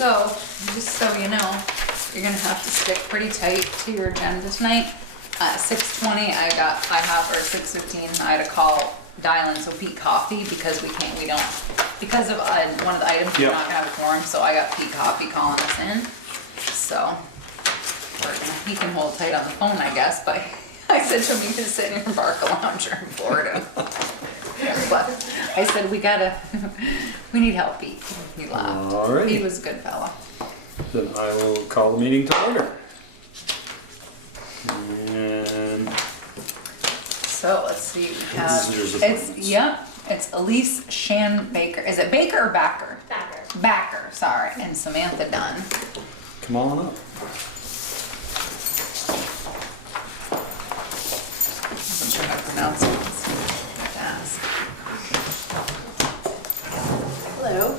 So, just so you know, you're gonna have to stick pretty tight to your agenda tonight. 6:20, I have, or 6:15, I had a call dial in, so Pete Coffee, because because of one of the items, we're not gonna have a quorum, so I got Pete Coffee calling us in. So, he can hold tight on the phone, I guess, but I said to him, you can sit in your Barca lounger in Florida. But I said, we need help, Pete. He laughed. Alrighty. He was a good fella. Then I will call the meeting to order. And So let's see, we have, Visitors it's, appointments. yep, it's Elise Shan Baker. Is it Baker or Backer? Backer. Backer, sorry, and Samantha Dunn. come on up. I'm sure I pronounced it. Fast. Hello.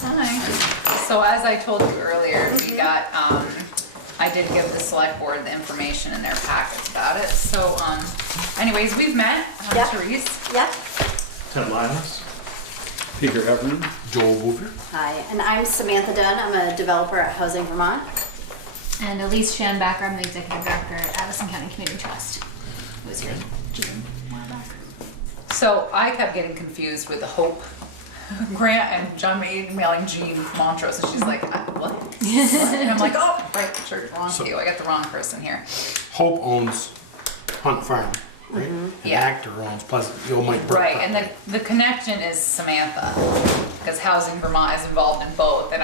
Hi. So as I told you earlier, we got, I did give the select board the information in their packets about it. So, anyways, we've met. Yeah. Therese. Yeah. Ted Lyons, Peter Everman. Joel Woofer. Hi, and I'm Samantha Dunn. I'm a developer at Housing Vermont. And Elise Schanbacker, I'm the executive director at Addison County Community Trust. Who was here June a while back. So I kept getting confused with the Hope grant, and John made emailing Jean Montrose, and she's like, what? And I'm like, oh, right, sure, wrong you. I got the wrong person here. Hope owns Hunt Farm, right? And Yeah. Actor owns Pleasant, the old Mike Burke Right, and property. the connection is Samantha, because Housing Vermont is involved in both, and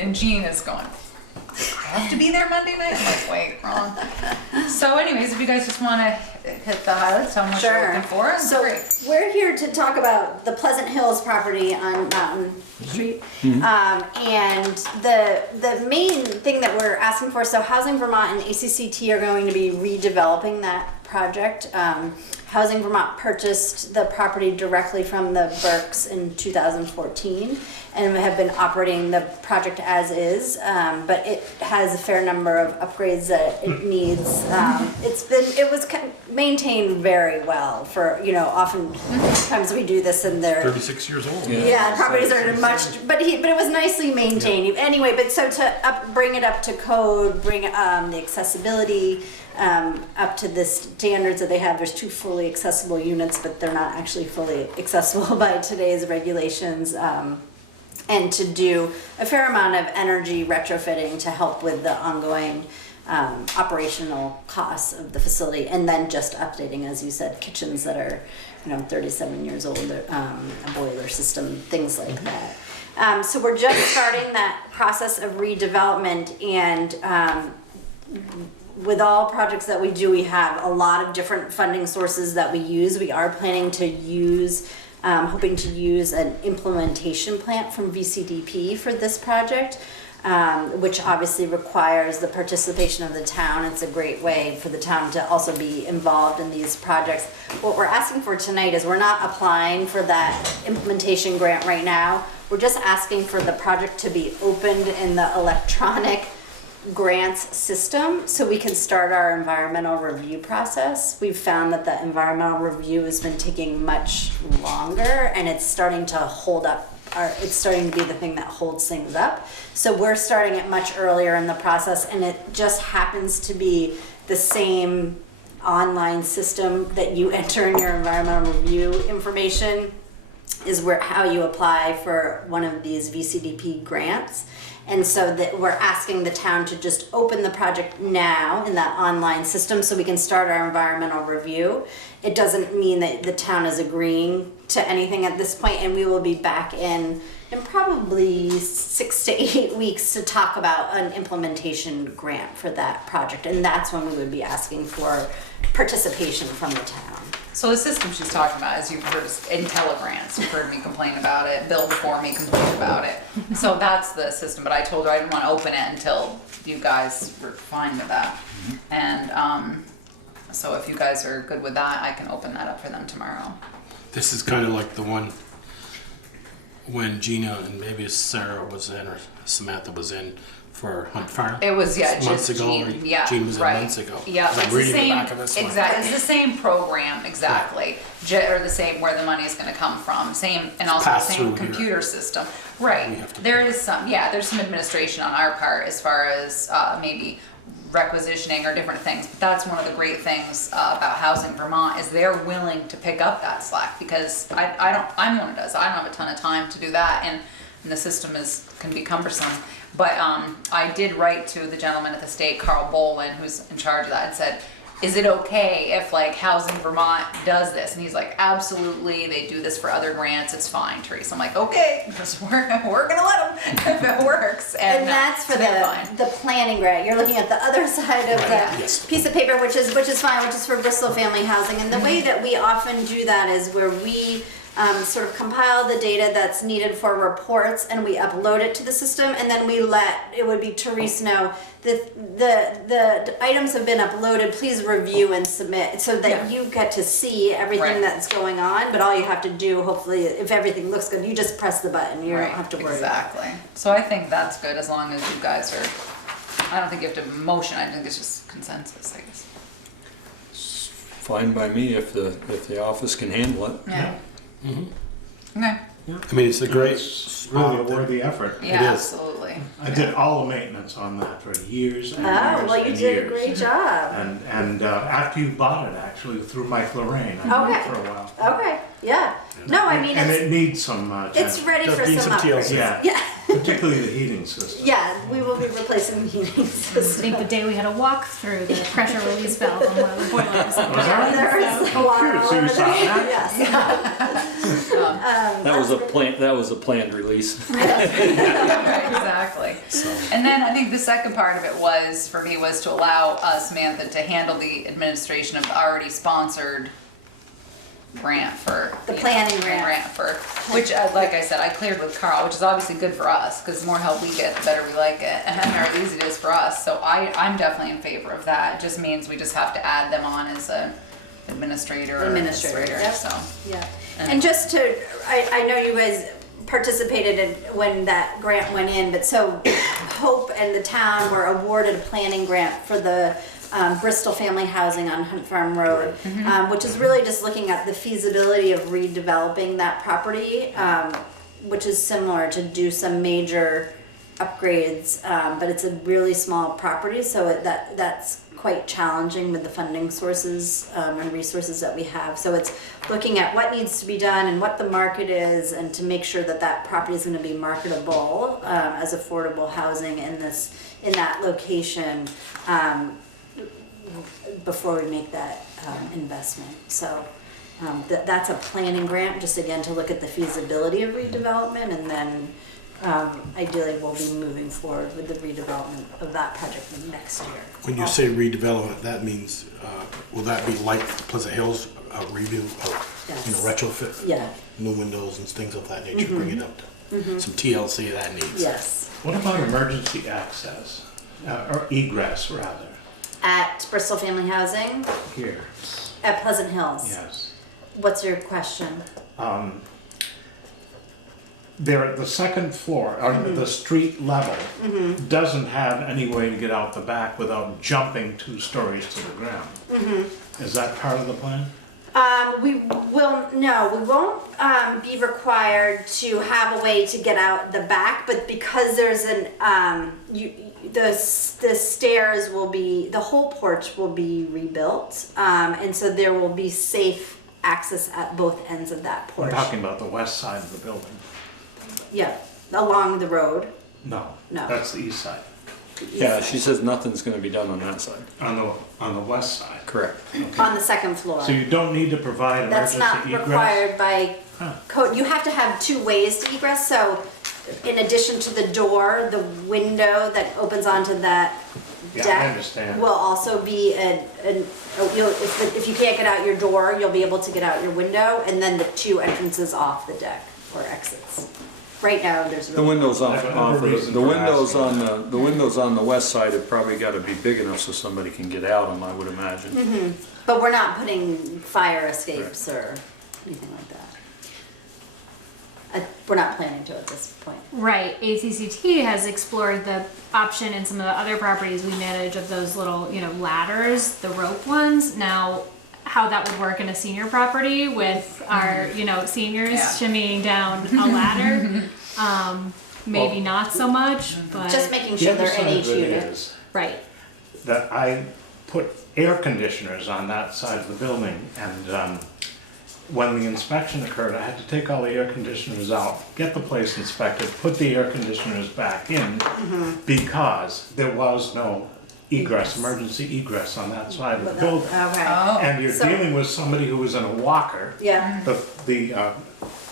and Jean is going, I have to be there Monday night? I'm like, wait, wrong. So anyways, if you guys just want to hit the highlights, tell them what you're looking for, it's So great. we're here to talk about the Pleasant Hills property on Mountain Street. And the main thing that we're asking for, so Housing Vermont and ACCT are going to be redeveloping that project. Housing Vermont purchased the property directly from the Burkes in 2014 and have been operating the project as is, but it has a fair number of upgrades that it needs. It was maintained very well for, oftentimes we do this and they're 36 years old. yeah, properties are much, but it was nicely maintained. Anyway, but so to bring it up to code, bring the accessibility up to the standards that they have. There's 2 fully accessible units, but they're not actually fully accessible by today's regulations. And to do a fair amount of energy retrofitting to help with the ongoing operational costs of the facility, and then just updating, as you said, kitchens that are 37 years old, a boiler system, things like that. So we're just starting that process of redevelopment, and with all projects that we do, we have a lot of different funding sources that we use. We are planning to hoping to use an implementation plant from VCDP for this project, which obviously requires the participation of the town. It's a great way for the town to also be involved in these projects. What we're asking for tonight is we're not applying for that implementation grant right now. We're just asking for the project to be opened in the electronic grants system so we can start our environmental review process. We've found that the environmental review has been taking much longer, and it's starting to hold up, or it's starting to be the thing that holds things up. So we're starting it much earlier in the process, and it just happens to be the same online system that you enter in your environmental review information is how you apply for one of these VCDP grants. And so that we're asking the town to just open the project now in that online system so we can start our environmental review. It doesn't mean that the town is agreeing to anything at this point, and we will be back in probably 6 to 8 weeks to talk about an implementation grant for that project. And that's when we would be asking for participation from the town. So the system she's talking about, as you've heard, is IntelliGrants. You've heard me complain about it. Bill before me complained about it. So that's the system. But I told her I didn't want to open it until you guys were fine with that. And so if you guys are good with that, I can open that up for them tomorrow. This is kind of like the one when Gina and maybe Sarah was in or Samantha was in for Hunt Farm? It was, Months just ago, Gene, right? yeah, Gene was in right. months ago. Yeah, I'm it's the reading the same, back of this one. exactly, it's the same program, exactly. Or the same, where the money is gonna come from, same, and also the Pass same through here. computer system. We Right, have to there pay. is some, there's some administration on our part as far as, maybe requisitioning or different things. But that's one of the great things about Housing Vermont is they're willing to pick up that slack, because I'm one who does, I don't have a ton of time to do that, and the system can be cumbersome. But I did write to the gentleman at the state, Carl Bolin, who's in charge of that, and said, is it okay if like Housing Vermont does this? And he's like, absolutely, they do this for other grants, it's fine, Teresa. I'm like, okay, because we're gonna let them if it works. And that's for it's fine. the planning grant. You're looking at the other side of the Right, yes. piece of paper, which is fine, which is for Bristol Family Housing. And the way that we often do that is where we sort of compile the data that's needed for reports, and we upload it to the system, and then we it would be Teresa know the items have been uploaded, please review and submit, so that you get to see everything Right. that's going on. But all you have to do, hopefully, if everything looks good, you just press the button. You don't have to worry about it. Exactly. So I think that's good, as long as you guys are, I don't think you have to motion, I think it's just consensus, I guess. Fine by me if the office can handle it. Yeah. Mm-hmm. Okay. I mean, it's a great, It's really a worthy effort. Yeah, is. absolutely. I did all the maintenance on that for years and Oh, years well, you and did a years. great job. And after you bought it, actually, through Mike Lorraine, I did it for a while. Okay, yeah. No, I mean, And it's, it needs some, it's ready Does for need some some upgrades. TLC. yeah, Yeah, particularly the heating system. yeah, we will be replacing the heating I system. think the day we had to walk through the pressure release valve on one of the boilers. Was that There is a lot Cute, so you saw that? Yes. That was a planned release. Right, exactly. And then I think the second part of it was, for me, was to allow Samantha to handle the administration of the already sponsored grant for. The planning grant. For, which, like I said, I cleared with Carl, which is obviously good for us, because the more help we get, the better we like it, and the easier it is for us. So I'm definitely in favor of that. It just means we just have to add them on as a administrator or Administrator, yep. so. Yeah, and just to, I know you guys participated in when that grant went in, but so Hope and the town were awarded a planning grant for the Bristol Family Housing on Hunt Farm Road, which is really just looking at the feasibility of redeveloping that property, which is similar to do some major upgrades, but it's a really small property, so that's quite challenging with the funding sources and resources that we have. So it's looking at what needs to be done and what the market is, and to make sure that that property is going to be marketable as affordable housing in that location before we make that investment. So that's a planning grant, just again to look at the feasibility of redevelopment, and then ideally we'll be moving forward with the redevelopment of that project next year. when you say redevelopment, that means, will that be like Pleasant Hills, a redo, Yes. retrofit? Yeah, New windows and things of that nature, bring it up to some TLC that needs. yes. What about emergency access, or egress rather, At Bristol Family Housing, here? at Pleasant Hills. Yes. What's your question? They're at the second floor, or the street level, doesn't have any way to get out the back without jumping 2 stories to the ground. Is that part of the plan? We won't be required to have a way to get out the back, but because there's the stairs will be, the whole porch will be rebuilt, and so there will be safe access at both ends of that I'm porch. talking about the west side of the building. Yeah, along the road. No. No. That's the east side. Yeah, she says nothing's gonna be done on that side. On the west side. Correct. On the second floor. So you don't need to provide That's emergency not egress? required by Huh. code. You have to have 2 ways to egress, so in addition to the door, the window that opens onto that Yeah, I deck understand. will also be if you can't get out your door, you'll be able to get out your window, and then the 2 entrances off the deck, or exits. Right now, there's The really windows off Never of reason the for windows asking. the windows on the west side have probably gotta be big enough so somebody can get out them, I would imagine. But we're not putting fire escapes or anything like that. we're not planning to at this point. Right, ACCT has explored the option in some of the other properties we manage of those little, ladders, the rope ones. Now, how that would work in a senior property with our, seniors Yeah. shimmying down a ladder. Maybe Well, not so much, but Just making The sure other they're in side each of it unit. is right. that I put air conditioners on that side of the building, and when the inspection occurred, I had to take all the air conditioners out, get the place inspected, put the air conditioners back in, because there was no egress, emergency egress on that side of the building. Okay. Oh, And you're So- dealing with somebody who was in a walker. Yeah. The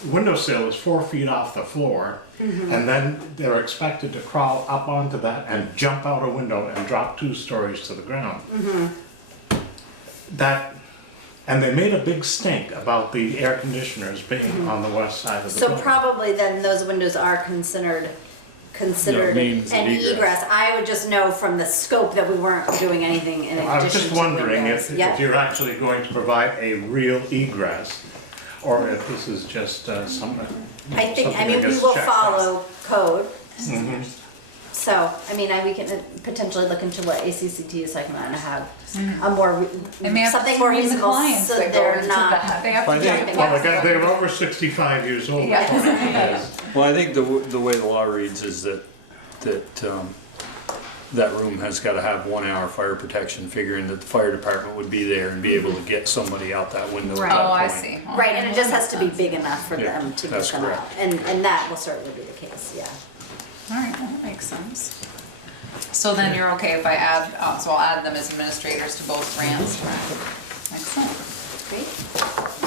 windowsill is 4 feet off the floor, and then they're expected to crawl up onto that and jump out a window and drop 2 stories to the ground. And they made a big stink about the air conditioners being on the west side of the So building. probably then those windows are considered means an an egress. egress. I would just know from the scope that we weren't doing anything in addition I was just to wondering windows. if Yeah. you're actually going to provide a real egress, or if this is just something. I think, something we gets will checked off. follow code. Mhm. So, we can potentially look into what ACCT is talking about and have a more, They may have to something more screen the reasonable, clients so that go they're into not. that. They have to I think- jump Well, in. they're over 65 years old. Yeah. that's all it is. Well, I think the way the law reads is that that room has gotta have 1 hour fire protection, figuring that the fire department would be there and be able to get somebody out that window at Right. that Oh, I point. see. Right, and it just has to be big enough for Yeah, them to get that's them out. correct. And that will certainly be the case, yeah. All right, well, that makes sense. So then you're okay if I add, so I'll add them as administrators to both brands? Excellent. Great.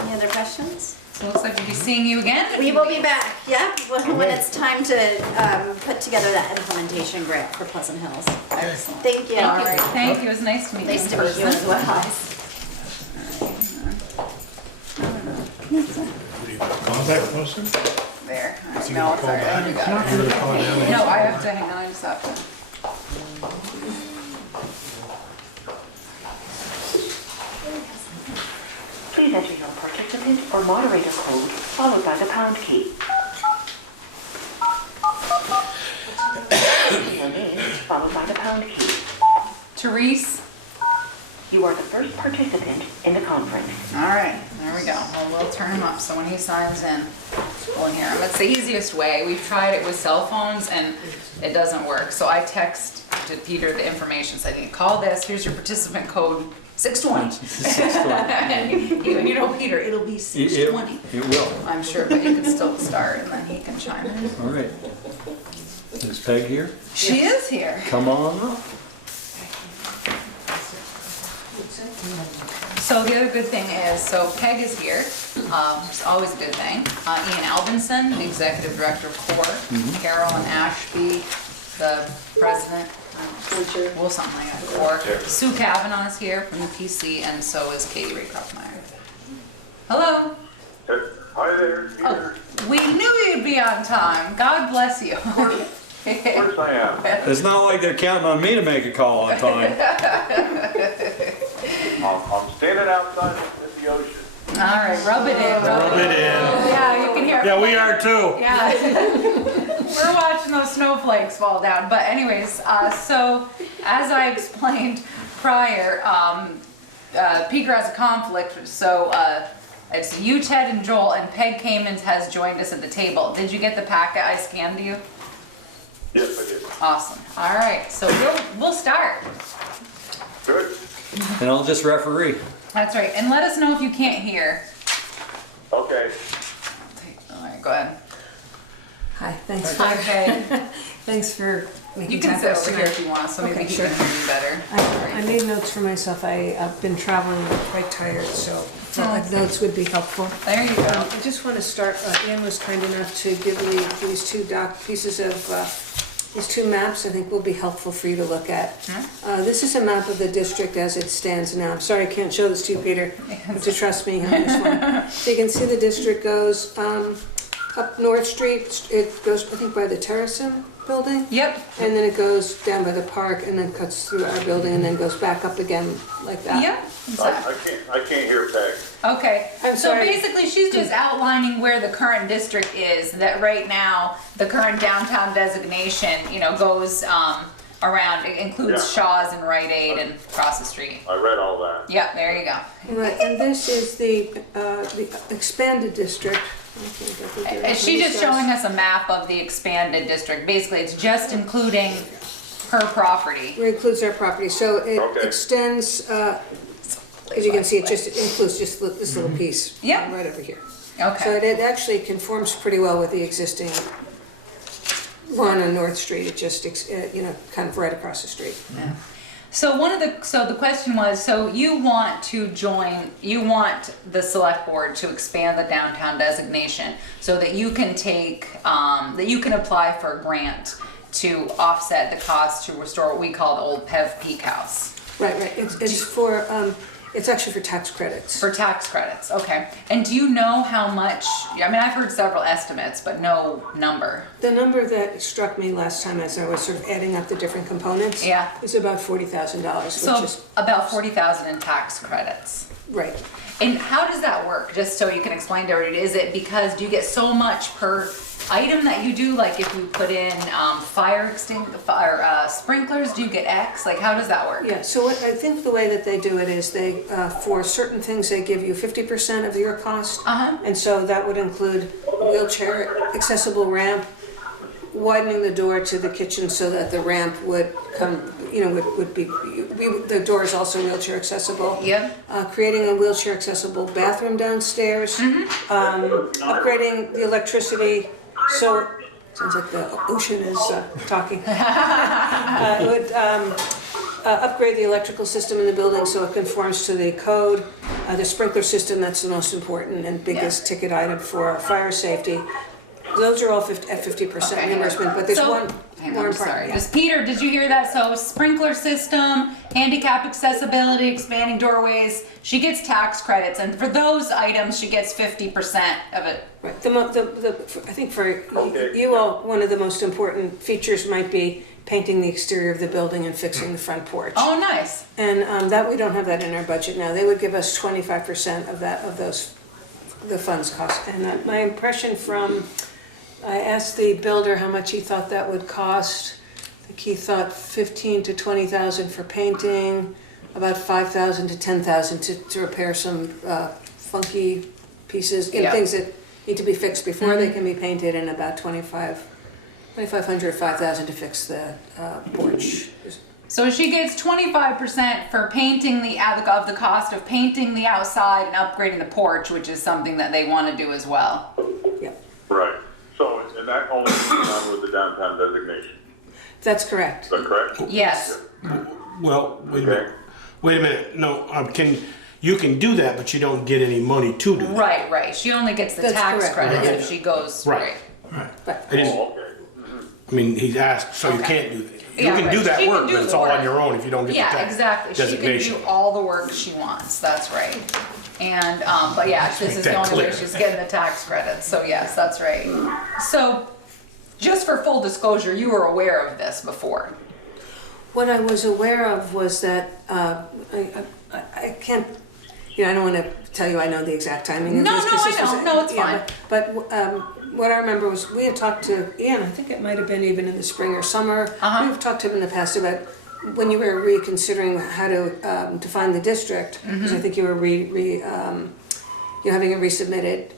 Any other questions? So it looks like we'll be seeing you again. We will be back, yeah, when it's time to put together that implementation grant for Pleasant Hills. Excellent. Thank you. All right, thank you, it was nice to meet you Nice in to meet you as person. well. Contact person? There, all right, you no, gonna it's call all right, back? you got it. You're gonna call it down? No, I have to, hang on, I just have to. Please enter your participant or moderator code followed by the pound key. Your name followed by the pound key. Therese? You are the first participant in the conference. All right, there we go. Well, we'll turn him up so when he signs in, we'll hear him. It's the easiest way. We've tried it with cell phones and it doesn't work. So I text to Peter the information, saying, call this, here's your participant code, 620. And you know, Peter, it'll be 620. It will. I'm sure, but you can still start and then he can chime in. All right. Is Peg here? She is here. Come on up. So the other good thing is, so Peg is here, which is always a good thing. Ian Albinson, the Executive Director of CORE. Carolyn Ashby, the President, well, something like that, CORE. Sue Kavanaugh is here from the PC, and so is Katie Ray-Kruppmeyer. Hello. Hi there. Oh, we knew you'd be on time. God bless you. Of course I am. It's not like they're counting on me to make a call on time. I'm standing outside at the ocean. All right, rub it in. Rub it in. Yeah, you can hear. Yeah, we are too. Yeah. We're watching those snowflakes fall down. But anyways, so as I explained prior, Peter has a conflict, so it's you, Ted, and Joel, and Peg Kamens has joined us at the table. Did you get the packet I scanned you? Yes, I did. Awesome. All right, so we'll start. Good. And I'll just referee. That's right, and let us know if you can't hear. Okay. All right, go ahead. Hi, thanks for, Okay. thanks for making You can time sit for us over here tonight. if you want, so maybe Okay, he sure. can hear you better. I made notes for myself. I've been traveling, I'm quite tired, so notes would be helpful. There you go. I just want to start, Ann was kind enough to give me these two pieces of, these two maps I think will be helpful for you to look at. This is a map of the district as it stands now. I'm sorry I can't show this to you, Peter, but to trust me on this one. So you can see the district goes up North Street, it goes, I think, by the Terracin building. Yep. And then it goes down by the park and then cuts through our building and then goes back up again like that. Yep. I can't hear Peg. Okay, I'm so sorry. basically she's just outlining where the current district is, that right now, the current downtown designation, you know, goes, around, it includes Yeah. Shaw's and Rite Aid and across the street. I read all that. Yep, there you go. Right, and this is the expanded district. And she's just showing us a map of the expanded district. Basically, it's just including her property. It includes our property, so it Okay. extends, as you can see, it just includes just this little piece. Yep. Right over here. So Okay, it actually conforms pretty well with the existing lawn on North Street. It just, you know, kind of right across the street. so the question was, so you want the select board to expand the downtown designation so that you can that you can apply for a grant to offset the cost to restore what we call the old Pev Peak House. Right, it's for, it's actually for tax credits. For tax credits, okay. And do you know how much, I mean, I've heard several estimates, but no number. The number that struck me last time as I was sort of adding up the different components. Yeah. Is about $40,000, So which is, about 40,000 in tax credits. right. And how does that work? Just so you can explain to everybody, is it because do you get so much per item that you do? Like if you put in fire sprinklers, do you get X? Like how does that work? Yeah, so what, I think the way that they do it is they, for certain things, they give you 50% of your cost. Uh-huh. And so that would include wheelchair accessible ramp, widening the door to the kitchen so that the ramp would come, you know, would be, the door is also wheelchair accessible. Yep. Creating a wheelchair accessible bathroom downstairs. Upgrading the electricity, so, sounds like the ocean is talking. It would upgrade the electrical system in the building so it conforms to the code. The sprinkler system, that's the most important and biggest ticket item for fire safety. Those are all at 50% Okay. reimbursement, but there's So- one Hang more on, important. sorry. yeah. Just Peter, did you hear that? So sprinkler system, handicap accessibility, expanding doorways. She gets tax credits, and for those items, she gets 50% of it. Right. I think for you all, one of the most important features might be painting the exterior of the building and fixing the front porch. Oh, nice. And that, we don't have that in our budget now. They would give us 25% of that, of those, the funds cost. And my impression from, I asked the builder how much he thought that would cost. I think he thought 15 to 20,000 for painting, about 5,000 to 10,000 to repair some funky pieces, you know, Yeah. things that need to be fixed before they can be painted, and about 2,500, 5,000 to fix the porch. So she gets 25% for painting of the cost of painting the outside and upgrading the porch, which is something that they want to do as well. Yep, Right. So, and that only can be done with the downtown designation. that's correct. Is that correct? Yes. Well, wait a Okay. minute. Wait a minute. No, you can do that, but you don't get any money to do that. Right. She only gets the That's tax correct. credits Right. if she goes, Right. right. But I didn't, Oh, okay. I mean, he's asked, so you Okay. can't do that. You Yeah, can right. do that She can work, do but it's the all work. on your own if you don't get the Yeah, tax exactly. She can designation. do all the work she wants, that's right. And, but yeah, this is the that only way clear. she's getting the tax credits, so yes, that's right. So, just for full disclosure, you were aware of this before. what I was aware of was that, I can't, you know, I don't want to tell you I know the exact timing of No, this. no, 'cause I this was- know. No, it's yeah, fine. But what I remember was we had talked to Ian, I think it might have been even in the spring or summer. Uh-huh. We've talked to him in the past about when you were reconsidering how to define the district, because I think you were you're having it resubmitted.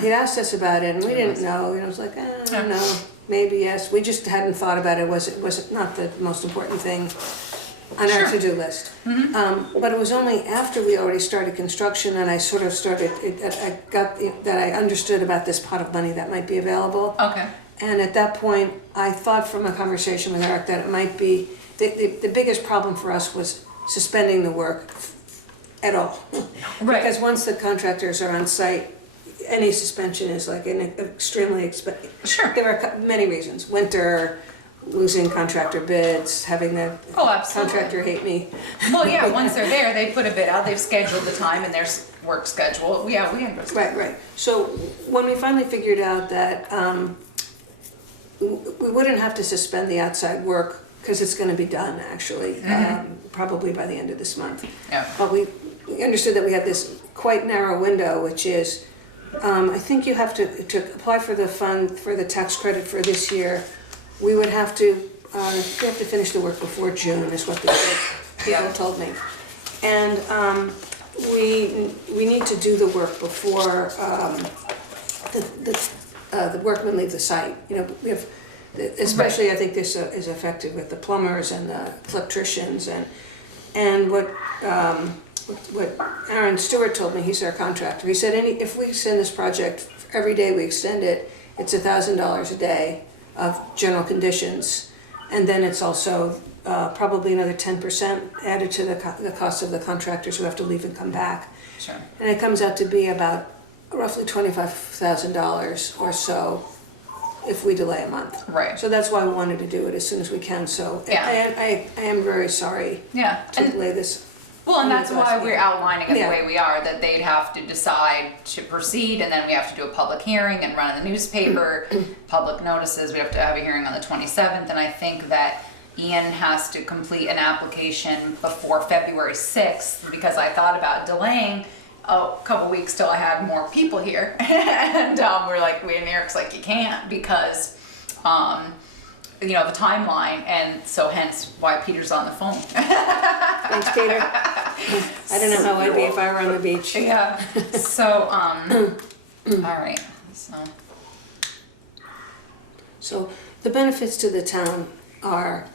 He'd asked us about it, and we didn't know. You know, it was like, I don't know, maybe yes. We just hadn't thought about it. It was not the most important thing on our to-do list. But it was only after we already started construction and I sort of I got that I understood about this pot of money that might be available. Okay. And at that point, I thought from a conversation with Eric that it might be, the biggest problem for us was suspending the work at all. Right. Because once the contractors are on site, any suspension is like an extremely expensive. Sure. There are many reasons. Winter, losing contractor bids, having the Oh, absolutely. contractor hate me. Well, yeah, once they're there, they put a bid out, they've scheduled the time, and work schedule. Yeah, we understand. Right. So when we finally figured out that we wouldn't have to suspend the outside work, because it's gonna be done, actually, probably by the end of this month. Yeah. But we understood that we had this quite narrow window, which is, I think you have to apply for the fund, for the tax credit for this year. We would have to, we have to finish the work before June, is what the people told me. And we need to do the work before the workmen leave the site. You know, we have, especially I think this is affected with the plumbers and the electricians and what Aaron Stewart told me. He's our contractor. He said if we extend this project every day we extend it, it's $1,000 a day of general conditions, and then it's also probably another 10% added to the cost of the contractors who have to leave and come back. Sure. And it comes out to be about roughly $25,000 or so if we delay a month. Right. So that's why we wanted to do it as soon as we can. So Yeah. I am very sorry to delay this. Well, and that's why we're outlining it the Yeah. way we are, that they'd have to decide to proceed, and then we have to do a public hearing and run in the newspaper, public notices, we have to have a hearing on the 27th, and I think that Ian has to complete an application before February 6th, because I thought about delaying a couple weeks till I had more people here, and and Eric's like, you can't, because, you know, the timeline, and so hence why Peter's on the phone. Thanks, Peter. I don't know how I'd be if I were on the beach. Yeah, so, all right, So the benefits to the town are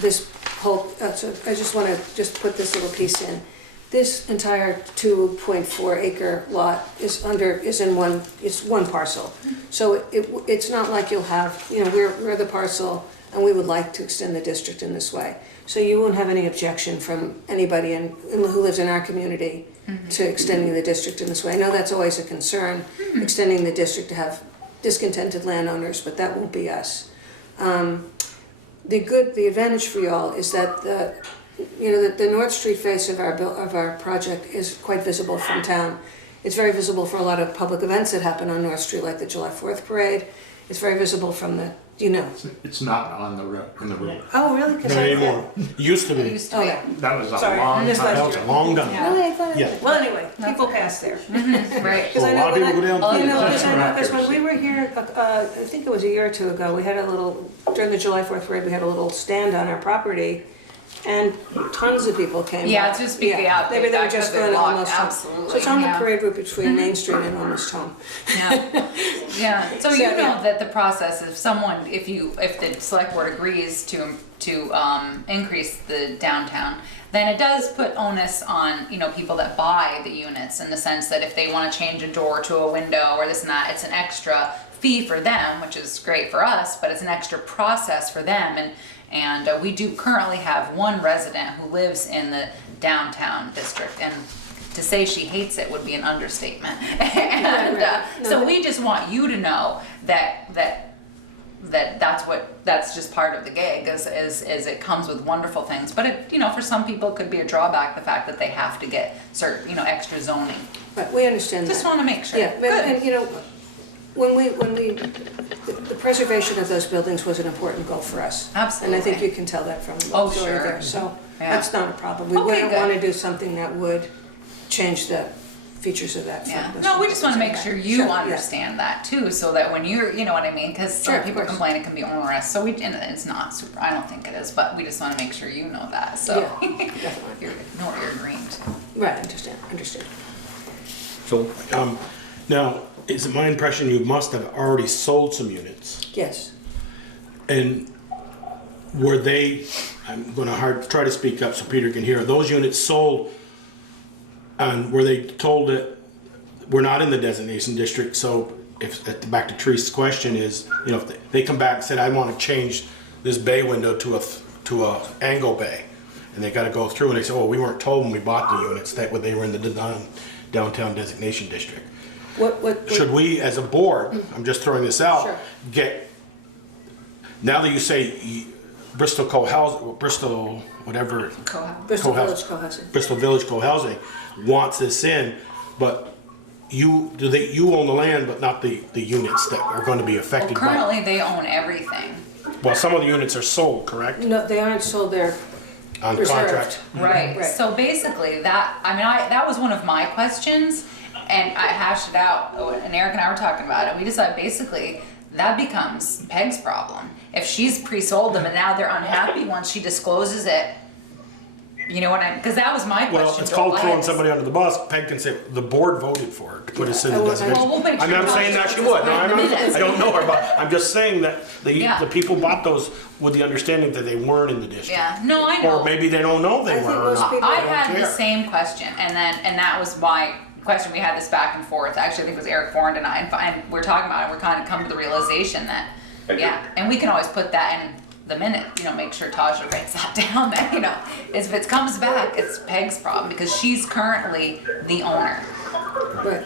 this whole, so I just want to put this little piece in. This entire 2.4 acre lot is one parcel. So it's not like you'll have, you know, we're the parcel and we would like to extend the district in this way. So you won't have any objection from anybody who lives in our community to extending the district in this way. I know that's always a concern, extending the district to have discontented landowners, but that won't be us. The advantage for y'all is that the North Street face of our project is quite visible from town. It's very visible for a lot of public events that happen on North Street, like the July 4th parade. It's very visible from the, you know. It's not on the road, in the road. Oh, really? Not anymore. Used to be. Oh, yeah. That was a Sorry, long this time. That was a long time. Really? I thought Yeah. Well, anyway, people pass there. right. Well, a lot of people go down. You know, Just because when records. we were here, I think it was a year or two ago, we had during the July 4th parade, we had a little stand on our property, and tons of people came. Yeah, up. just because Maybe they were just going almost home. absolutely. So it's on the yeah. parade route between Main Street and almost home. Yeah, yeah. So you know that the process, if the select board agrees to increase the downtown, then it does put onus on, you know, people that buy the units, in the sense that if they want to change a door to a window or this and that, it's an extra fee for them, which is great for us, but it's an extra process for them. And we do currently have one resident who lives in the downtown district, and to say she hates it would be an understatement. And so we just want you to know that that's just part of the gig, is it comes with wonderful things, but it, you know, for some people it could be a drawback, the fact that they have to get certain, you know, extra zoning. But we understand that. Just want to make sure. Yeah, Good. and you know, the preservation of those buildings was an important goal for us. Absolutely. And I think you can tell that from the Oh, story sure. there. So Yeah. that's not a problem. We Okay, wouldn't good. want to do something that would change the features of that. Yeah. those No, we just want to make buildings. sure you Sure, yeah. understand that too, so that when you know what I mean, because Sure, some of people course. complain it can be onerous, so and it's not super, I don't think it is, but we just want to make sure you know that, so. Yeah, definitely. You know what you're agreeing to. Right, understand. So, Now, is it my impression you must have already sold some units? Yes. And were they, I'm going to try to speak up so Peter can hear, are those units sold, and were they told that we're not in the designation district? So back to Teresa's question is, you know, if they come back and said, I want to change this bay window to a angle bay, and they got to go through, and they say, oh, we weren't told when we bought the units that they were in the downtown designation district. Should we, as a board, I'm just throwing this out, Sure. now that you say Bristol Bristol, whatever, Bristol Co-house. Village Co-housing. Bristol Village Co-housing wants this in, but you own the land, but not the units that are going to be Well, affected by. currently they own everything. Well, some of the units are sold, correct? No, they aren't sold, they're On reserved. contract. Right, Right. so basically that, that was one of my questions, and I hashed it out, and Eric and I were talking about it, we decided basically that becomes Peg's problem. If she's pre-sold them and now they're unhappy once she discloses it, you know what because that was my question. Well, it's called throwing somebody under the bus. Peg can say, the board voted for it to put us in the Well, designation. Well, we'll make I mean, I'm sure saying that Tasha she puts would. this No, in the minutes. I don't know her, but I'm just saying that Yeah. the people bought those with the understanding that they weren't in the district. Yeah, no, I know. Or maybe they don't know they I think were or most not. people- I don't had the care. same question, and that was my question. We had this back and forth. Actually, I think it was Eric Ford and I, and we're talking about it. We're kind of come to the realization that, yeah, and we can always put that in the minute, make sure Tasha writes that down. That if it comes back, it's Peg's problem because she's currently the owner. Right,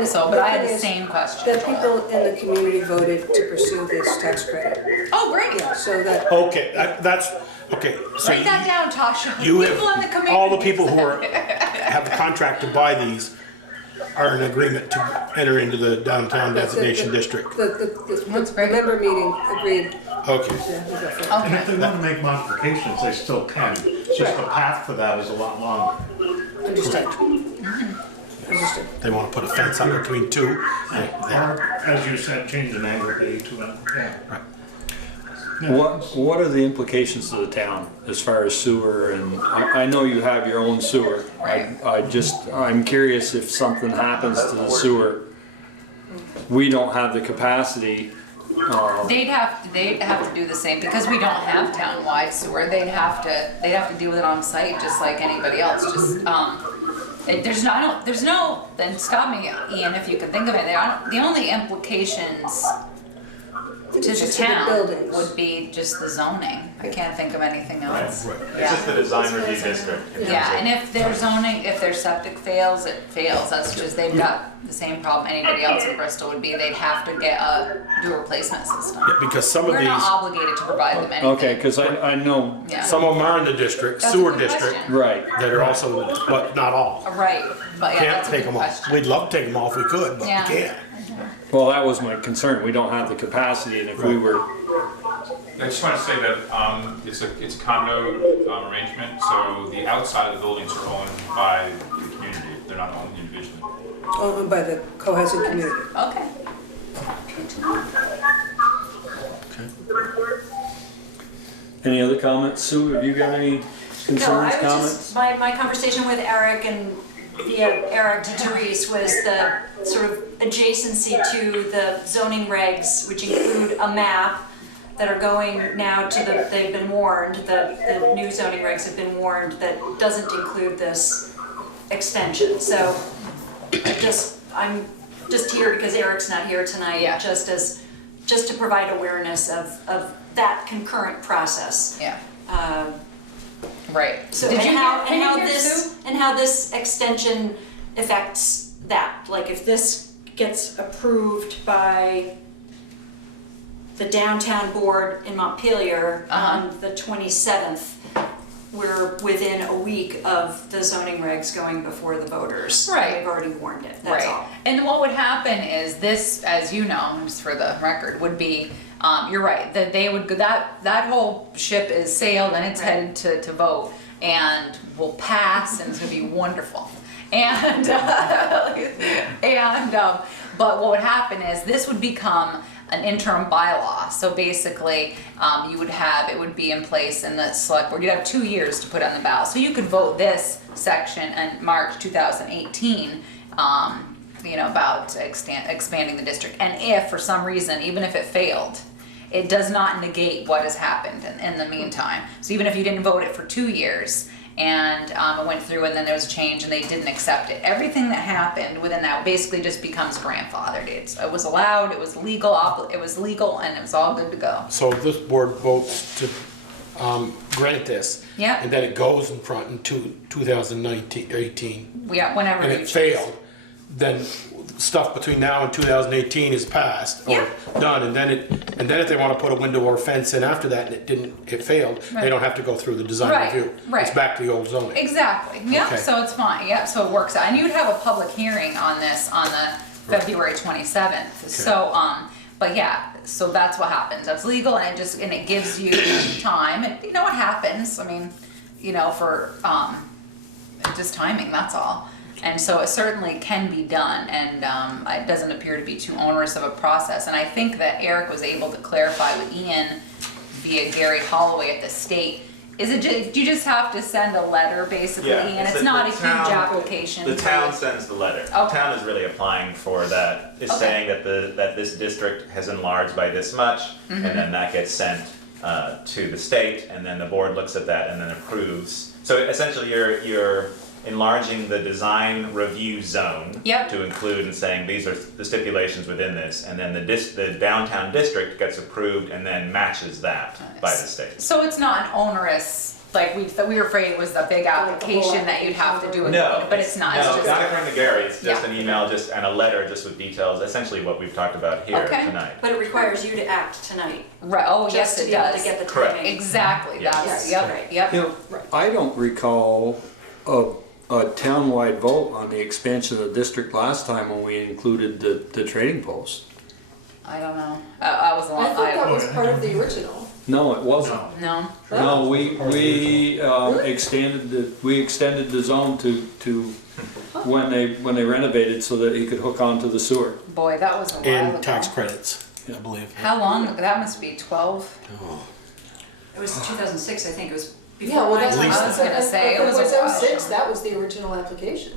and So, but I had the same question. The people in the community voted to pursue this tax credit. Oh, great! Yeah, so that, Okay, that's, okay. So Write that down, Tasha. you People in the have, community. all the people who have the contract to buy these are in agreement to enter into the downtown designation district. That's the great. member meeting agreed. Okay. Yeah, we go for it. And if Okay. they want to make modifications, they still can. It's just the path for that is a lot longer. Understood. Understood. They want to put a fence up between two. Or, as you said, change an angle A to it. Yeah. What are the implications to the town as far as sewer? And I know you have your own sewer. I'm curious if something happens to the sewer, we don't have the capacity. They'd have to do the same because we don't have town-wide sewer. They'd have to deal with it on site just like anybody else. Just there's no. Then stop me, Ian, if you can think of it. The only implications to the Just to the town buildings. would be just the zoning. I can't think of anything else. It's just the design review district. Yeah, and if their zoning, if their septic fails, it fails. That's just, they've got the same problem anybody else in Bristol would be. They'd have to do a replacement system. Because some of We're not these, obligated to provide them anything. Okay, because I know, Yeah. some of them are in the district, That's a sewer good district, question. right. that are also, but not all. Right, but yeah, Can't that's a take good them off. question. We'd love to take them off if we could, but we Yeah. can't. Well, that was my concern. We don't have the capacity, and if we were, I just want to say that it's a condo arrangement, so the outside of the buildings are owned by the community. They're not owned individually. Owned by the cohesive community. Okay. any other comments? Sue, have you got any No, concerns, I was comments? just, my conversation with Eric and via Eric to Therese was the sort of adjacency to the zoning regs, which include a map that are going now to they've been warned, the new zoning regs have been warned that doesn't include this extension. So I'm just here because Eric's not here tonight, Yeah. just to provide awareness of that concurrent process. Yeah. Right. So Did and you how hear- and how can you hear this Sue? and how this extension affects that? Like if this gets approved by the downtown board in Montpelier on the 27th, we're within a week of the zoning regs going before the voters. Right. We've already warned it. That's all. And what would happen is this, as you know, just for the record, would be, you're right, that they would go, that whole ship is sailed and it's Right. headed to vote and will pass and it's gonna be wonderful. And, but what would happen is this would become an interim bylaw. So basically, it would be in place in the select board. You'd have 2 years to put on the ballot. So you could vote this section in March 2018, about expanding the district. And if for some reason, even if it failed, it does not negate what has happened in the meantime. So even if you didn't vote it for 2 years, and it went through and then there was a change and they didn't accept it. Everything that happened within that basically just becomes grandfathered. It was allowed, it was legal, and it was all good to go. So if this board votes to grant this, Yeah. and then it goes in front in 2018, Yeah, whenever and you it choose. failed, then stuff between now and 2018 is passed or done, and then if they want to put a window or fence in after that and it failed, Right. they don't have to go through the design Right, review. right. It's back to the old zoning. Exactly, yeah, Okay. so it's fine, yeah, so it works out, and you'd have a public hearing on this on the February 27th, so, but yeah, so that's what happens, that's legal, and it gives you time, and you know what happens, I mean, you know, for, just timing, that's all. And so it certainly can be done, and it doesn't appear to be too onerous of a process. And I think that Eric was able to clarify with Ian via Gary Holloway at the state. Is it do you just have to send a letter basically, Yeah, Ian? It's the not a huge town- application. The town sends the letter. The Okay. town is really applying for that, is Okay. saying that this district has enlarged by this much, Mm-hmm. and then that gets sent to the state, and then the board looks at that and then approves. So essentially, you're enlarging the design review zone Yep. to include and saying these are the stipulations within this, and then the downtown district gets approved and then matches that by the state. So it's not an onerous, like we were afraid it was a big application that you'd have to do it, No, but it's not. It's No, just not according to Gary. It's just Yeah. an email, and a letter, just with details. Essentially, what we've talked about here Okay. tonight. But it requires you to act tonight. Right. Oh, just yes, to it be able does. to get the Correct. timing. Exactly. Yes. That's Yes, yep. right. Yep. You know, I don't recall a townwide vote on the expansion of the district last time when we included the trading post. I don't know. I was a long. I thought that was part of the original. No, it wasn't. No. No, we extended the zone to when they renovated so that he could hook onto the sewer. Boy, that was a while ago. And tax credits, I believe. How long? That must be 12. It was 2006, I think, it was Yeah, before well, my that's I time. was gonna say, if it was a while. 06, that was the original application.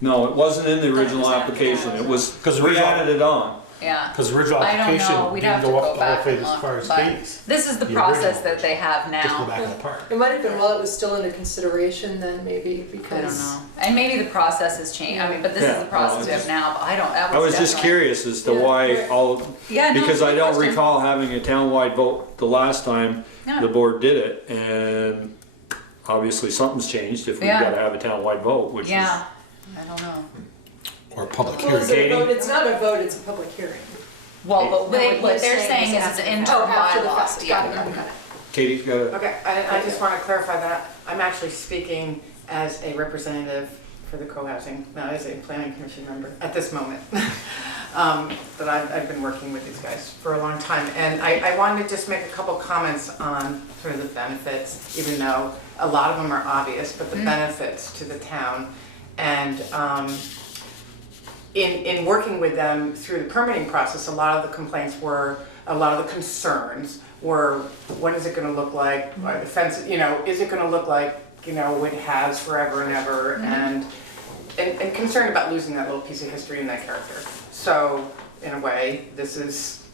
No, it wasn't in the original was after application. that. It was, 'Cause the we original- added it on. Yeah. Because the original I don't know. application We'd didn't have to go go up all back the way and as look. far as But Katie's. this is the The process original. that they have Just go now. back in the park. It might have been while it was still under consideration then, maybe, because. I don't know. And maybe the process has changed. I mean, but this is Yeah, the process well, we have now. But I don't. That I was just definitely- curious as to Yeah, why right. all, Yeah, no, because I good don't question. recall having a townwide vote the last time Yeah. the board did it, and obviously something's changed if we've Yeah. gotta have a townwide vote, which is. Yeah. I don't know. Or a public Well, hearing. is it a Katie? vote? It's not a vote, it's a public hearing. Well, but No, what he's they're saying saying is is it's after an the fact. interim After the bylaws. fact, Yeah. got it, got it. Katie's got a, Okay, I just want to clarify that I'm actually speaking as a representative for the co-housing, not as a planning commission member at this moment. But I've been working with these guys for a long time. And I wanted to just make a couple comments on sort of the benefits, even though a lot of them are obvious, but the benefits to the town. And in working with them through the permitting process, a lot of the complaints were, a lot of the concerns were, what is it gonna look like? Are the fences, you know, is it gonna look like, you know, it has forever and ever? And concerned about losing that little piece of history and that character. So, in a way, this is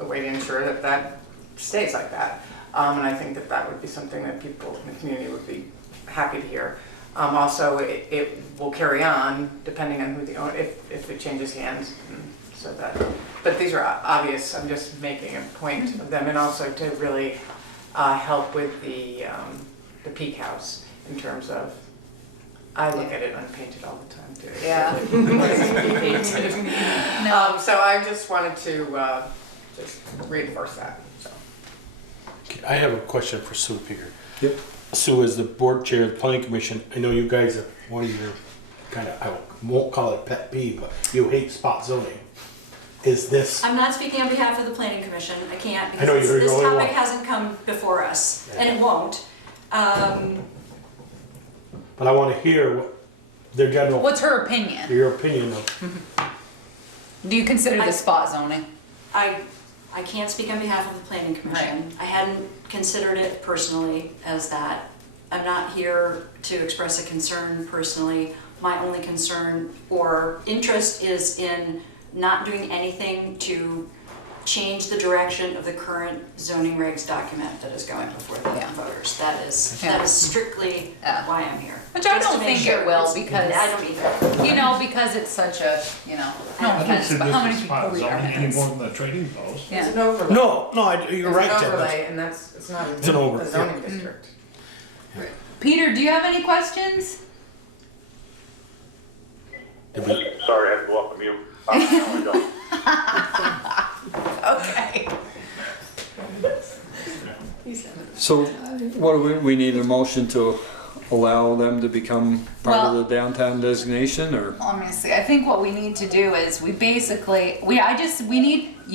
a way to ensure that that stays like that. And I think that that would be something that people in the community would be happy to hear. Also, it will carry on depending on who the owner, if it changes hands, so that, but these are obvious, I'm just making a point of them, and also to really help with the Peak House in terms of, I look at it unpainted all the time too. Yeah. So I just wanted to just reinforce that, so. I have a question for Sue here. Yep. Sue, as the board chair of the planning commission, I know you guys are, one of your kind of, I won't call it a pet peeve, but you hate spot zoning. Is this, I'm not speaking on behalf of the planning commission, I can't, I know because you're the this only topic one. hasn't come before us, and it won't. but I want to hear what their general, What's her opinion? your opinion of, Do you consider this spot zoning? I can't speak on behalf of the planning commission. I hadn't considered it personally as that. I'm not here to express a concern personally. My only concern or interest is in not doing anything to change the direction of the current zoning regs document that is going before the Yeah. voters. That is strictly Yeah. why I'm here. Which I Just to don't make think sure it will, it's- because, I don't either. you know, because it's such a, you know, no I don't offense, see but this how many as people spot read our zoning any minutes? more than the trading post. Yeah. It's an overlay. no, you're right, It's an Ted. that's- overlay, and it's not It's an overlay, a zoning district. Peter, do you have any questions? Sorry, I had to go off the mute. No, I don't. Okay. So what do we need a motion to allow them to become part of the downtown designation, or? Let me see, I think what we need to do is you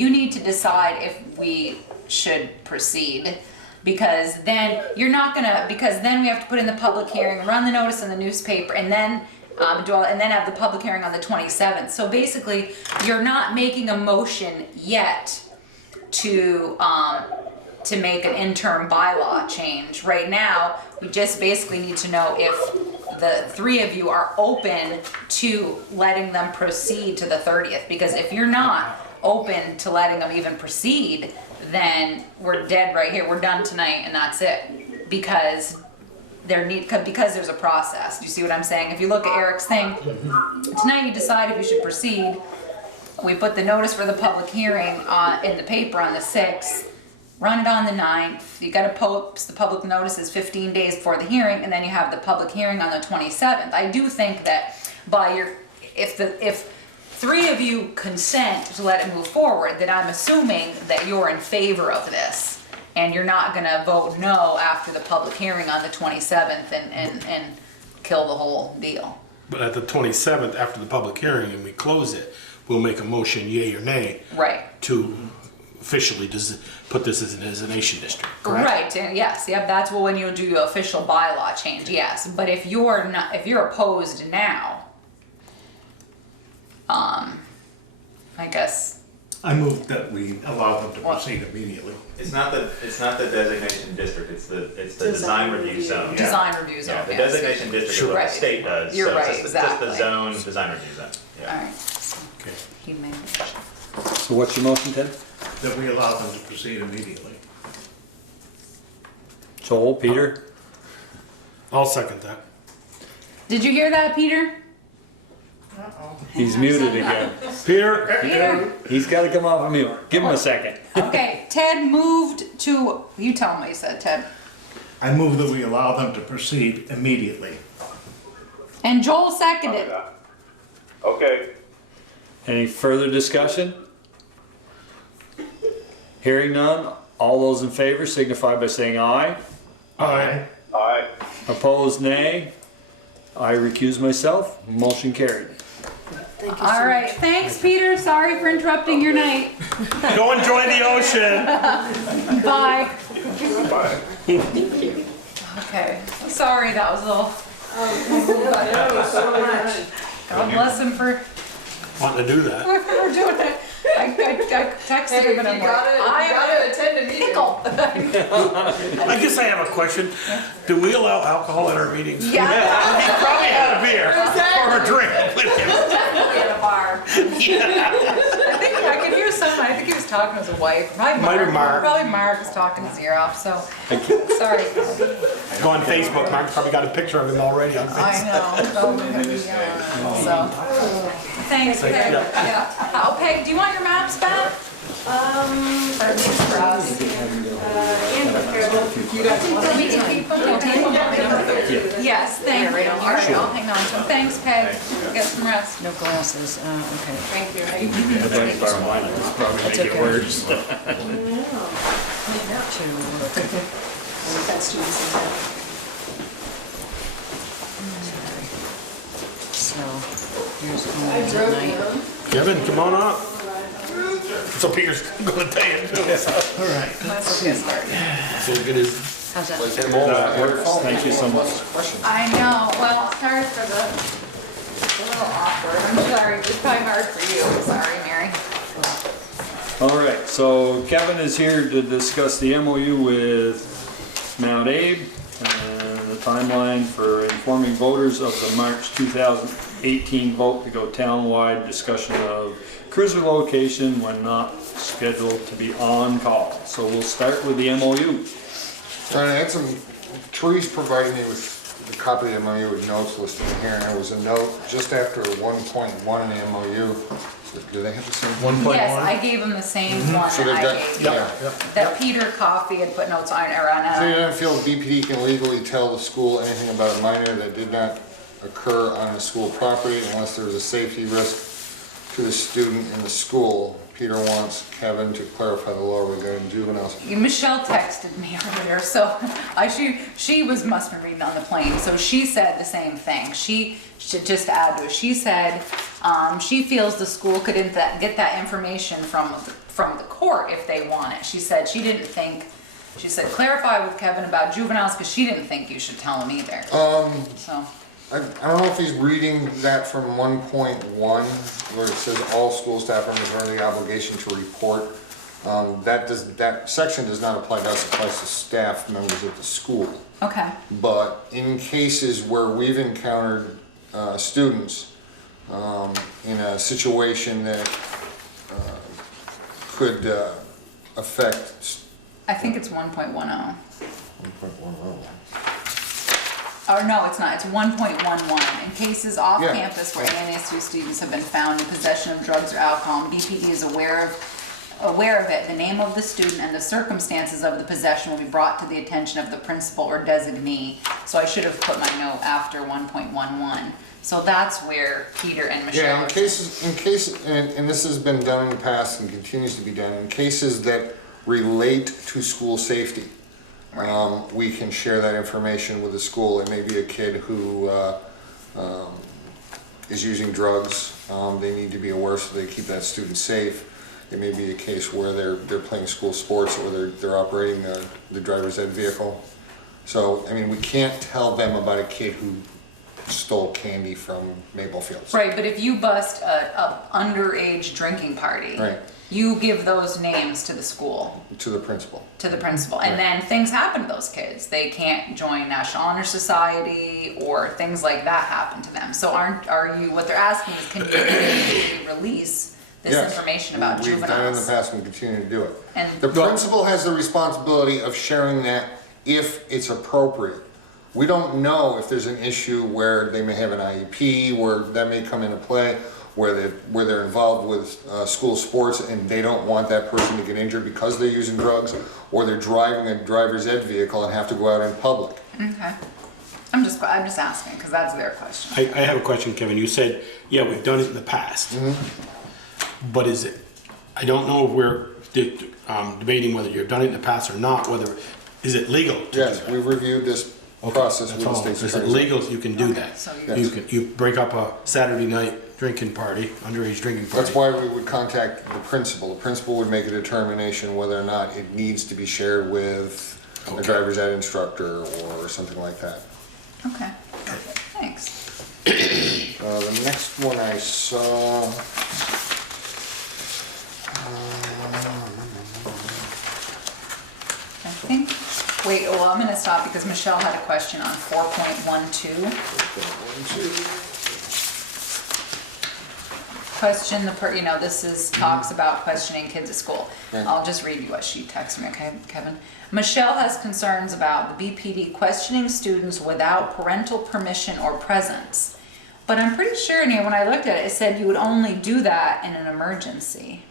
need to decide if we should proceed. Because then then we have to put in the public hearing, run the notice in the newspaper, and then have the public hearing on the 27th. So basically, you're not making a motion yet to make an interim bylaw change. Right now, we just basically need to know if the three of you are open to letting them proceed to the 30th. Because if you're not open to letting them even proceed, then we're dead right here. We're done tonight and that's it. Because there's a process. Do you see what I'm saying? If you look at Eric's thing, tonight you decide if you should proceed. We put the notice for the public hearing in the paper on the 6th, run it on the 9th. You gotta post the public notices 15 days before the hearing, and then you have the public hearing on the 27th. I do think that if three of you consent to let it move forward, then I'm assuming that you're in favor of this. And you're not gonna vote no after the public hearing on the 27th and kill the whole deal. But at the 27th, after the public hearing and we close it, we'll make a motion, yay or nay, Right. to officially put this as a designation district, correct? Right, and yes, yep, that's when you'll do your official bylaw change, yes. But if you're opposed now, I guess. I move that we allow them to proceed immediately. It's not the designation district, it's the design review zone. Design review zone, The yes. designation district is what the state does. You're so right, it's exactly. just the zone design review zone. Yeah. Alright, Okay. he made it. So what's your motion, Ted? That we allow them to proceed immediately. Joel, Peter? I'll second that. Did you hear that, Peter? He's muted again. Peter? Peter? He's gotta come off of mute. Give him a second. Okay, Ted moved to, you tell him what you said, Ted. I move that we allow them to proceed immediately. And Joel seconded. Okay. Any further discussion? Hearing none, all those in favor signify by saying aye. Aye. Aye. Opposed, nay. I recuse myself. Motion carried. Thank you so All right, much. thanks, Peter. Sorry for interrupting your night. Go enjoy the ocean. Bye. Bye. Okay, sorry that was a little, That was so much. God bless him for Wanting to do that. doing it. I texted him and I'm like, I gotta attend a meeting. Pickle. I guess I have a question. Do we allow alcohol at our meetings? Yeah. He probably had a beer or a drink with him. Definitely at a bar. I could hear someone, I think he was talking to his wife. Probably Might be Mark. Probably Mark was talking his ear off, so, sorry. Go on Facebook. Mark's probably got a picture of him already on Facebook. I know. So, thanks, Peg. Yeah. Oh, Peg, do you want your maps back? For us. You guys want me to keep them? Yes, thank you. All right, I'll hang on to them. Thanks, Peg. Get some rest. No glasses, okay. Thank you. The best part of mine is probably make it worse. That's too easy. So, here's home tonight. Kevin, come on up. So Peter's gonna tell you too. All right. Let's get started. So good as. How's that? That works. Thank you so much. I know, well, sorry for it's a little awkward. I'm sorry, it's probably hard for you. Sorry, Mary. All right, so Kevin is here to discuss the MOU with Mount Abe and the timeline for informing voters of the March 2018 vote to go townwide, discussion of cruiser location when not scheduled to be on call. So we'll start with the MOU. So I had Therese provided me with the copy of the MOU with notes listed in here, and there was a note just after 1.1 in the MOU. So do they have the same 1.1? Yes, I gave him the same one So that they've I got, gave you. yeah. That Peter Coffey had put notes on around So you it. don't feel BPD can legally tell the school anything about a minor that did not occur on the school property unless there was a safety risk to to the student in the school. Peter wants Kevin to clarify the law regarding juveniles. Michelle texted me earlier, so she must have been reading on the plane, so she said the same thing. She should just add to it. She said she feels the school could get that information from the court if they want it. She said she didn't think. She said clarify with Kevin about juveniles because she didn't think you should tell him either. So. I don't know if he's reading that from 1.1, where it says all school staff members are under the obligation to report. That section does not apply to us, it applies to staff members at the school. Okay. But in cases where we've encountered students in a situation that could affect... I think it's 1.10. 1.10. Or no, it's not. It's 1.11. In cases off campus where ANSU students have been found in possession of drugs or alcohol, and BPD is aware of it, the name of the student and the circumstances of the possession will be brought to the attention of the principal or designee. So I should have put my note after 1.11. So that's where Peter and Michelle. Yeah, in cases, and this has been done in the past and continues to be done, in cases that relate to school safety. Right. We can share that information with the school. It may be a kid who is using drugs. They need to be aware so they keep that student safe. It may be a case where they're playing school sports or they're operating the driver's ed vehicle. So, I mean, we can't tell them about a kid who stole candy from Maple Fields. Right, but if you bust a underage drinking party, right, you give those names to the school. To the principal. To the principal. And then things happen to those kids. They can't join National Honor Society or things like that happen to them. So what they're asking is, can you release this information about juveniles? We've done it in the past and continue to do it. And the principal has the responsibility of sharing that if it's appropriate. We don't know if there's an issue where they may have an IEP, where that may come into play, where they're involved with school sports and they don't want that person to get injured because they're using drugs, or they're driving a driver's ed vehicle and have to go out in public. Okay. I'm just asking because that's their question. I have a question, Kevin. You said, yeah, we've done it in the past. Mm-hmm. But is it, I don't know if we're debating whether you've done it in the past or not, whether, is it legal? Yes, we've reviewed this process with the state's attorney. Is it legal you can do that? So you break up a Saturday night drinking party, underage drinking party. That's why we would contact the principal. The principal would make a determination whether or not it needs to be shared with a driver's ed instructor or something like that. Okay, thanks. The next one I saw, I think, well, I'm gonna stop because Michelle had a question on 4.12. Question this talks about questioning kids at school. I'll just read you what she texted me, okay, Kevin? Michelle has concerns about the BPD questioning students without parental permission or presence. But I'm pretty sure in here, when I looked at it, it said you would only do that in an emergency.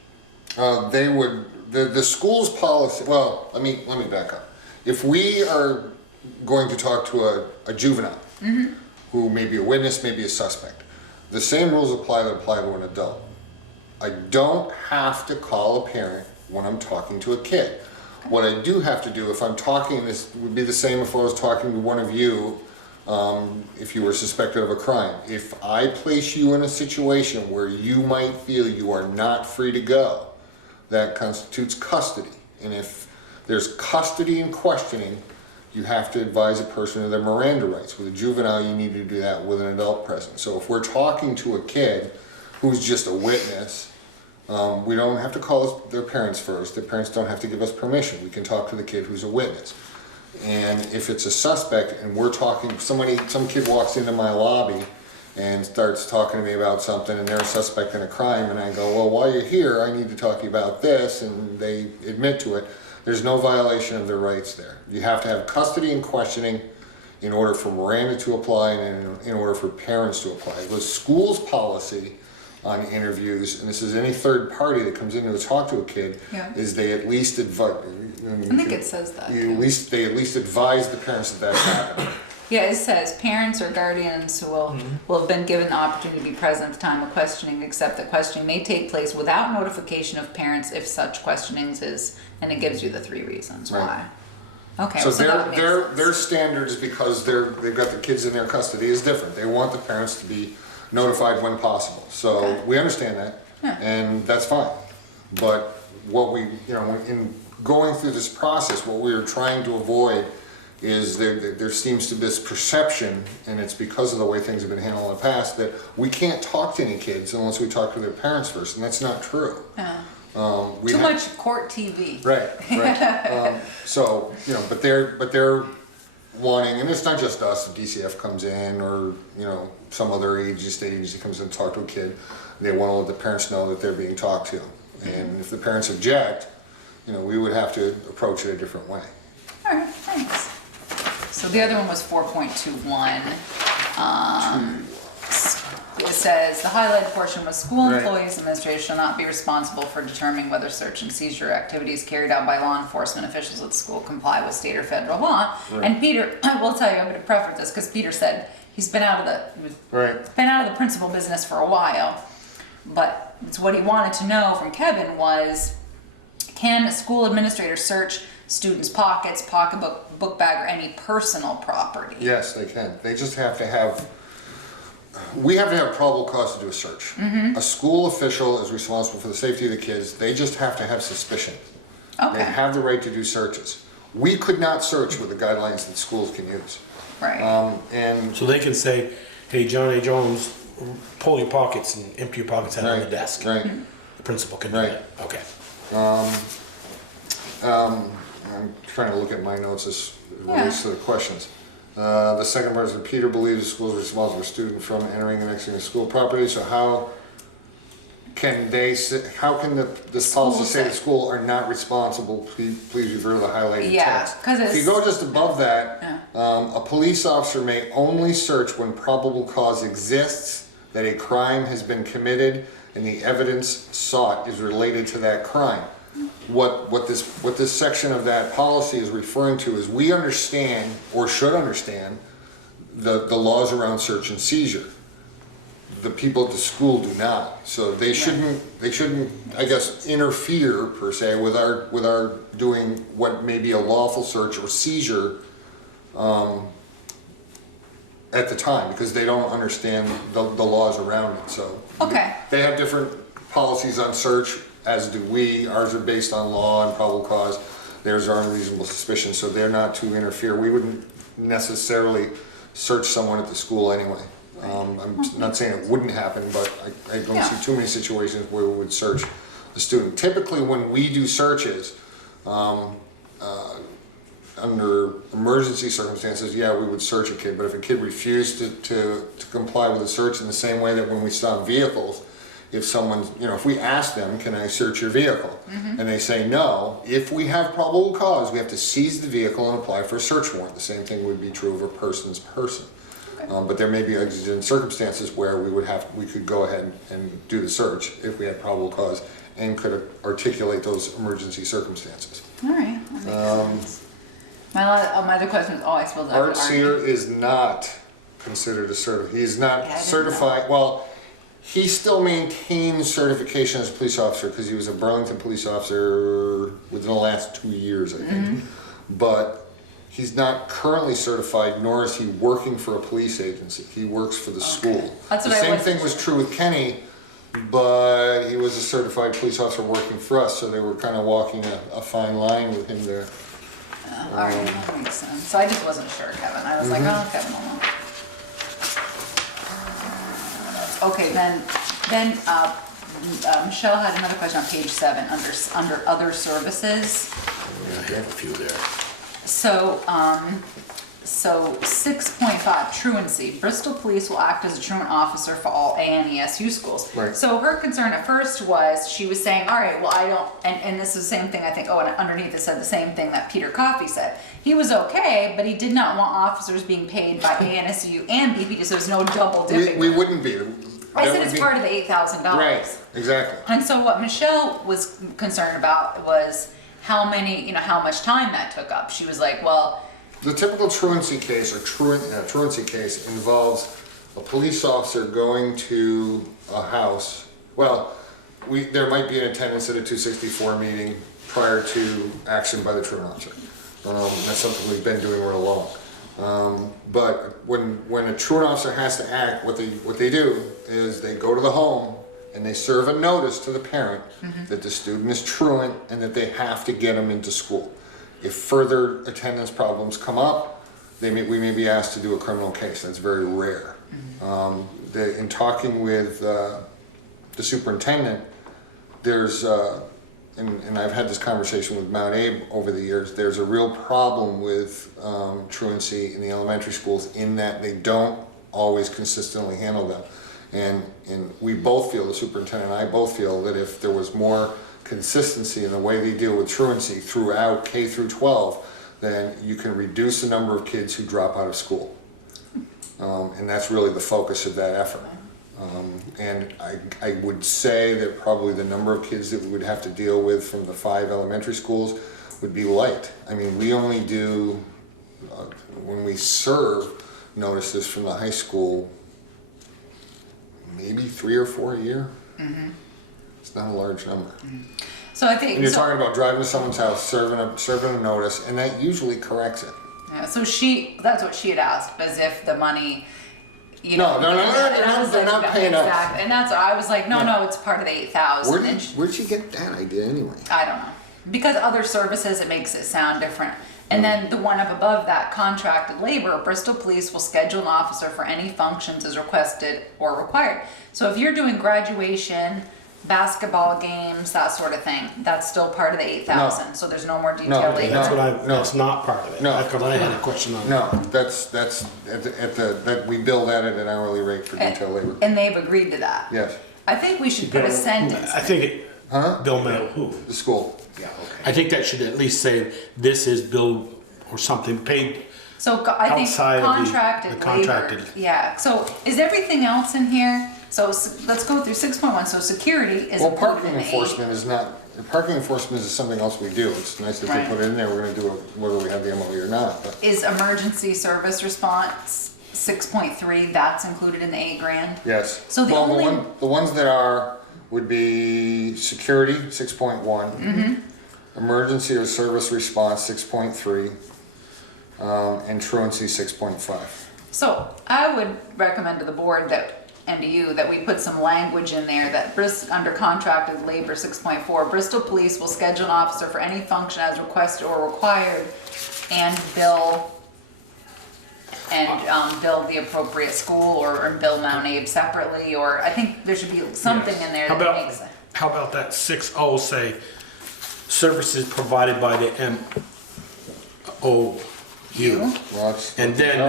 They would, the school's policy, well, let me back up. If we are going to talk to a juvenile, mm-hmm, who may be a witness, may be a suspect, the same rules apply to an adult. I don't have to call a parent when I'm talking to a kid. What I do have to do, if I'm talking, this would be the same if I was talking to one of you, if you were suspected of a crime. If I place you in a situation where you might feel you are not free to go, that constitutes custody. And if there's custody and questioning, you have to advise a person of their Miranda rights. With a juvenile, you need to do that with an adult present. So if we're talking to a kid who's just a witness, we don't have to call their parents first. Their parents don't have to give us permission. We can talk to the kid who's a witness. And if it's a suspect and we're talking, some kid walks into my lobby and starts talking to me about something and they're a suspect in a crime, and I go, well, while you're here, I need to talk to you about this, and they admit to it, there's no violation of their rights there. You have to have custody and questioning in order for Miranda to apply and in order for parents to apply. The school's policy on interviews, and this is any third party that comes in to talk to a kid, is they at least advise. I think it says that. They at least advise the parents that that's happening. Yeah, it says parents or guardians who will have been given the opportunity to be present at the time of questioning, except that questioning may take place without notification of parents if such questionings is, and it gives you the 3 reasons why. Okay, So that makes sense. their standards, because they've got the kids in their custody, is different. They want the parents to be notified when possible. So Okay. we understand that, Yeah. and that's fine. But what we, in going through this process, what we are trying to avoid is there seems to be this perception, and it's because of the way things have been handled in the past, that we can't talk to any kids unless we talk to their parents first, and that's not true. Yeah. We Too have- much court TV. Right, right. So, but they're wanting, and it's not just us, the DCF comes in, or, some other agency, state agency comes in and talk to a kid. They want to let the parents know that they're being talked to. And if the parents object, we would have to approach it a different way. All right, thanks. So the other one was 4.21. It says, the highlighted portion was school Right. employees and administrators shall not be responsible for determining whether search and seizure activities carried out by law enforcement officials at the school comply with state or federal law. Right. And Peter, I will tell you, I'm going to preface this because Peter said he's been out of the principal business for a while. But it's what he wanted to know from Kevin was, can a school administrator search students' pockets, pocketbook, book bag, or any personal property? Yes, they can. They just have to have, we have to have probable cause to do a search. A school official is responsible for the safety of the kids. They just have to have suspicion. Okay. They have the right to do searches. We could not search with the guidelines that schools can use. Right. And So they can say, hey, John A. Jones, pull your pockets and empty your pockets out on the Right, desk. right. The principal can do Right. that. Okay. I'm trying to look at my notes as it relates to the questions. The second part is that Peter believes the school is responsible for a student from entering and exiting school property. So how can this policy say the school are not responsible? Please refer to the highlighted Yeah, text. 'cause If you go just above that, Yeah. a police officer may only search when probable cause exists that a crime has been committed and the evidence sought is related to that crime. What this section of that policy is referring to is we understand, or should understand, the laws around search and seizure. The people at the school do not, so they shouldn't, I guess, interfere per se with our doing what may be a lawful search or seizure at the time, because they don't understand the laws around it. So Okay. they have different policies on search, as do we. Ours are based on law and probable cause. Theirs are unreasonable suspicion, so they're not to interfere. We wouldn't necessarily search someone at the school anyway. I'm not saying it wouldn't happen, but I don't see too many situations where we would search a student. Typically, when we do searches, under emergency circumstances, we would search a kid. But if a kid refused to comply with the search in the same way that when we stop vehicles, if someone, if we ask them, can I search your vehicle? And they say no, if we have probable cause, we have to seize the vehicle and apply for a search warrant. The same thing would be true of a person's person. But there may be exigent circumstances where we could go ahead and do the search if we had probable cause and could articulate those emergency circumstances. All right. That makes sense. My other question is, I suppose Art Seer is not considered a he is not certified. Well, he still maintains certification as a police officer because he was a Burlington police officer within the last 2 years, I think. But he's not currently certified, nor is he working for a police agency. He works for the school. That's The what I same was- thing was true with Kenny, but he was a certified police officer working for us, so they were kind of walking a fine line with him there. All right, that makes sense. So I just wasn't sure, Kevin. I was like, oh, Kevin will know. Okay, then Michelle had another question on page 7 under other services. Yeah, I have a few there. So 6.5, truancy. Bristol Police will act as a truant officer for all ANESU schools. Right. So her concern at first was, she was saying, all right, well, I don't, and this is the same thing, I think, and underneath it said the same thing that Peter Coffey said. He was okay, but he did not want officers being paid by ANSU and BPD, so there's no double dipping. We wouldn't be. I said it's part of the $8,000. Right, exactly. And so what Michelle was concerned about was how much time that took up. She was like, well, The typical truancy case or truancy case involves a police officer going to a house. Well, there might be an attendance at a 264 meeting prior to action by the truant officer. That's something we've been doing real long. But when a truant officer has to act, what they do is they go to the home and they serve a notice to the parent that the student is truant and that they have to get him into school. If further attendance problems come up, we may be asked to do a criminal case. That's very rare. In talking with the superintendent, there's, and I've had this conversation with Mount Abe over the years, there's a real problem with truancy in the elementary schools in that they don't always consistently handle them. And we both feel, the superintendent and I both feel, that if there was more consistency in the way they deal with truancy throughout K through 12, then you can reduce the number of kids who drop out of school. And that's really the focus of that effort. And I would say that probably the number of kids that we would have to deal with from the 5 elementary schools would be light. I mean, we only do, when we serve notices from the high school, maybe 3 or 4 a year. It's not a large number. So I think. And you're talking about driving to someone's house, serving a notice, and that usually corrects it. Yeah, so that's what she had asked, as if the money, No, they're not paying us. Exactly, and that's, I was like, no, it's part of the 8,000. Where'd you get that idea anyway? I don't know. Because other services, it makes it sound different. And then the one up above that, contracted labor, Bristol Police will schedule an officer for any functions as requested or required. So if you're doing graduation, basketball games, that sort of thing, that's still part of the 8,000. So there's no more detail labor. That's not part of it. No. Because I had a question on No, that's that we bill that at an hourly rate for detail labor. And they've agreed to that. Yes. I think we should put a sentence. I think it, Bill Mail, who? The school. Yeah, okay. I think that should at least say, this is bill or something paid. So I think Outside of contracted the labor. contracted. Yeah, so is everything else in here? So let's go through 6.1, so security is. Well, parking enforcement is not, parking enforcement is something else we do. It's nice if we put it in there, we're gonna do it whether we have the MOE or not, but. Is emergency service response 6.3, that's included in the $8,000? Yes. So the the ones that would be security, 6.1. Emergency or service response, 6.3. And truancy, 6.5. So I would recommend to the board and to you that we put some language in there that under contracted labor 6.4, Bristol Police will schedule an officer for any function as requested or required and bill the appropriate school or bill Mount Abe separately, or I think there should be something in there that makes it. How about that 6.0 say, services provided by the MOU? And then,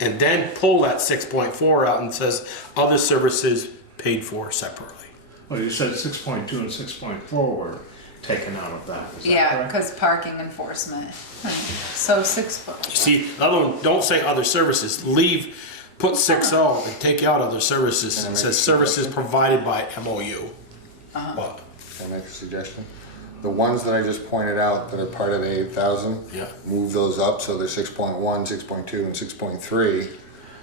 and then pull that 6.4 out and says, other services paid for separately. Well, you said 6.2 and 6.4 were taken out of that, is that Yeah, correct? because parking enforcement. So 6. See, the other one, don't say other services, put 6.0 and take out other services, and says services provided by MOU. What? Can I make a suggestion? The ones that I just pointed out that are part of the 8,000, move those up so they're 6.1, 6.2, and 6.3,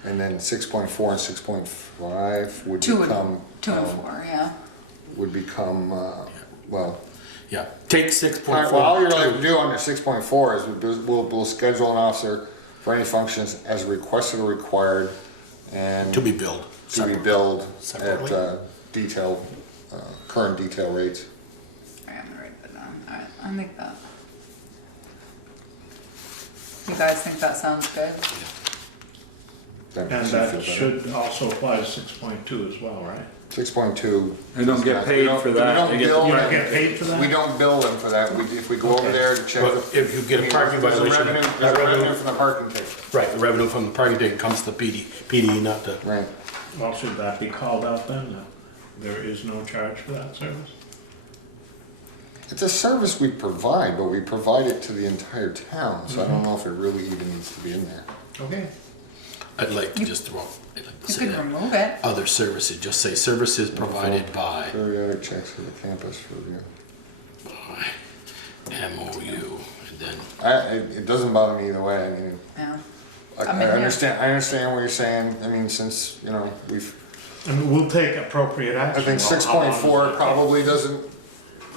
and then 6.4 and 6.5 would become 2 and 4, yeah. Would become take 6.4. Well, all you're going to do under 6.4 is we'll schedule an officer for any functions as requested or required, and to be billed at current detail rates. I think that. You guys think that sounds good? And that should also apply to 6.2 as well, right? 6.2. They don't get paid for that. You don't get paid for that? We don't bill them for that. If we go over there to check. But if you get a parking violation, there's revenue from the parking ticket. Right, the revenue from the parking ticket comes to PD, not the. Right. Well, should that be called out then? That there is no charge for that service? It's a service we provide, but we provide it to the entire town, so I don't know if it really even needs to be in there. Okay. I'd like to just throw, You could remove it. other services, just say services provided by Periodic checks for the campus review. MOU, and then. It doesn't bother me either way, I mean, Yeah. I understand what you're saying, I mean, since, you know, And we'll take appropriate I action. think 6.4 probably doesn't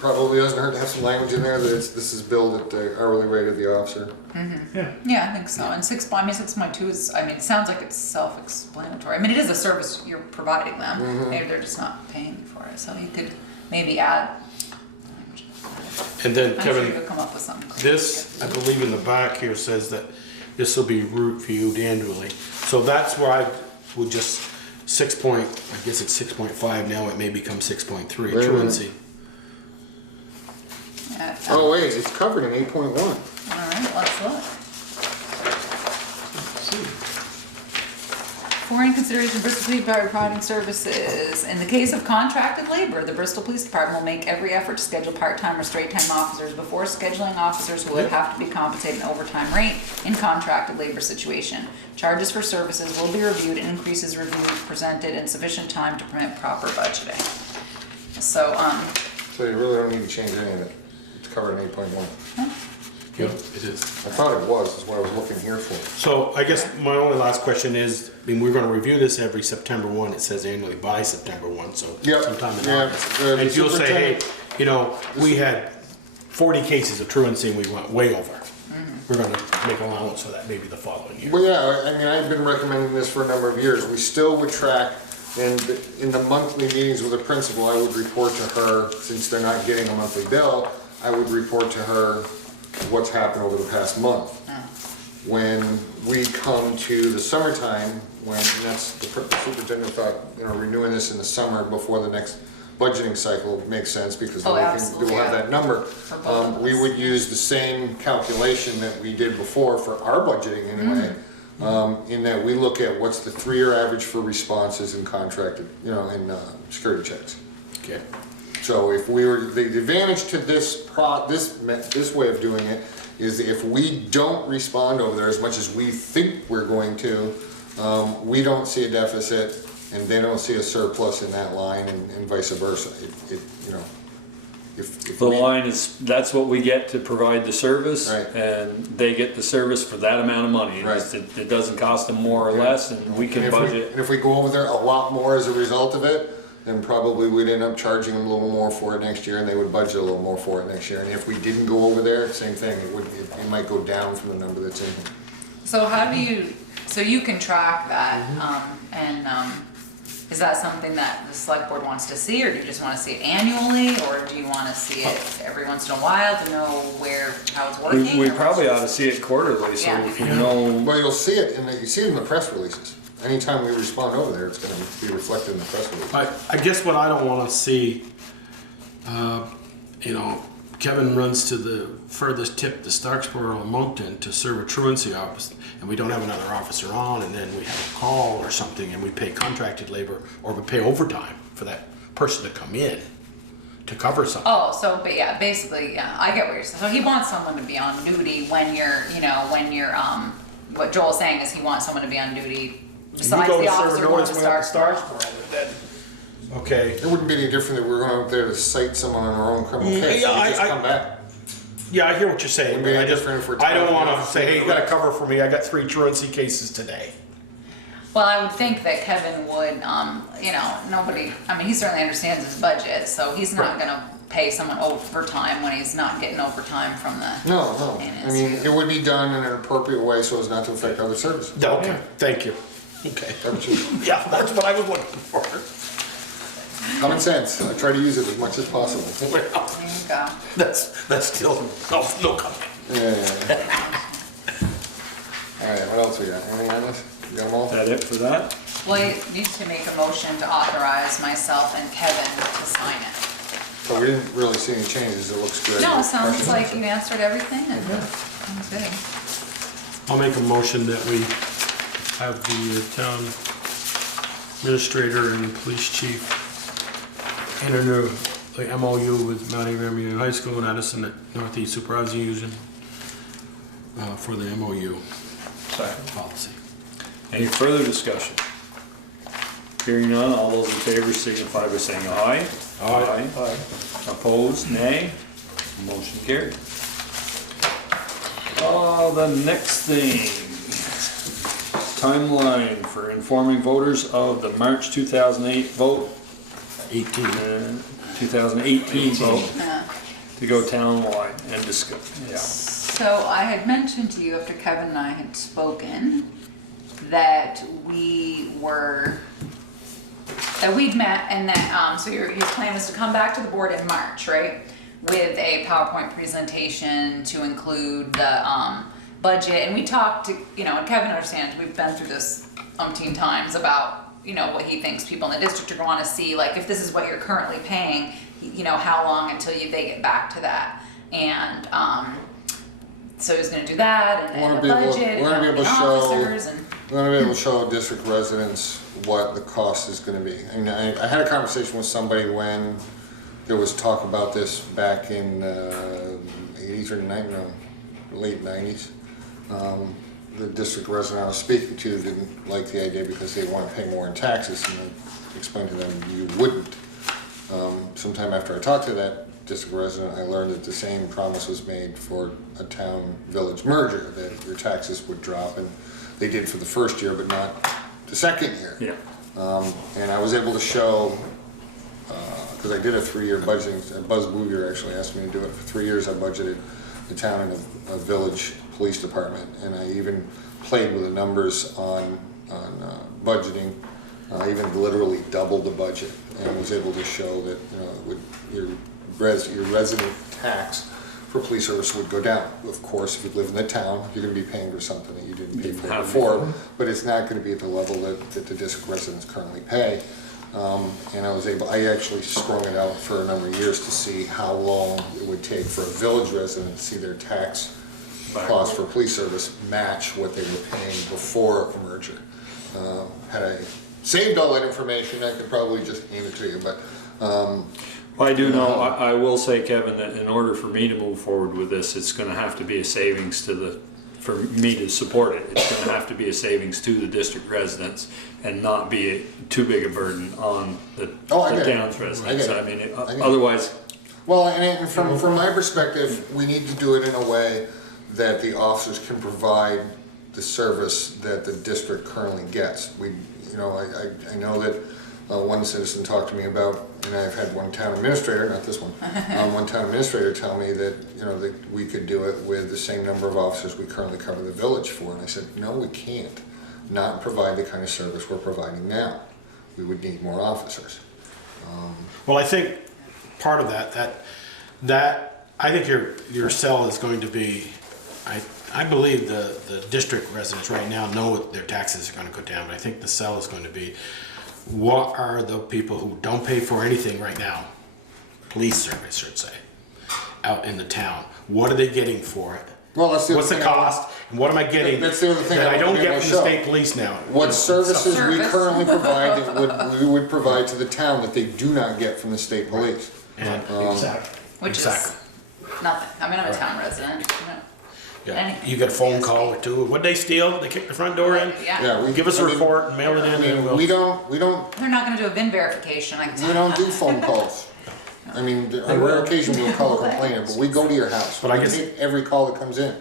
hurt to have some language in there that this is billed at the hourly rate of the officer. Yeah, I think so. And 6.2 is, I mean, it sounds like it's self-explanatory. I mean, it is a service you're providing them. Maybe they're just not paying you for it. So you could maybe add. And then I'm sure Kevin, you'll come up with something. this, I believe in the back here says that this will be reviewed annually. So that's where I would just I guess it's 6.5 now, it may become 6.3, truancy. Oh wait, it's covered in 8.1. All right, let's look. For any consideration, Bristol Police Department providing services. In the case of contracted labor, the Bristol Police Department will make every effort to schedule part-time or straight-time officers before scheduling officers who would have to be compensated an overtime rate in contracted labor situation. Charges for services will be reviewed and increases reviewed, presented in sufficient time to permit proper budgeting. So, So you really don't need to change any of it. It's covered in 8.1. Yep, it is. I thought it was, that's what I was looking here for. So I guess my only last question is, I mean, we're gonna review this every September 1, it says annually by September 1, so Yep. sometime in Yeah, August. the And you'll say, hey, superintendent- you know, we had 40 cases of truancy and we went way over. We're gonna make allowance for that maybe the following year. Well, yeah, I mean, I've been recommending this for a number of years. We still would track, and in the monthly meetings with the principal, I would report to her, since they're not getting a monthly bill, I would report to her what's happened over the past month. When we come to the summertime, when, and that's, the superintendent thought, you know, renewing this in the summer before the next budgeting cycle makes sense, because then we'll have that number. We would use the same calculation that we did before for our budgeting anyway, in that we look at what's the 3-year average for responses and contracted, you know, and security checks. Okay. So if we were, the advantage to this way of doing it is if we don't respond over there as much as we think we're going to, we don't see a deficit and they don't see a surplus in that line, and vice versa. You know, if The line is, that's what we get to provide the service, Right. and they get the service for that amount of money. Right. It doesn't cost them more or less, and we can budget. And if we go over there a lot more as a result of it, then probably we'd end up charging them a little more for it next year, and they would budget a little more for it next year. And if we didn't go over there, same thing, it might go down from the number that's in here. So how do you, so you can track that, and is that something that the select board wants to see, or do you just wanna see it annually, or do you wanna see it every once in a while to know how it's working? We or probably what's- ought to see it quarterly, so Yeah. if you know. Well, you'll see it, you see it in the press releases. Anytime we respond over there, it's gonna be reflected in the press release. I guess what I don't wanna see, you know, Kevin runs to the furthest tip, the Starksboro or Moncton, to serve a truancy office, and we don't have another officer on, and then we have a call or something, and we pay contracted labor, or we pay overtime for that person to come in to cover something. Oh, so, but yeah, basically, yeah, I get what you're saying. So he wants someone to be on duty when you're, what Joel's saying is he wants someone to be on duty besides the officer going to Starksboro. Okay. It wouldn't be any different if we were going out there to cite someone on our own criminal case, Yeah, we just come back. Yeah, I hear what you're saying, Wouldn't be but any different if we're I don't talking wanna about- say, hey, you gotta cover for me, I got 3 truancy cases today. Well, I would think that Kevin would, he certainly understands his budget, so he's not gonna pay someone overtime when he's not getting overtime from the. No, I mean, it would be done in an appropriate way so as not to affect other services. Okay, thank you. Okay. Yeah, that's what I was looking for. Common sense, I try to use it as much as possible. There you go. That's still, no comment. Yeah. All right, what else we got? Anything on this? You got them all? Is that it for that? Well, you need to make a motion to authorize myself and Kevin to sign it. So we didn't really see any changes, it looks good. No, it sounds Questions? like you answered everything and sounds good. I'll make a motion that we have the town administrator and the police chief enter the MOU with Mount Airy Union High School and Addison at Northeast Supervising Union for the MOU policy. Any further discussion? Hearing none, all those in favor signify by saying aye. Aye. Opposed, nay. Motion carried. The next thing, timeline for informing voters of the March 2008 vote. 2018 vote Yeah. to go townwide and discuss, yeah. So I had mentioned to you after Kevin and I had spoken that we'd met and that, so your plan was to come back to the board in March, right? With a PowerPoint presentation to include the budget, and we talked to, and Kevin understands, we've been through this umpteen times about, what he thinks people in the district are going to see, like if this is what you're currently paying, how long until they get back to that. And so he's gonna do that and the budget and officers and. We want to be able to show district residents what the cost is going to be. I mean, I had a conversation with somebody when there was talk about this back in 80s or 90s, no, late 90s. The district resident I was speaking to didn't like the idea because they want to pay more in taxes, and I explained to them you wouldn't. Sometime after I talked to that district resident, I learned that the same promise was made for a town-village merger, that your taxes would drop, and they did for the first year, but not the second year. Yeah. And I was able to show, because I did a 3-year budgeting, Buzz Booger actually asked me to do it. For 3 years I budgeted the town and a village police department, and I even played with the numbers on budgeting. I even literally doubled the budget, and was able to show that your resident tax for police service would go down. Of course, if you live in the town, you're going to be paying for something that you didn't pay for before, but it's not going to be at the level that the district residents currently pay. And I actually strung it out for a number of years to see how long it would take for a village resident to see their tax cost for police service match what they were paying before a merger. Had I saved all that information, I could probably just hand it to you, but I do know, I will say, Kevin, that in order for me to move forward with this, it's gonna have to be a savings for me to support it. It's gonna have to be a savings to the district residents and not be too big a burden on the town's residents. I mean, otherwise. Well, and from my perspective, we need to do it in a way that the officers can provide the service that the district currently gets. I know that one citizen talked to me about, and I've had one town administrator, not this one, one town administrator tell me that, that we could do it with the same number of officers we currently cover the village for. And I said, no, we can't not provide the kind of service we're providing now. We would need more officers. Well, I think part of that I think your SEL is going to be, I believe the district residents right now know their taxes are going to go down, but I think the SEL is going to be, what are the people who don't pay for anything right now, police service, should say, out in the town? What are they getting for it? Well, that's what's the cost, and what am I getting that's the other thing that I don't get from the state police now? What services we currently provide that we would provide to the town that they do not get from the state police. And Which is nothing. I mean, I'm a town resident. Yeah. You get a phone call or two. What'd they steal? They kicked the front door in? Yeah. Give us a report and mail it in. And we don't. They're not going to do a VIN verification. We don't do phone calls. I mean, on rare occasion we'll call a complainant, but we go to your house. But I guess take every call that comes in.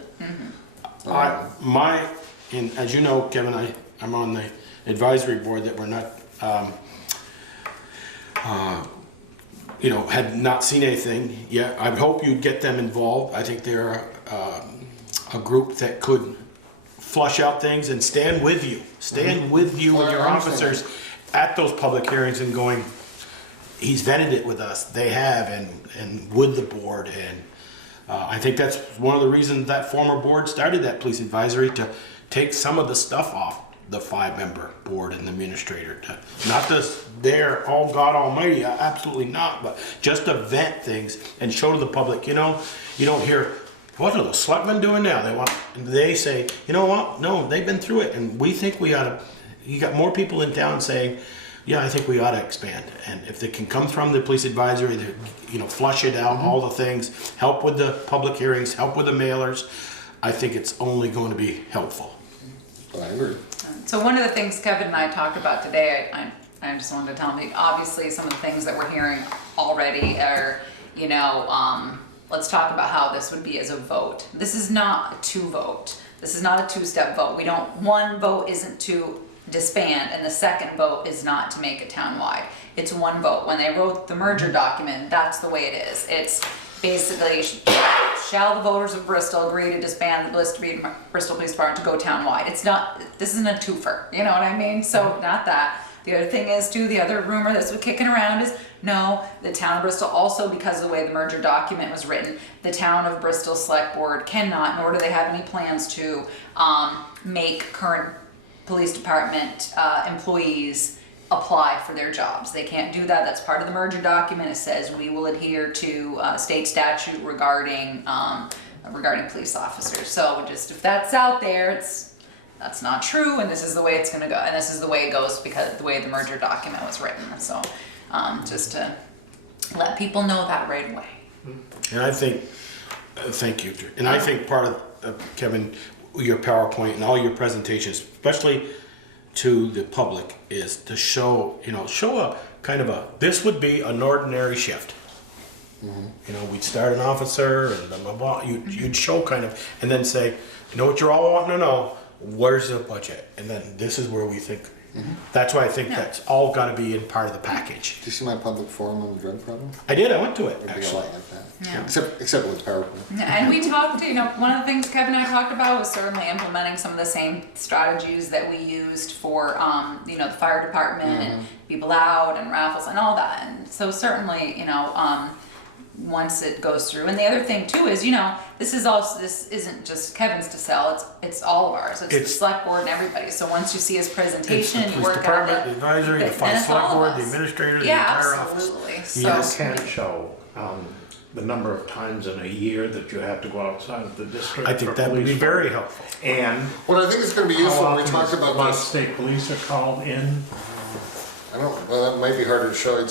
As you know, Kevin, I'm on the advisory board that we're not, had not seen anything yet. I hope you'd get them involved. I think they're a group that could flush out things and stand with you. Stand with you and your officers at those public hearings and going, he's vetted it with us. They have, and with the board. And I think that's one of the reasons that former board started that police advisory, to take some of the stuff off the 5-member board and the administrator. Not just there, oh God almighty, absolutely not, but just to vent things and show to the public, you don't hear, what are those selectmen doing now? They say, you know what, no, they've been through it, and we think we ought to. You got more people in town saying, yeah, I think we ought to expand. And if they can come from the police advisory, flush it out, all the things, help with the public hearings, help with the mailers, I think it's only going to be helpful. I agree. So one of the things Kevin and I talked about today, I just wanted to tell him, obviously some of the things that we're hearing already are, let's talk about how this would be as a vote. This is not a 2-vote. This is not a 2-step vote. We don't, one vote isn't to disband and the second vote is not to make it townwide. It's one vote. When they wrote the merger document, that's the way it is. It's basically, shall the voters of Bristol agree to disband the Bristol Police Department to go townwide? It's not, this isn't a twofer, you know what I mean? So not that. The other thing is too, the other rumor that's been kicking around is, no, the town of Bristol also, because of the way the merger document was written, the town of Bristol Select Board cannot, nor do they have any plans to, make current police department employees apply for their jobs. They can't do that. That's part of the merger document. It says we will adhere to state statute regarding police officers. So just if that's out there, that's not true, and this is the way it's going to go, and this is the way it goes because of the way the merger document was written. So just to let people know that right away. And I think, thank you, and I think part of Kevin, your PowerPoint and all your presentations, especially to the public, is to show a kind of this would be an ordinary shift. We'd start an officer and blah, blah, blah. You'd show kind of, and then say, what you're all wanting to know, where's the budget? And then this is where we think, that's why I think that's all got to be in part of the package. Did you see my public forum on the drug problem? I did, I went to it, It'd be a actually. lot like that. Yeah. Except with PowerPoint. And we talked, one of the things Kevin and I talked about was certainly implementing some of the same strategies that we used for, the fire department and people out and raffles and all that. And so certainly, once it goes through. And the other thing too is, this isn't just Kevin's to sell, it's all of ours. It's the select board and everybody. So once you see his presentation and you work out the advisory, the select board, the administrator, the entire office. So, You can't show the number of times in a year that you have to go outside of the district. I think that would be very helpful. And what I think is going to be useful when we talk about this. State police are called in. Well, that might be harder to show.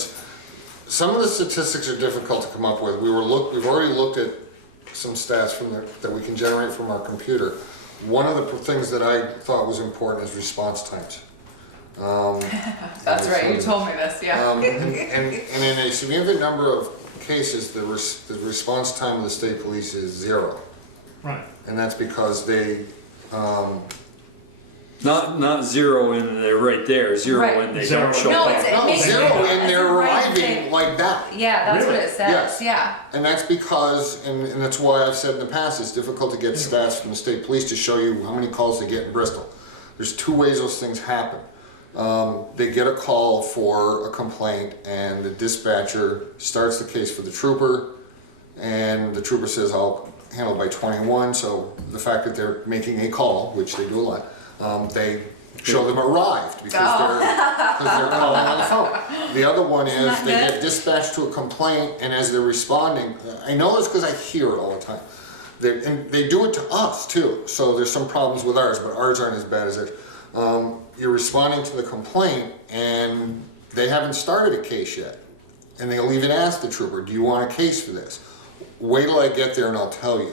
Some of the statistics are difficult to come up with. We've already looked at some stats that we can generate from our computer. One of the things that I thought was important is response times. That's right, you told me this, yeah. And in a significant number of cases, the response time of the state police is 0. Right. And that's because they not 0 in there right there, 0 Right. when they Zero. don't show No, up. it makes 0 it- in it's they're the right arriving thing. like that. Yeah, that's what it says, Yes. yeah. And that's because, and that's why I've said in the past, it's difficult to get stats from the state police to show you how many calls they get in Bristol. There's 2 ways those things happen. They get a call for a complaint and the dispatcher starts the case for the trooper and the trooper says, I'll handle it by 21. So the fact that they're making a call, which they do a lot, they show them arrived because they're calling on the phone. The other one is they get dispatched to a complaint and as they're responding, I know this because I hear it all the time. And they do it to us too. So there's some problems with ours, but ours aren't as bad as it. You're responding to the complaint and they haven't started a case yet. And they'll even ask the trooper, do you want a case for this? Wait till I get there and I'll tell you.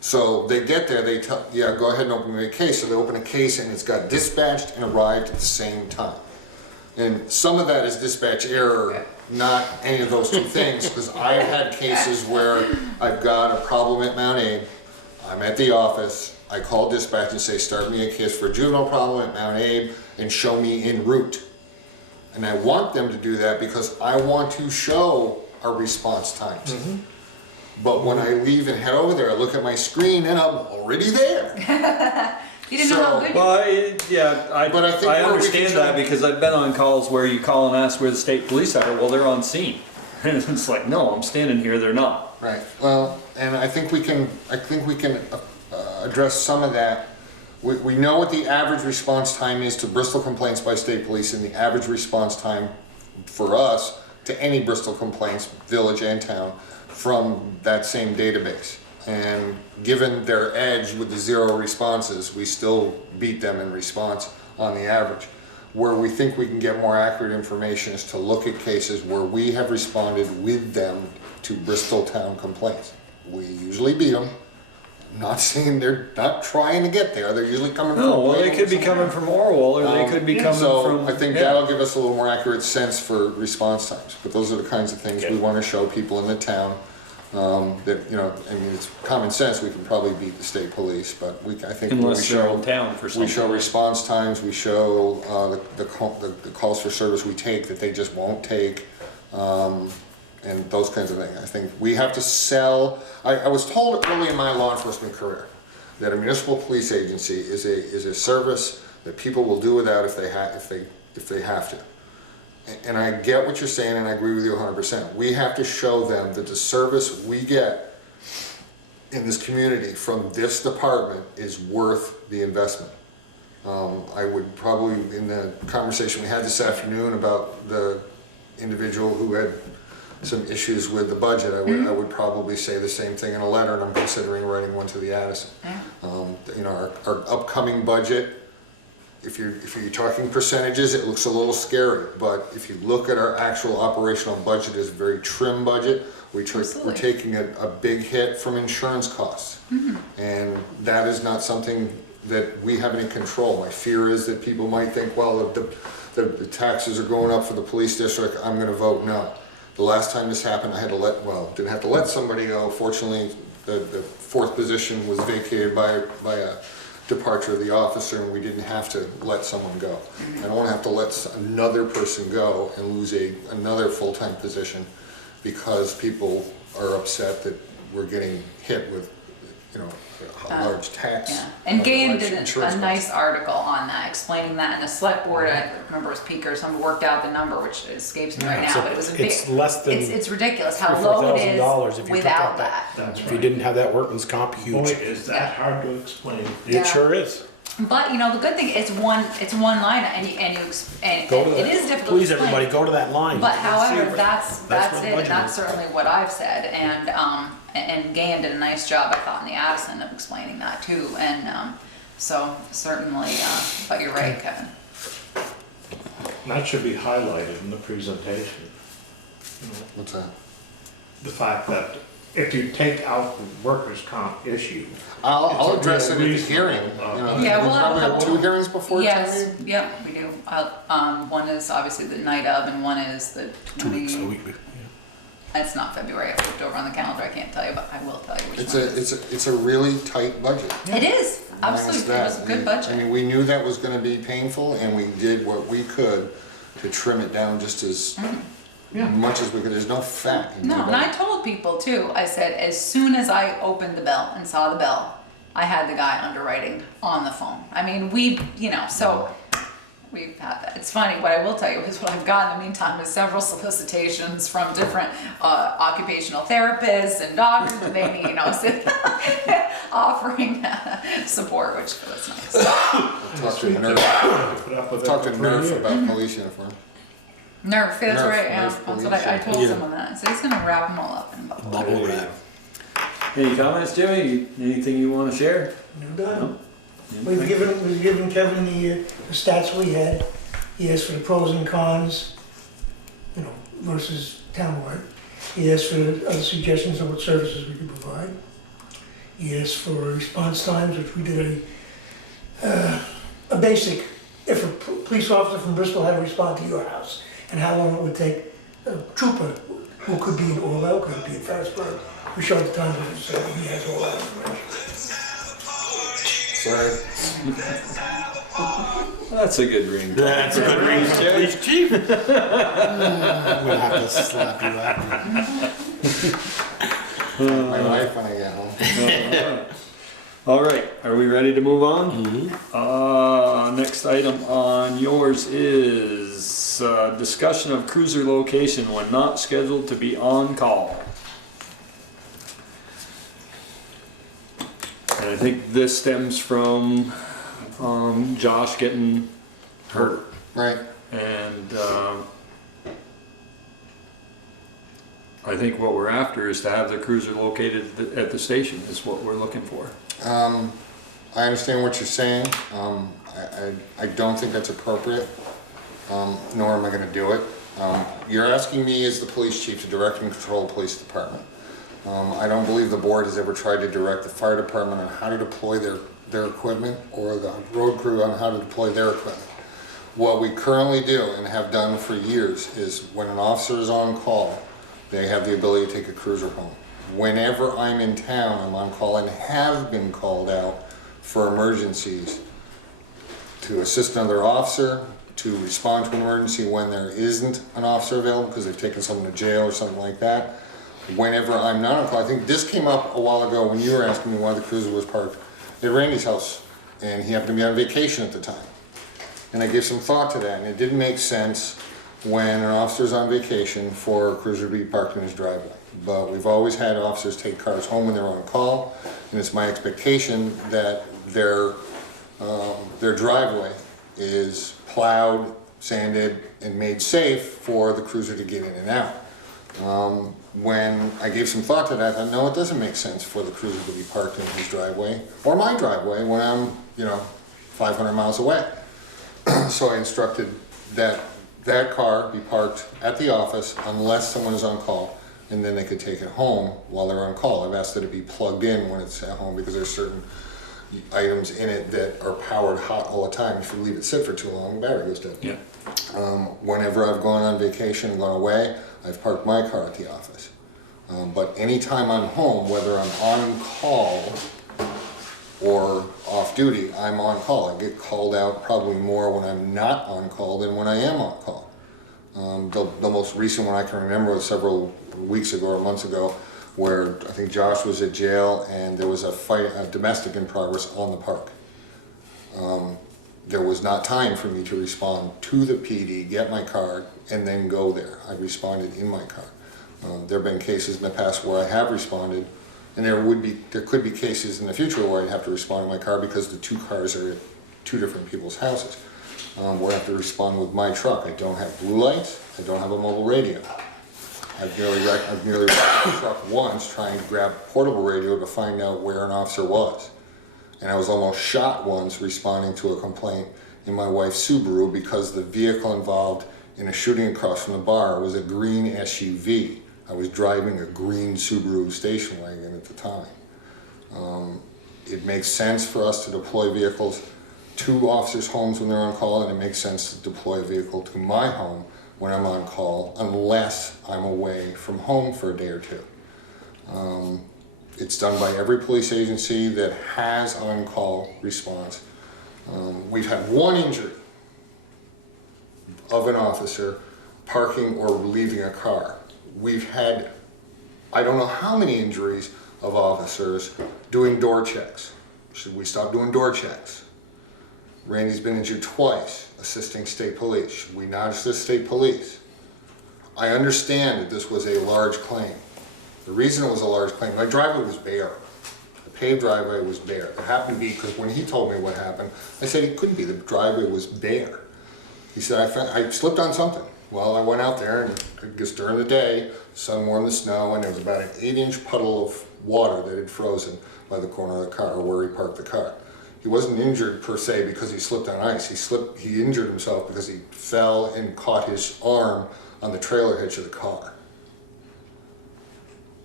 So they get there, they tell, yeah, go ahead and open me a case. So they open a case and it's got dispatched and arrived at the same time. And some of that is dispatch error, not any of those 2 things, because I've had cases where I've got a problem at Mount Abe, I'm at the office, I call dispatch and say, start me a case for a juvenile problem at Mount Abe and show me en route. And I want them to do that because I want to show our response times. But when I leave and head over there, I look at my screen and I'm already there. You didn't know how good Well, I understand that because I've been on calls where you call and ask where the state police are. Well, they're on scene. And it's like, no, I'm standing here, they're not. Right, well, and I think we can address some of that. We know what the average response time is to Bristol complaints by state police and the average response time for us to any Bristol complaints, village and town, from that same database. And given their edge with the 0 responses, we still beat them in response on the average. Where we think we can get more accurate information is to look at cases where we have responded with them to Bristol town complaints. We usually beat them. I'm not saying they're not trying to get there. They're usually coming from. No, well, they could be coming from Orwell, or they could be coming from. I think that'll give us a little more accurate sense for response times. But those are the kinds of things we want to show people in the town. That, you know, I mean, it's common sense, we can probably beat the state police, but I think we Unless they're show, in town for something. we show response times, we show the calls for service we take that they just won't take, and those kinds of things. I think we have to sell. I was told early in my law enforcement career that a municipal police agency is a service that people will do without if they have to. And I get what you're saying, and I agree with you 100%. We have to show them that the service we get in this community from this department is worth the investment. I would probably, in the conversation we had this afternoon about the individual who had some issues with the budget, I would probably say the same thing in a letter, and I'm considering writing one to the Addison. You know, our upcoming budget, if you're talking percentages, it looks a little scary, but if you look at our actual operational budget, it's a very trim budget. We're taking a big hit from insurance costs, and that is not something that we have any control. My fear is that people might think, well, the taxes are going up for the police district, I'm going to vote no. The last time this happened, I had to didn't have to let somebody go. Fortunately, the fourth position was vacated by a departure of the officer, and we didn't have to let someone go. I don't want to have to let another person go and lose another full-time position because people are upset that we're getting hit with, you know, a large tax. Yeah. And Gayan did insurance a nice article on that, explaining that in the select board. I remember it was Peak or someone worked out the number, which escapes me right now, but it was a big. It's less than. It's ridiculous how low it is without that. If you didn't have that workman's comp, huge. Boy, is that hard to explain. It sure is. But you know, the good thing, it's one line, and it is difficult. Please, to explain. everybody, go to that line. But however, that's where it, the and budget that's is. certainly what I've said, and Gayan did a nice job, I thought, in the Addison of explaining that too, and so certainly, but you're right, Kevin. That should be highlighted in the presentation. You know, What's that? the fact that if you take out the workers' comp issue. I'll it's a address it real at the hearing. reasonable, You know, Yeah, we'll have a probably couple- two hearings before Yes, town meeting? yep, we do. One is obviously the night of, and one is the 2 weeks a 20, week. it's not February, I looked over on the calendar, I can't tell you, but I will tell you which one. It's a really tight budget. It is, absolutely, it was a good I budget. mean, we knew that was gonna be painful, and we did what we could to trim it down just as much as we could. There's no fat in the No, and I budget. told people too, I said, as soon as I opened the bill and saw the bill, I had the guy underwriting on the phone. I mean, so we've had that. It's funny, what I will tell you is what I've got in the meantime is several solicitations from different occupational therapists and doctors, and they need, offering support, which was nice. Talk to Nerf about police uniform. Nerf, that's Nerf, right, yeah, Nerf that's what I told police. someone that. So he's gonna wrap them all up in bubble. Bubble wrap. Any comments, Jimmy? Anything you want to share? No done. We've given Kevin the stats we had. He asked for the pros and cons, versus townwide. He asked for other suggestions of what services we could provide. He asked for response times, which we did a basic, if a police officer from Bristol had to respond to your house, and how long it would take a trooper who could be in Orwell, could be in Ferrisburg. We showed the time difference, so he has all that information. Sorry. That's a good ring. That's a good ring, police chief. I'm gonna have to slap you after. My wife when I get home. All right, are we ready to move on? Next item on yours is discussion of cruiser location when not scheduled to be on call. And I think this stems from Josh getting hurt. Right. And I think what we're after is to have the cruiser located at the station is what we're looking for. I understand what you're saying. I don't think that's appropriate, nor am I gonna do it. You're asking me as the police chief to direct and control the police department. I don't believe the board has ever tried to direct the fire department on how to deploy their equipment, or the road crew on how to deploy their equipment. What we currently do and have done for years is when an officer is on call, they have the ability to take a cruiser home. whenever I'm in town, I'm on call and have been called out for emergencies to assist another officer, to respond to an emergency when there isn't an officer available because they've taken someone to jail or something like that. Whenever I'm not on call, I think this came up a while ago when you were asking me why the cruiser was parked at Randy's house, and he happened to be on vacation at the time. And I gave some thought to that, and it didn't make sense when an officer's on vacation for a cruiser to be parked in his driveway. But we've always had officers take cars home when they're on call, and it's my expectation that their driveway is plowed, sanded, and made safe for the cruiser to get in and out. When I gave some thought to that, I thought, no, it doesn't make sense for the cruiser to be parked in his driveway, or my driveway, when I'm, 500 miles away. So I instructed that that car be parked at the office unless someone is on call, and then they could take it home while they're on call. I've asked that it be plugged in when it's at home because there's certain items in it that are powered hot all the time. If you leave it sit for too long, the battery goes dead. Yeah. Whenever I've gone on vacation and gone away, I've parked my car at the office. But anytime I'm home, whether I'm on call or off duty, I'm on call. I get called out probably more when I'm not on call than when I am on call. The most recent one I can remember was several weeks ago or months ago, where I think Josh was at jail and there was a fight, a domestic in progress on the park. There was not time for me to respond to the PD, get my car, and then go there. I responded in my car. There have been cases in the past where I have responded, and there could be cases in the future where I'd have to respond in my car because the two cars are at two different people's houses. Where I have to respond with my truck. I don't have blue lights, I don't have a mobile radio. I've nearly wrecked the truck once trying to grab a portable radio to find out where an officer was. And I was almost shot once responding to a complaint in my wife's Subaru because the vehicle involved in a shooting across from the bar was a green SUV. I was driving a green Subaru station wagon at the time. It makes sense for us to deploy vehicles to officers' homes when they're on call, and it makes sense to deploy a vehicle to my home when I'm on call, unless I'm away from home for a day or two. It's done by every police agency that has on-call response. We've had one injury of an officer parking or leaving a car. We've had, I don't know how many injuries of officers doing door checks. Should we stop doing door checks? Randy's been injured twice assisting state police. Should we not assist state police? I understand that this was a large claim. The reason it was a large claim, my driveway was bare. The paved driveway was bare. It happened to be because when he told me what happened, I said it couldn't be, the driveway was bare. He said, I slipped on something. Well, I went out there, and I guess during the day, the sun warmed the snow, and there was about an 8-inch puddle of water that had frozen by the corner of the car, where he parked the car. He wasn't injured per se because he slipped on ice. He injured himself because he fell and caught his arm on the trailer hitch of the car.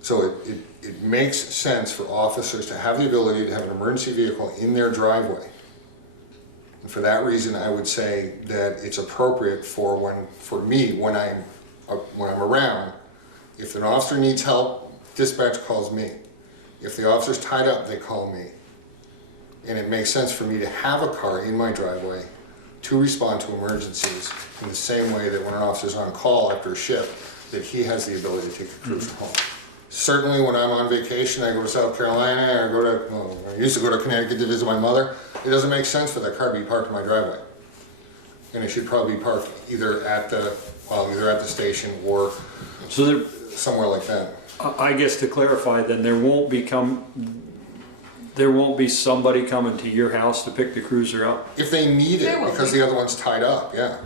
So it makes sense for officers to have the ability to have an emergency vehicle in their driveway. And for that reason, I would say that it's appropriate for me when I'm around. If an officer needs help, dispatch calls me. If the officer's tied up, they call me. And it makes sense for me to have a car in my driveway to respond to emergencies in the same way that when an officer's on call after a shift, that he has the ability to take a cruiser home. Certainly when I'm on vacation, I go to South Carolina, I used to go to Connecticut to visit my mother. It doesn't make sense for that car to be parked in my driveway. And it should probably be parked either at the station or somewhere like that. I guess to clarify, then there won't be somebody coming to your house to pick the cruiser up? If they need it, because the other one's tied up, yeah.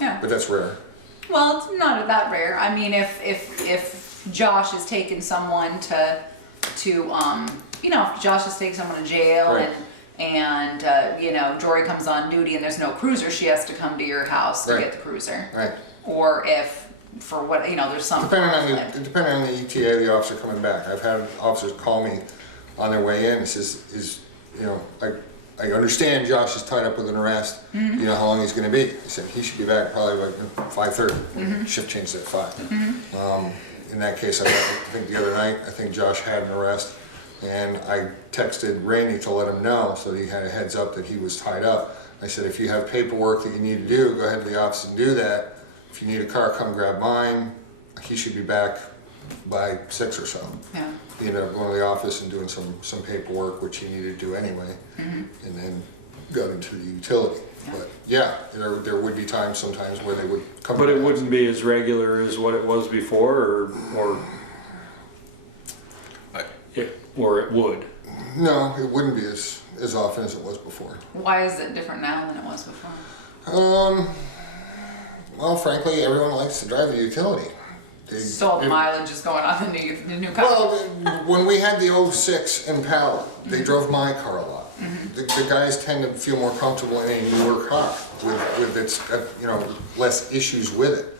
Yeah. But that's rare. Well, it's not that rare. I mean, if Josh is taking someone to if Josh is taking someone to jail, right, and Jory comes on duty and there's no cruiser, she has to come to your house to right, get the cruiser. Right. Or if for what there's some depending on the ETA, the officer coming back. I've had officers call me on their way in and says, I understand Josh is tied up with an arrest. Mm-hmm. You know how long he's going to be? He said he should be back probably by 5:30. Mm-hmm. Shift changed at 5. Mm-hmm. in that case, I think the other night, I think Josh had an arrest, and I texted Randy to let him know, so he had a heads up that he was tied up. I said, if you have paperwork that you need to do, go ahead to the office and do that. If you need a car, come grab mine. He should be back by 6 or so. Yeah. He ended up going to the office and doing some paperwork, which he needed to do anyway, and then got into the utility. But yeah, there would be times sometimes where they would come. But it wouldn't be as regular as what it was before, or it would. No, it wouldn't be as often as it was before. Why is it different now than it was before? Well, frankly, everyone likes to drive the utility. So all the mileage is going on the new car. Well, when we had the 06 Impala, they drove my car a lot. The guys tend to feel more comfortable in a newer car with its, less issues with it.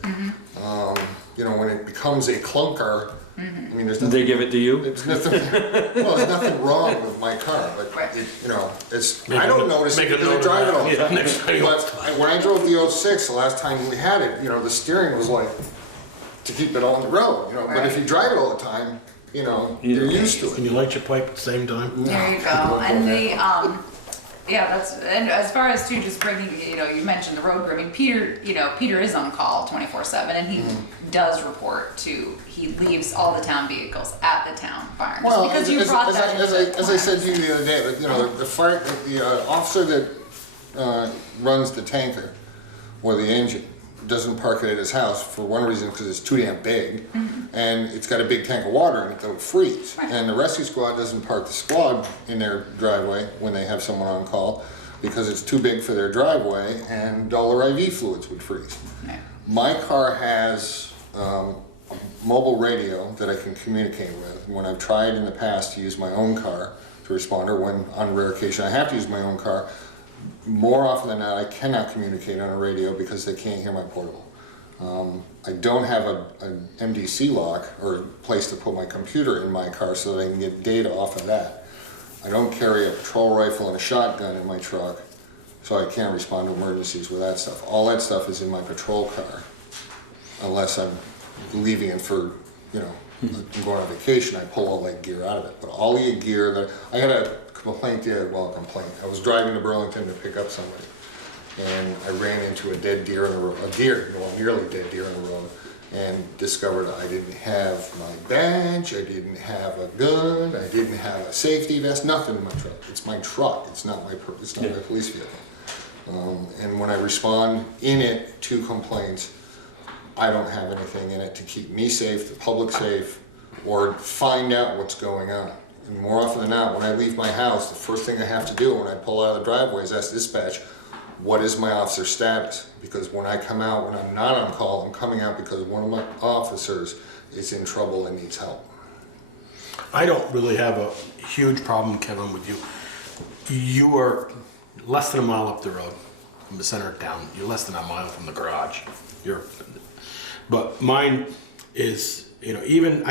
When it becomes a clunker, I mean, there's nothing. Did they give it to you? There's nothing wrong with my car, but I don't notice it because I drive it all the time. But when I drove the 06, the last time we had it, the steering was like to keep it on the road, But if you drive it all the time, you're used to it. Can you light your pipe at the same time? There you go. And and as far as too, just bringing, you mentioned the road grooming. Peter is on call 24/7, and he does report to. He leaves all the town vehicles at the town barn. Well, because you brought that. As I said to you the other day, the officer that runs the tanker or the engine doesn't park it at his house for one reason, because it's too damn big, and it's got a big tank of water in it that would freeze. Right. And the rescue squad doesn't park the squad in their driveway when they have someone on call, because it's too big for their driveway and all their IV fluids would freeze. Right. My car has a mobile radio that I can communicate with. When I've tried in the past to use my own car to respond, or when on rare occasion I have to use my own car, more often than not, I cannot communicate on a radio because they can't hear my portable. I don't have an MDC lock or a place to put my computer in my car so that I can get data off of that. I don't carry a patrol rifle and a shotgun in my truck, so I can't respond to emergencies with that stuff. All that stuff is in my patrol car, unless I'm leaving it for, I'm going on vacation, I pull all that gear out of it. But all the gear that, I had a complaint. I was driving to Burlington to pick up somebody, and I ran into a dead deer in the road, nearly dead deer in the road, and discovered I didn't have my badge, I didn't have a gun, I didn't have a safety vest, nothing in my truck. It's my truck, it's not my police vehicle. And when I respond in it to complaints, I don't have anything in it to keep me safe, the public safe, or find out what's going on. And more often than not, when I leave my house, the first thing I have to do when I pull out of the driveway is ask dispatch, what is my officer's status? Because when I come out, when I'm not on call, I'm coming out because one of my officers is in trouble and needs help. I don't really have a huge problem, Kevin, with you. You are less than a mile up the road from the center of town. You're less than a mile from the garage. But mine is, even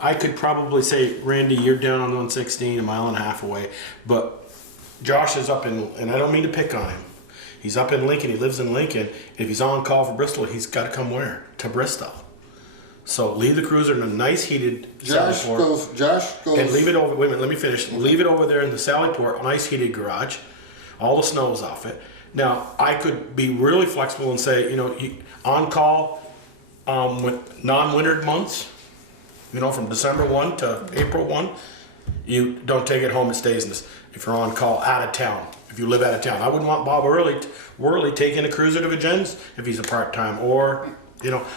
I could probably say, Randy, you're down on 116, a mile and a half away, but Josh is up in, and I don't mean to pick on him, he's up in Lincoln, he lives in Lincoln, and if he's on call for Bristol, he's got to come where? To Bristol. So leave the cruiser in a nice heated Josh goes, and leave it over, wait a minute, let me finish, leave it over there in the Sallyport, nice heated garage, all the snow's off it. Now, I could be really flexible and say, on call with non-wintered months, from December 1 to April 1, you don't take it home, it stays in this. If you're on call out of town, if you live out of town. I wouldn't want Bob Worley taking a cruiser to Virgins if he's a part-time, or,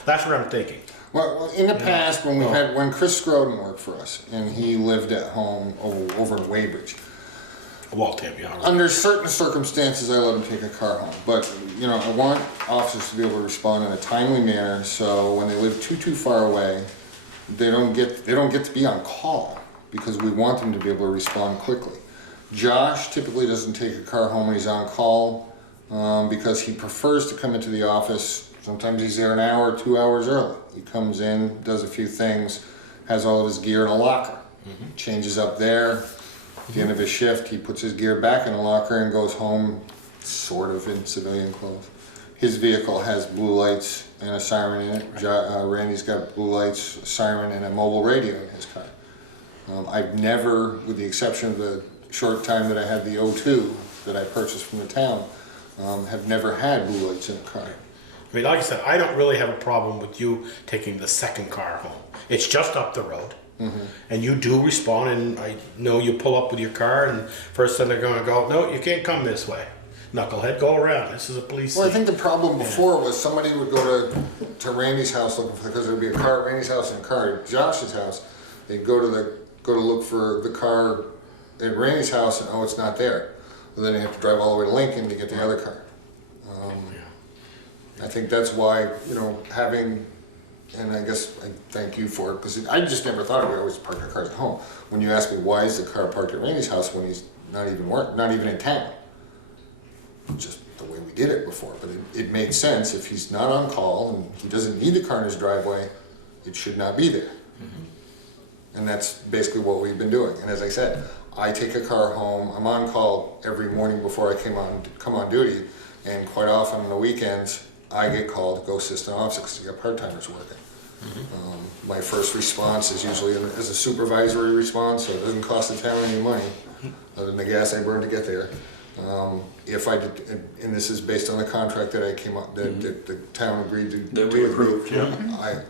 that's what I'm thinking. Well, in the past, when Chris Scroden worked for us, and he lived at home over in Weybridge, under certain circumstances, I let him take a car home. But, I want officers to be able to respond in a timely manner, so when they live too far away, they don't get to be on call, because we want them to be able to respond quickly. Josh typically doesn't take a car home when he's on call, because he prefers to come into the office. Sometimes he's there an hour or 2 hours early. He comes in, does a few things, has all of his gear in a locker, changes up there. At the end of his shift, he puts his gear back in a locker and goes home sort of in civilian clothes. his vehicle has blue lights and a siren in it. Randy's got blue lights, a siren, and a mobile radio in his car. I've never, with the exception of the short time that I had the O2 that I purchased from the town, have never had blue lights in a car. I mean, like I said, I don't really have a problem with you taking the second car home. It's just up the road. And you do respond, and I know you pull up with your car, and first thing they're going to go, no, you can't come this way. Knucklehead, go around. This is a police Well, I station. think the problem before was somebody would go to Randy's house looking for, because there'd be a car at Randy's house and a car at Josh's house. They'd go to look for the car at Randy's house, and oh, it's not there. Well, then they have to drive all the way to Lincoln to get the other car. I think that's why, you know, having, and I guess I thank you for it, because I just never thought of it. I always park our cars at home. When you ask me why is the car parked at Randy's house when he's not even in town, just the way we did it before. But it made sense. If he's not on call and he doesn't need the car in his driveway, it should not be there. And that's basically what we've been doing. And as I said, I take a car home. I'm on call every morning before I come on duty, and quite often on the weekends I get called to go assist an officer because you got part-timers working. My first response is usually as a supervisory response, so it doesn't cost the town any money other than the gas I burned to get there. If I did, and this is based on the contract that I came up, that the town agreed to That do we approved, yeah.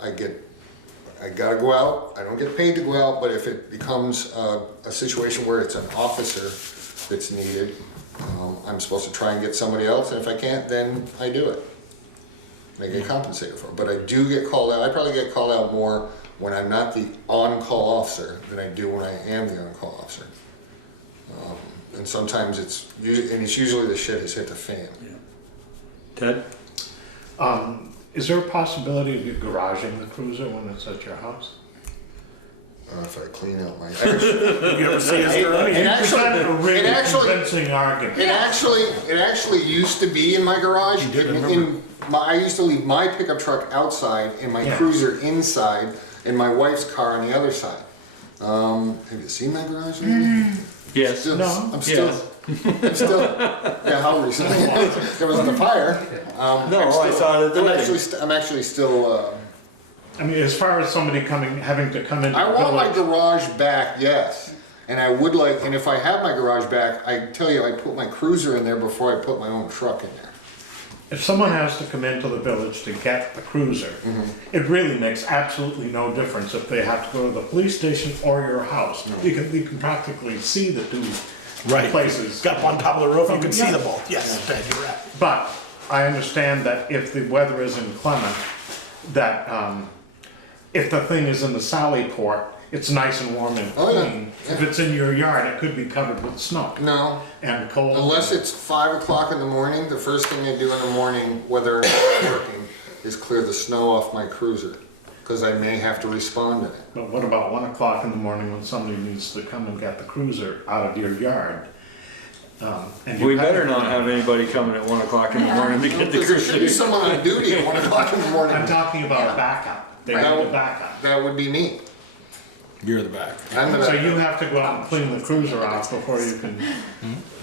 I gotta go out. I don't get paid to go out, but if it becomes a situation where it's an officer that's needed, I'm supposed to try and get somebody else, and if I can't, then I do it. And I get compensated for it. But I do get called out. I probably get called out more when I'm not the on-call officer than I do when I am the on-call officer. And sometimes it's usually the shit has hit the fan. Ted? Is there a possibility of you garaging the cruiser when it's at your house? If I clean out my... You ever see us early? It actually used to be in my garage. I used to leave my pickup truck outside and my cruiser inside, and my wife's car on the other side. Have you seen my garage lately? Yes. I'm still. Yeah, how recently? There wasn't a fire. I saw it at the wedding. I'm actually still. I mean, as far as somebody having to come into I the want my village. garage back, yes. And I would like, and if I have my garage back, I tell you, I put my cruiser in there before I put my own truck in there. If someone has to come into the village to get the cruiser, it really makes absolutely no difference if they have to go to the police station or your house. You can practically see the two places. Got up on top of the roof, you can see the both. Yes, Ted, you're right. But I understand that if the weather is inclement, that if the thing is in the sally port, it's nice and warm and clean. If it's in your yard, it could be covered with snow. No. And cold. Unless it's 5 o'clock in the morning, the first thing I do in the morning, whether or not I'm working, is clear the snow off my cruiser, because I may have to respond to it. But what about 1 o'clock in the morning when somebody needs to come and get the cruiser out of your yard? We better not have anybody coming at 1 o'clock in the morning to get the Because there should be cruiser. someone on duty at 1 o'clock in the morning. I'm talking about a backup. They need a backup. That would be me. You're the back. I'm the So back. you have to go out and clean the cruiser off before you can.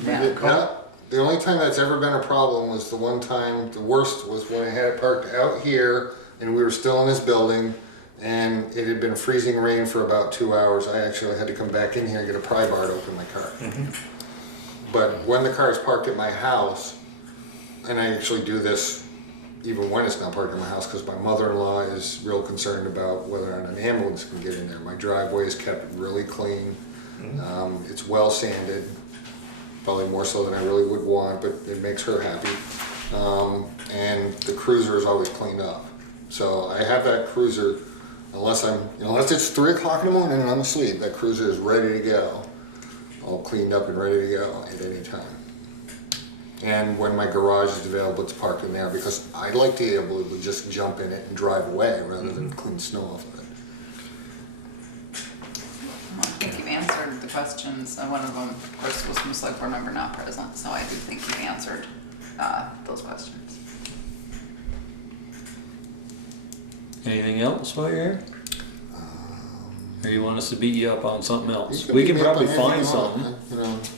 The only time that's ever been a problem was the one time, the worst was when I had it parked out here and we were still in this building and it had been freezing rain for about 2 hours. I actually had to come back in here and get a pry bar to open my car. But when the car is parked at my house, and I actually do this even when it's not parked in my house, because my mother-in-law is real concerned about whether or not an ambulance can get in there. My driveway is kept really clean. It's well sanded, probably more so than I really would want, but it makes her happy. And the cruiser is always cleaned up. So I have that cruiser, unless it's 3 o'clock in the morning and I'm asleep, that cruiser is ready to go. All cleaned up and ready to go at any time. And when my garage is available, it's parked in there because I'd like to be able to just jump in it and drive away rather than clean snow off of it. Well, I think you've answered the questions. One of them, of course, was from Selectboard member not present, so I do think you've answered those questions. Anything else while you're here? Or you want us to beat you up on something else? We can probably find something.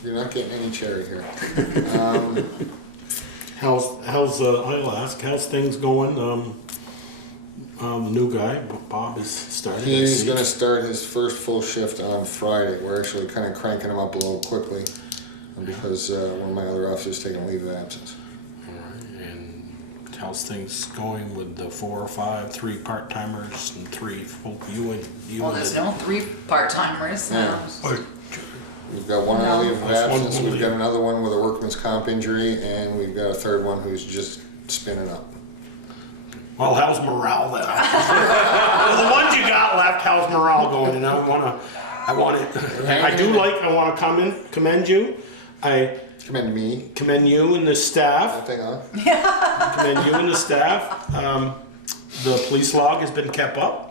You're not getting any cherry here. How's I'll ask, how's things going? The new guy, Bob, is starting. He's gonna start his first full shift on Friday. We're actually kind of cranking him up a little quickly because one of my other officers taking leave of absence. All right, and how's things going with the 4 or 5, 3 part-timers and 3 full, you Well, and there's the- no 3 part-timers. Yeah. We've got one on leave of absence, we've got another one with a workman's comp injury, and we've got a third one who's just spinning up. Well, how's morale then? Well, the ones you got left, how's morale going? And I want to commend you. I commend me. Commend you and the staff. Commend you and the staff. The police log has been kept up.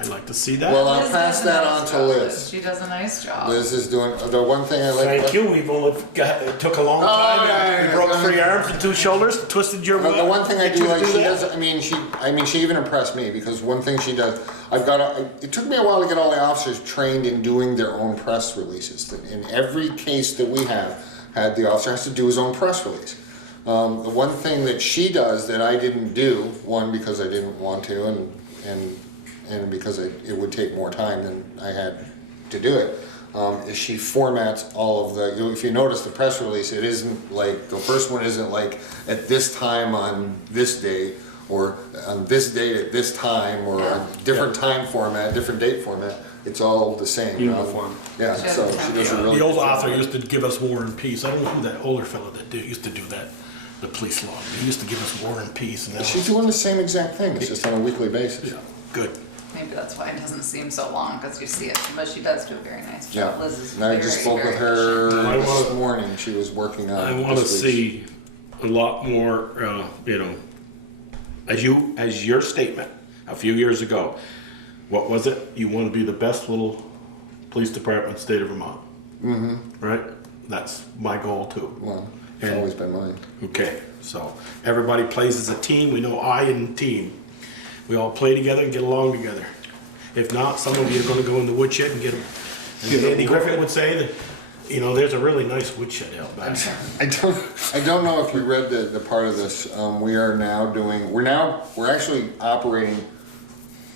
I'd like to see that. Well, I'll pass that on to Liz. She does a nice job. Liz is doing, the one thing I like. Thank you. It took a long time. You broke 3 arms and 2 shoulders, twisted your. The one thing I do like, she does. I mean, she even impressed me because one thing she does. It took me a while to get all the officers trained in doing their own press releases. In every case that we have, had the officer has to do his own press release. The one thing that she does that I didn't do, one because I didn't want to, and because it would take more time than I had to do it, is she formats all of the, if you notice the press release, it isn't like, the first one isn't like at this time on this day, or on this date at this time, or a different time format, different date format. It's all the same. Uniform. Yeah, so she does a really The old good job. author used to give us War and Peace. I don't know who that older fellow that used to do that, the police law. He used to give us War and Peace. And She's doing the same exact thing, it's just on a weekly basis. Yeah, good. Maybe that's why it doesn't seem so long, because you see it, but she does do a very nice job. Yeah, Liz is and I very, just spoke very with her efficient. this morning, she was working on. I want to this week's. see a lot more, as your statement a few years ago, what was it? You want to be the best little police department in the state of Vermont. Mm-hmm. Right? That's my goal too. Well, it's always been mine. Okay, so everybody plays as a team. We know I and team. We all play together and get along together. If not, some of you are going to go in the woodshed and get them. As Andy Griffith would say, that there's a really nice woodshed out back. I don't know if you read the part of this. We're actually operating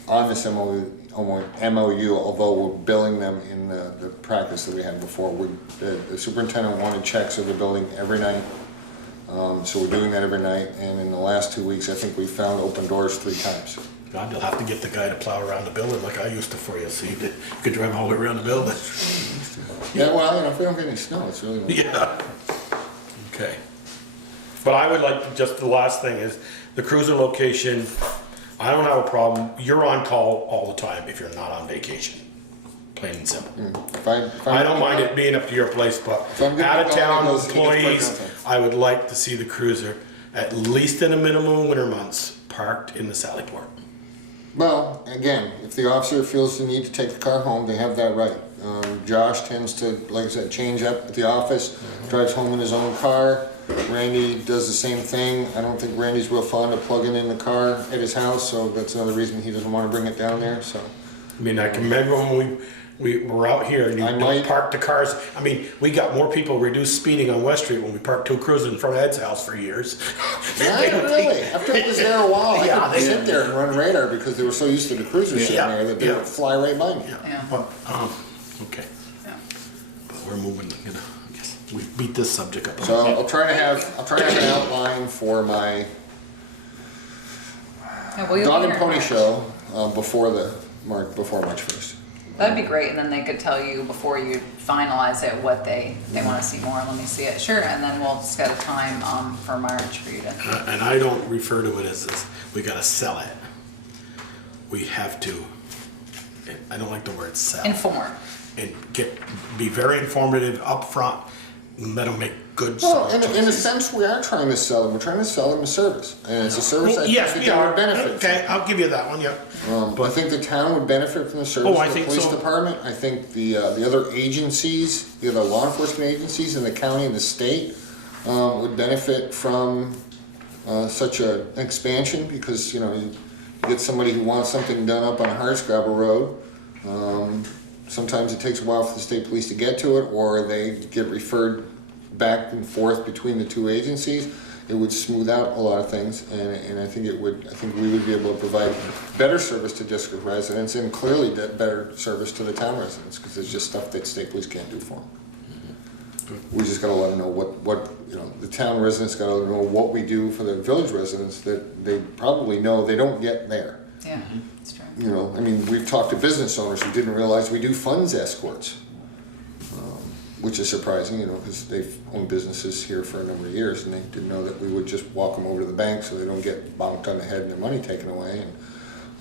on this MOU, although we're billing them in the practice that we had before. The superintendent wanted checks of the building every night. So we're doing that every night, and in the last 2 weeks, I think we found open doors 3 times. God, you'll have to get the guy to plow around the building like I used to for you, so you could drive all the way around the building. Yeah, well, if we don't get any snow, it's really. Yeah. Okay. But I would like just the last thing is the cruiser location. I don't have a problem. You're on call all the time if you're not on vacation. Plain and simple. I don't mind it being up to your place, but out of town employees, I would like to see the cruiser at least in a minimum winter months parked in the Sally Port. Well, again, if the officer feels the need to take the car home, they have that right. Josh tends to, like I said, change up at the office, drives home in his own car. Randy does the same thing. I don't think Randy's real fond of plugging in the car at his house, so that's another reason he doesn't want to bring it down there. So, I mean, I can remember when we were out here and you don't park the cars. I mean, we got more people reduced speeding on West Street when we parked 2 cruisers in front of Ed's house for years. Yeah, really. After I was there a while, I could sit there and run radar because they were so used to the cruisers sitting there that they would fly right by me. But, okay. But we're moving. I guess we beat this subject up. So I'll try to have an outline for my dog and pony show before March 1st. That'd be great, and then they could tell you before you finalize it what they want to see more. Let me see it. Sure, and then we'll set a time for March for you to. And I don't refer to it as this. We got to sell it. We have to. I don't like the word sell. Inform. And be very informative up front and let them make good Well, choices. in a sense, we are trying to sell them. We're trying to sell them a service, and it's a service I think the town would benefit. Okay, I'll give you that one. Yeah. I think the town would benefit from the service. I of the think police so. department. I think the other agencies, the other law enforcement agencies in the county and the state, would benefit from such an expansion because you get somebody who wants something done up on Hardscrabble Road. Sometimes it takes a while for the state police to get to it, or they get referred back and forth between the 2 agencies. It would smooth out a lot of things, and I think I think we would be able to provide better service to district residents and clearly better service to the town residents, because there's just stuff that state police can't do for them. We just gotta let them know what, you know, the town residents gotta know what we do for the village residents that they probably know they don't get there. Yeah, that's true. You know, I mean, we've talked to business owners who didn't realize we do funds escorts, which is surprising, you know, because they've owned businesses here for a number of years and they didn't know that we would just walk them over to the bank so they don't get bonked on the head and their money taken away.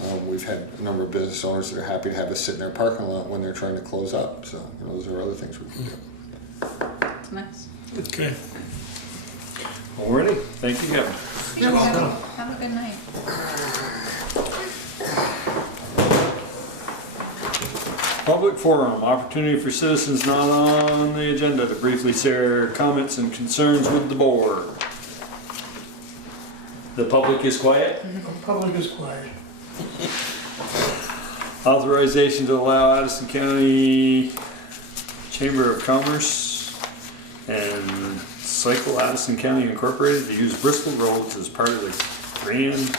And we've had a number of business owners that are happy to have us sit in their parking lot when they're trying to close up. So, you know, those are other things we can do. That's nice. Okay. Alrighty, thank you, Kevin. You're welcome. Have a good night. Public forum, opportunity for citizens not on the agenda to briefly share comments and concerns with the board. The public is quiet? The public is quiet. Authorization to allow Addison County Chamber of Commerce and Cycle Addison County Incorporated to use Bristol roads as part of the Grand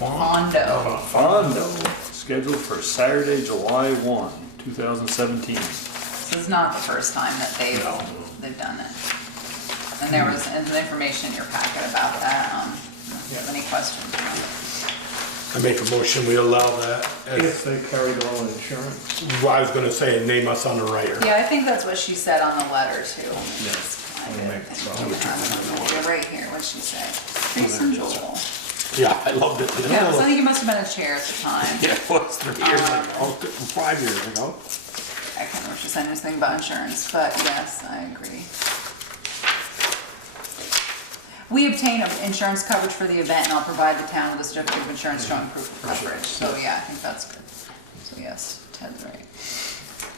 Fondo, scheduled for Saturday, July 1, 2017. This is not the first time that they've done it. And there was information in your packet about that, if you have any questions about it. I make a motion, we allow that. If they carried all insurance. Well, I was gonna say, name us on the writer. Yeah, I think that's what she said on the letter too. Yeah, right here, what'd she say? Trace and Joel. Yeah, I loved it. Yeah, so I think it must have been a chair at the time. Yeah, it was 3 years ago, 5 years ago. I can't remember if she said anything about insurance, but yes, I agree. We obtain insurance coverage for the event and I'll provide the town with a certificate of insurance showing proof of coverage. So yeah, I think that's good. So yes, Ted's right.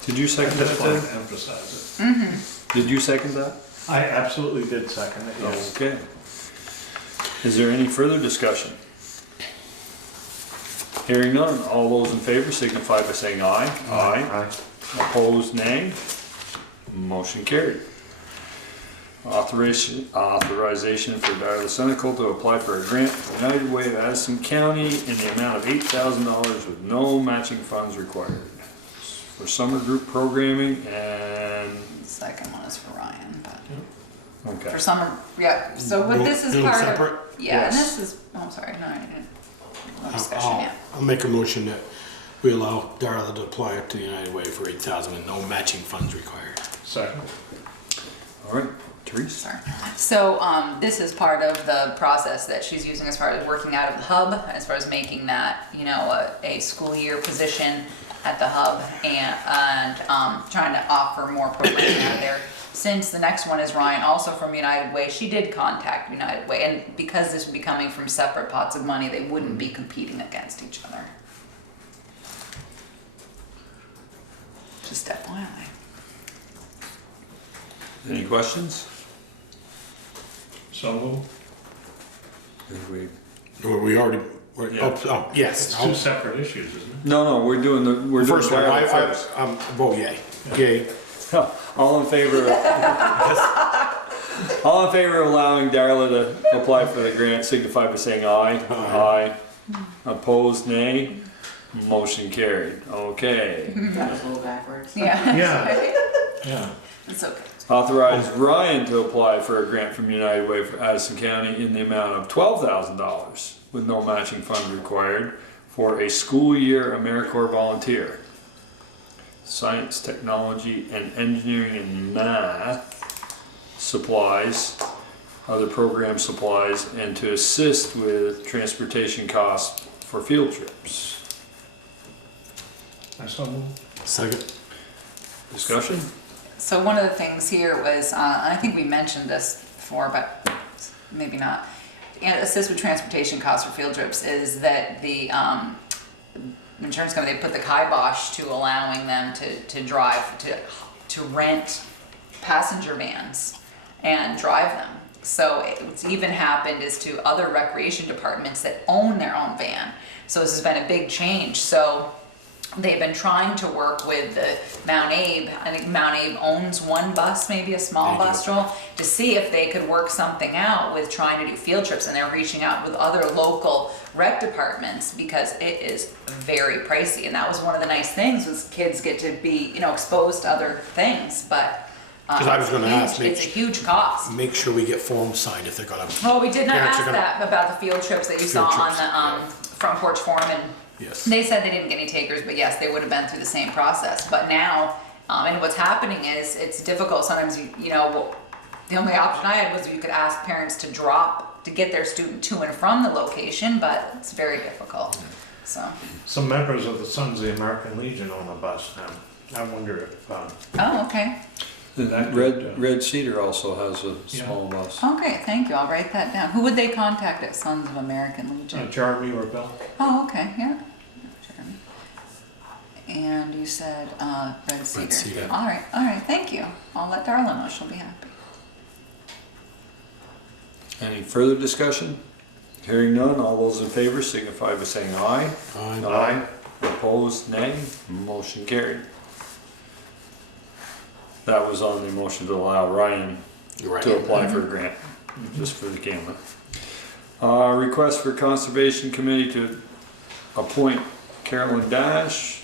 Did you second that, I just wanted Ted? to emphasize it. Mm-hmm. Did you second that? I absolutely did second it, yes. Okay. Is there any further discussion? Hearing none, all those in favor signify by saying aye. Aye. Opposed, nay. Motion carried. Authorization for Darla Senecal to apply for a grant from United Way of Addison County in the amount of $8,000 with no matching funds required for summer group programming, and The second one is for Ryan, but okay. for summer, yeah, so what this is Little part separate? of, yeah, and Yes. this is, oh, I'm sorry, no, I didn't. No discussion yet. I'll make a motion that we allow Darla to apply to the United Way for 8,000 and no matching funds required. Second. All right, Therese. Sorry. So this is part of the process that she's using as far as working out of the hub, as far as making that, you know, a school year position at the hub and trying to offer more programming out of there. Since the next one is Ryan, also from United Way, she did contact United Way, and because this would be coming from separate pots of money, they wouldn't be competing against each other. Just FYI. Any questions? So moved. We already, Yeah. yes. It's two separate issues, isn't it? No, we're doing First one, Darla first. vote yay. Yay. All in favor of, all in favor of allowing Darla to apply for the grant signify by saying aye. Aye. Opposed, nay. Motion carried. Okay. That was a little backwards. Yeah. Yeah. Yeah. It's okay. Authorize Ryan to apply for a grant from United Way for Addison County in the amount of $12,000 with no matching fund required for a school year AmeriCorps volunteer. Science, technology, and engineering and math supplies, other program supplies, and to assist with transportation costs for field trips. I so moved. Second. Discussion? So one of the things here was, I think we mentioned this before, but maybe not. And assist with transportation costs for field trips is that the insurance company, they put the kibosh to allowing them to drive, to rent passenger vans and drive them. So what's even happened is to other recreation departments that own their own van. So this has been a big change. So they've been trying to work with the Mount Abe. I think Mount Abe owns one bus, maybe a small bus roll, to see if they could work something out with trying to do field trips. And they're reaching out with other local rec departments because it is very pricey. And that was one of the nice things, was kids get to be, exposed to other things. But Because I was going to ask, it's a huge cost. make sure we get forms signed if they're going to. Well, we did not Parents are ask gonna- that about the field trips that you saw Field on trips, the yeah. front porch forum, and Yes. they said they didn't get any takers, but yes, they would have been through the same process. But now, and what's happening is it's difficult. Sometimes the only option I had was you could ask parents to get their student to and from the location, but it's very difficult. So. Some members of the Sons of the American Legion own a bus now. I wonder if, Oh, okay. Red Cedar also has a small bus. Okay, thank you. I'll write that down. Who would they contact at Sons of American Legion? Jeremy or Bill. Oh, okay, yeah. Jeremy. And you said Red Cedar. Red Cedar. All right, thank you. I'll let Darla know. She'll be happy. Any further discussion? Hearing none, all those in favor signify by saying aye. Aye. Opposed, nay. Motion carried. That was on the motion to allow Ryan to apply for a grant, just for the camera. Request for Conservation Committee to appoint Carolyn Dash,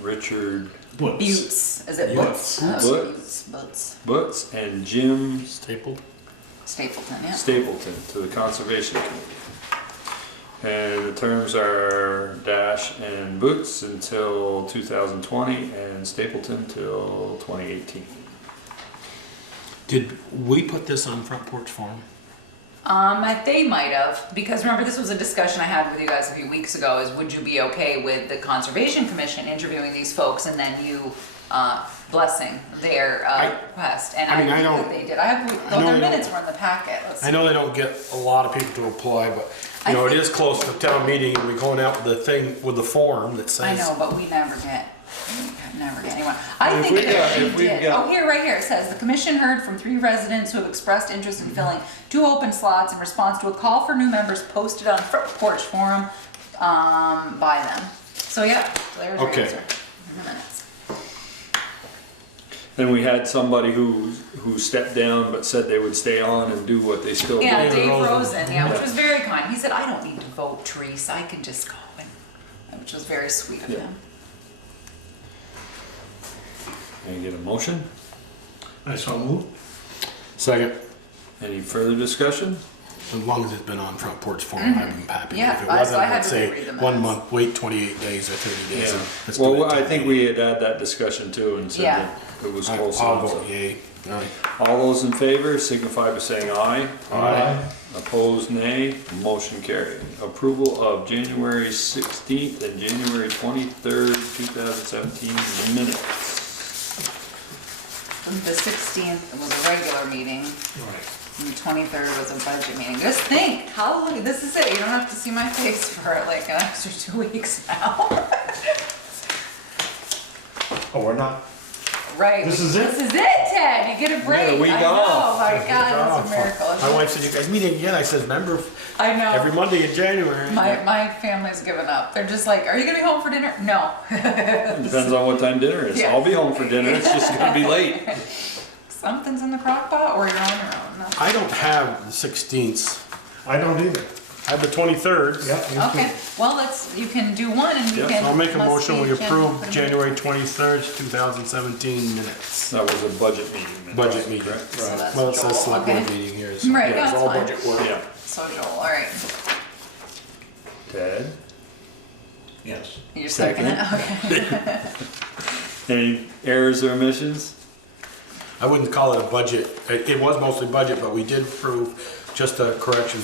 Richard Butts. Is it Butts? Butts, and Jim Stapleton, yeah. Stapleton to the Conservation Committee. And the terms are Dash and Boots until 2020 and Stapleton till 2018. Did we put this on Front Porch Forum? They might have, because remember this was a discussion I had with you guys a few weeks ago, is would you be okay with the Conservation Commission interviewing these folks and then you blessing their request? And I know that they did. Their minutes were in the packet. I know they don't get a lot of people to apply, but it is close to town meeting and we're going out with the thing, with the form that says. I know, but we never get anyone. I think that we did. Oh, right here, it says, the commission heard from 3 residents who have expressed interest in filling 2 open slots in response to a call for new members posted on Front Porch Forum by them. So yeah, there's your answer in the minutes. Then we had somebody who stepped down but said they would stay on and do what they still do. Yeah, Dave Rosen, which was very kind. He said, I don't need to vote, Teresa, I can just go, which was very sweet of him. Can I get a motion? I so move. Second. Any further discussion? As long as it's been on Front Porch Forum, I'm happy. Yeah, If it so wasn't, I had let's to say reread the 1 minutes. month, wait 28 days or 30 days. Yeah. Let's do Well, it I think we had had that discussion too and said that it was close I'll enough. vote yay. Aye. All those in favor signify by saying aye. Aye. Opposed, nay. Motion carried. Approval of January 16th and January 23rd, 2017 minutes. The 16th was a regular meeting, Right. and the 23rd was a budget meeting. Just think, hallelujah, this is it. You don't have to see my face for like an extra 2 weeks now. Oh, we're not. Right. This is it? This is it, Ted. You get a break. Yeah, we I got know. off. My God, it's a miracle. My wife said, you guys meet again? I said, remember, I know. every Monday in January. My family's given up. They're just like, are you gonna be home for dinner? No. Depends on what time dinner is. Yeah. I'll be home for dinner. It's just gonna be late. Something's in the crock pot, or you're on your own. No. I don't have the 16th. I don't either. I have the 23rd. Yep. Okay. Well, you can do one, and we Yep. can. I'll make a let's motion, see, we Jen, put approve 'em in. January 23rd, 2017 minutes. That was a budget meeting. Budget meeting. Correct. So that's Well, it says Joel, select board okay. meeting here. Right, Yeah, it's that's all fine. budget work. Yeah. So Joel, all right. Ted? Yes. You're seconding it? Okay. Any errors or omissions? I wouldn't call it a budget. It was mostly budget, but we did approve, just a correction.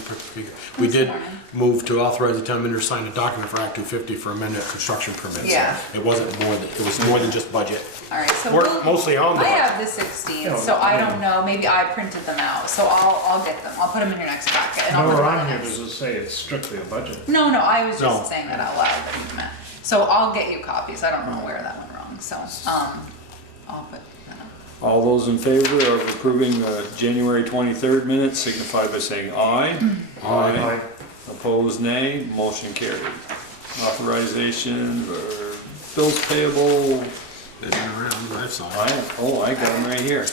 We did move to authorize the town manager to sign a document for Act 250 for amended construction permits. Yeah. It wasn't more than, it was more than just budget. All right, so We're mostly on the I budget. have the 16th, so I don't know, maybe I printed them out, so I'll get them, I'll put them in your next packet. And I'll put Nowhere them on the here next- does it say it's strictly a budget. No, I was No. just saying that out loud, that you meant. So I'll get you copies, I don't know where that went wrong, so, I'll put that up. All those in favor of approving the January 23rd minutes signify by saying aye. Aye. Opposed, nay. Motion carried. Authorization for bills payable. They've been around, I've saw it. I got them right here.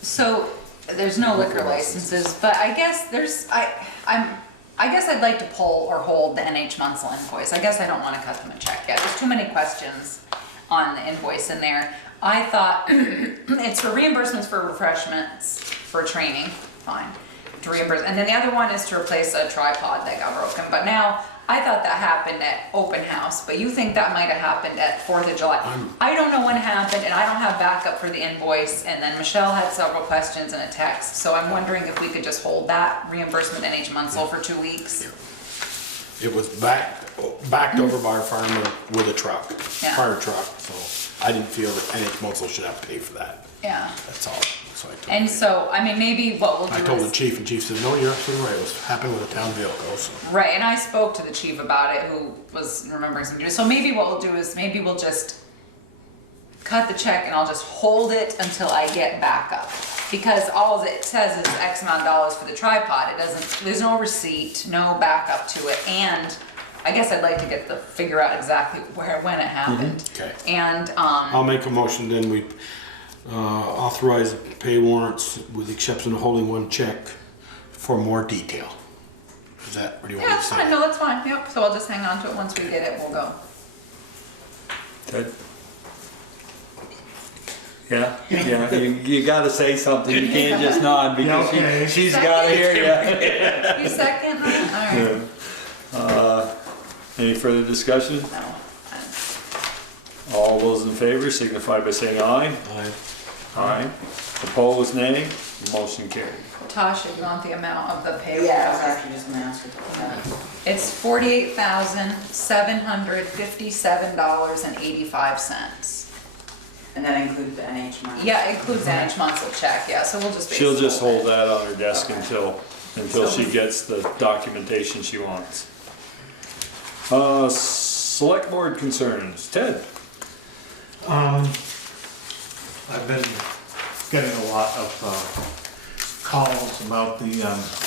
So there's no liquor licenses, but I guess I guess I'd like to pull or hold the NH Munsell invoice. I guess I don't want to cut them a check yet. There's too many questions on the invoice in there. I thought it's for reimbursements for refreshments for training, fine, to reimburse. And then the other one is to replace a tripod that got broken. But now, I thought that happened at open house, but you think that might have happened at 4th of July. I don't know when it happened, and I don't have backup for the invoice. And then Michelle had several questions in a text, so I'm wondering if we could just hold that reimbursement NH Munsell for 2 weeks. It was backed over by our farmer with a truck, Yeah. fire truck, so I didn't feel that NH Munsell should have to pay for that. Yeah. That's all. So I told And so, I mean, maybe what we'll do I told is. the chief, and chief said, no, you're absolutely right, it was happening with a town vehicle, so. Right, and I spoke to the chief about it, who was remembering some duties. So maybe what we'll do is maybe we'll just cut the check and I'll just hold it until I get backup. Because all it says is X amount of dollars for the tripod. It doesn't, there's no receipt, no backup to it. And I guess I'd like to figure out exactly when it happened. Okay. And, I'll make a motion, then we authorize pay warrants with the exception of holding one check for more detail. Is that what you want yeah, me to that's say? fine, no, that's fine, yep. So I'll just hang on to it, once we get it, we'll go. Ted? Yeah, you gotta say something, you can't just nod because she's gotta hear you. You second that? All right. Any further discussion? No. All those in favor signify by saying aye. Aye. Aye. Opposed, nay. Motion carried. Tasha, you want the amount of the payroll? Yeah, I was actually just gonna ask you. It's $48,757.85. And that includes the NH money? Yeah, it includes NH Munsell check, yeah, so we'll just. She'll just basically hold that on her desk until she gets the documentation she wants. Select board concerns. Ted? I've been getting a lot of calls about the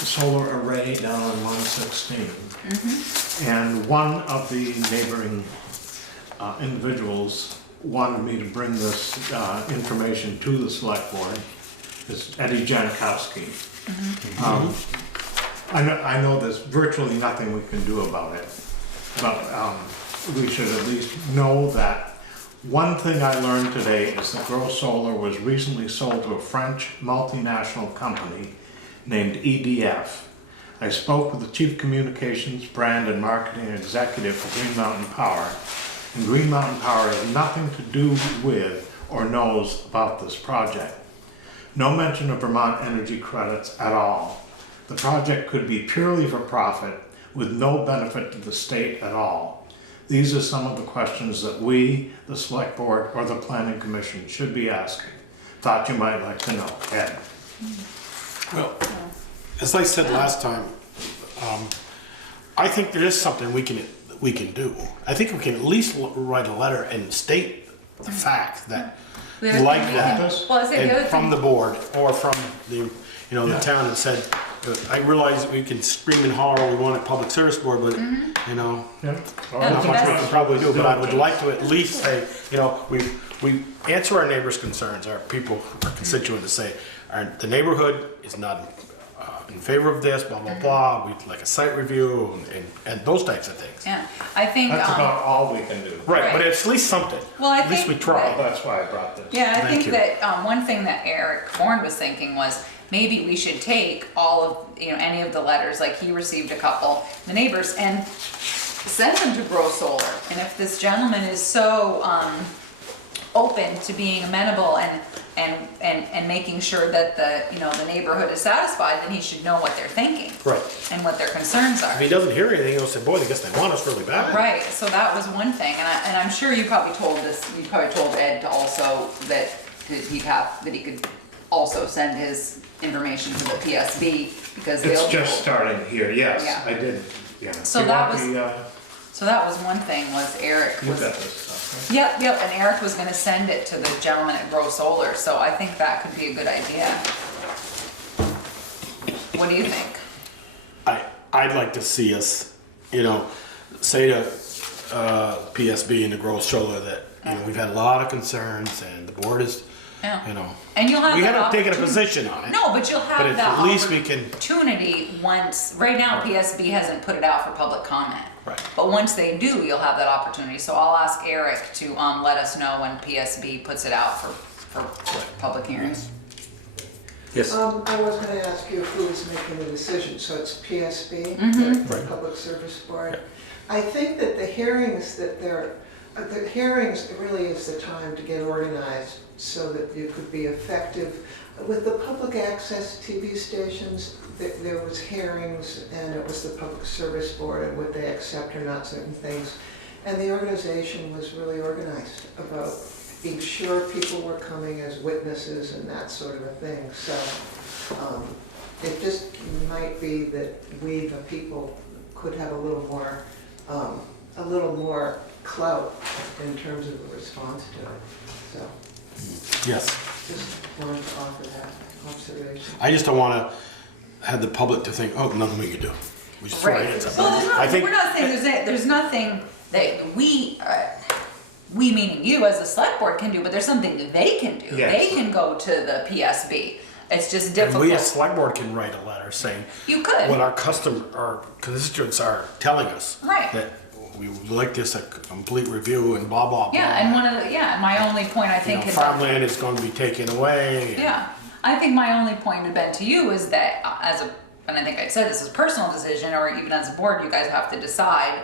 solar array down on 116. And one of the neighboring individuals wanted me to bring this information to the select board. It's Eddie Janikowski. I know there's virtually nothing we can do about it, but we should at least know that. One thing I learned today is that Grow Solar was recently sold to a French multinational company named EDF. I spoke with the Chief Communications, Brand and Marketing Executive for Green Mountain Power, and Green Mountain Power has nothing to do with or knows about this project. No mention of Vermont energy credits at all. The project could be purely for profit with no benefit to the state at all. These are some of the questions that we, the Select Board, or the Planning Commission should be asking. Thought you might like to know. Ed? Well, as I said last time, I think there is something we can do. I think we can at least write a letter and state the fact that, like that, and from the board or from the the town, and said, I realize we can scream and holler all we want at Public Service Board, but not much we can probably do. But I would like to at least say, we answer our neighbors' concerns, our people, our constituents, to say, the neighborhood is not in favor of this, blah, blah, blah. We'd like a site review and those types of things. Yeah, I think. That's about all we can do. Right, but it's at least something. Well, at least we try. That's why I brought this. Yeah, I think you. that one thing that Eric Horn was thinking was maybe we should take all of, any of the letters, like he received a couple, the neighbors, and send them to Grow Solar. And if this gentleman is so open to being amenable and making sure that the neighborhood is satisfied, then he should know what they're thinking. Right. And what their concerns are. If he doesn't hear anything, he'll say, boy, I guess they want us really bad. Right, so that was one thing, and I'm sure you probably told Ed to also that he could also send his information to the PSB, because It's just starting here, yes, Yeah. I did, yeah. So You that want was- the, So that was one thing, was Eric you was. got this stuff, Yep, and Eric was gonna send it to the gentleman at Grow Solar, so I think that could be a good idea. What do you think? I'd like to see us, say to PSB and the gross solar that, we've had a lot of concerns and the board is, And you'll have we that haven't taken a opportunity. position on it. No, but you'll have But that at least we can, opportunity once, right now PSB hasn't put it out for public comment. right. But once they do, you'll have that opportunity. So I'll ask Eric to let us know when PSB puts it out for public hearings. Yes. I was gonna ask you who is making the decision, so it's PSB, the Public Service Board. I think that the hearings really is the time to get organized so that you could be effective. With the public access TV stations, there was hearings and it was the Public Service Board and would they accept or not certain things. And the organization was really organized about being sure people were coming as witnesses and that sort of a thing. So it just might be that we, the people, could have a little more clout in terms of the response to it. So Yes. just wanted to offer that observation. I just don't want to have the public to think, oh, nothing we can do. We just throw our hands up. Well, I think we're not saying there's nothing that we meaning you as the select board can do, but there's something that they can do. Yes. They can go to the PSB. It's just and difficult. we as select board can write a letter saying You could. what our constituents are telling us. Right. That we would like this a complete review and blah, blah, blah. Yeah, and my only point I think is farmland is going to be taken away. Yeah, I think my only point had been to you is that and I think I said this is a personal decision, or even as a board, you guys have to decide.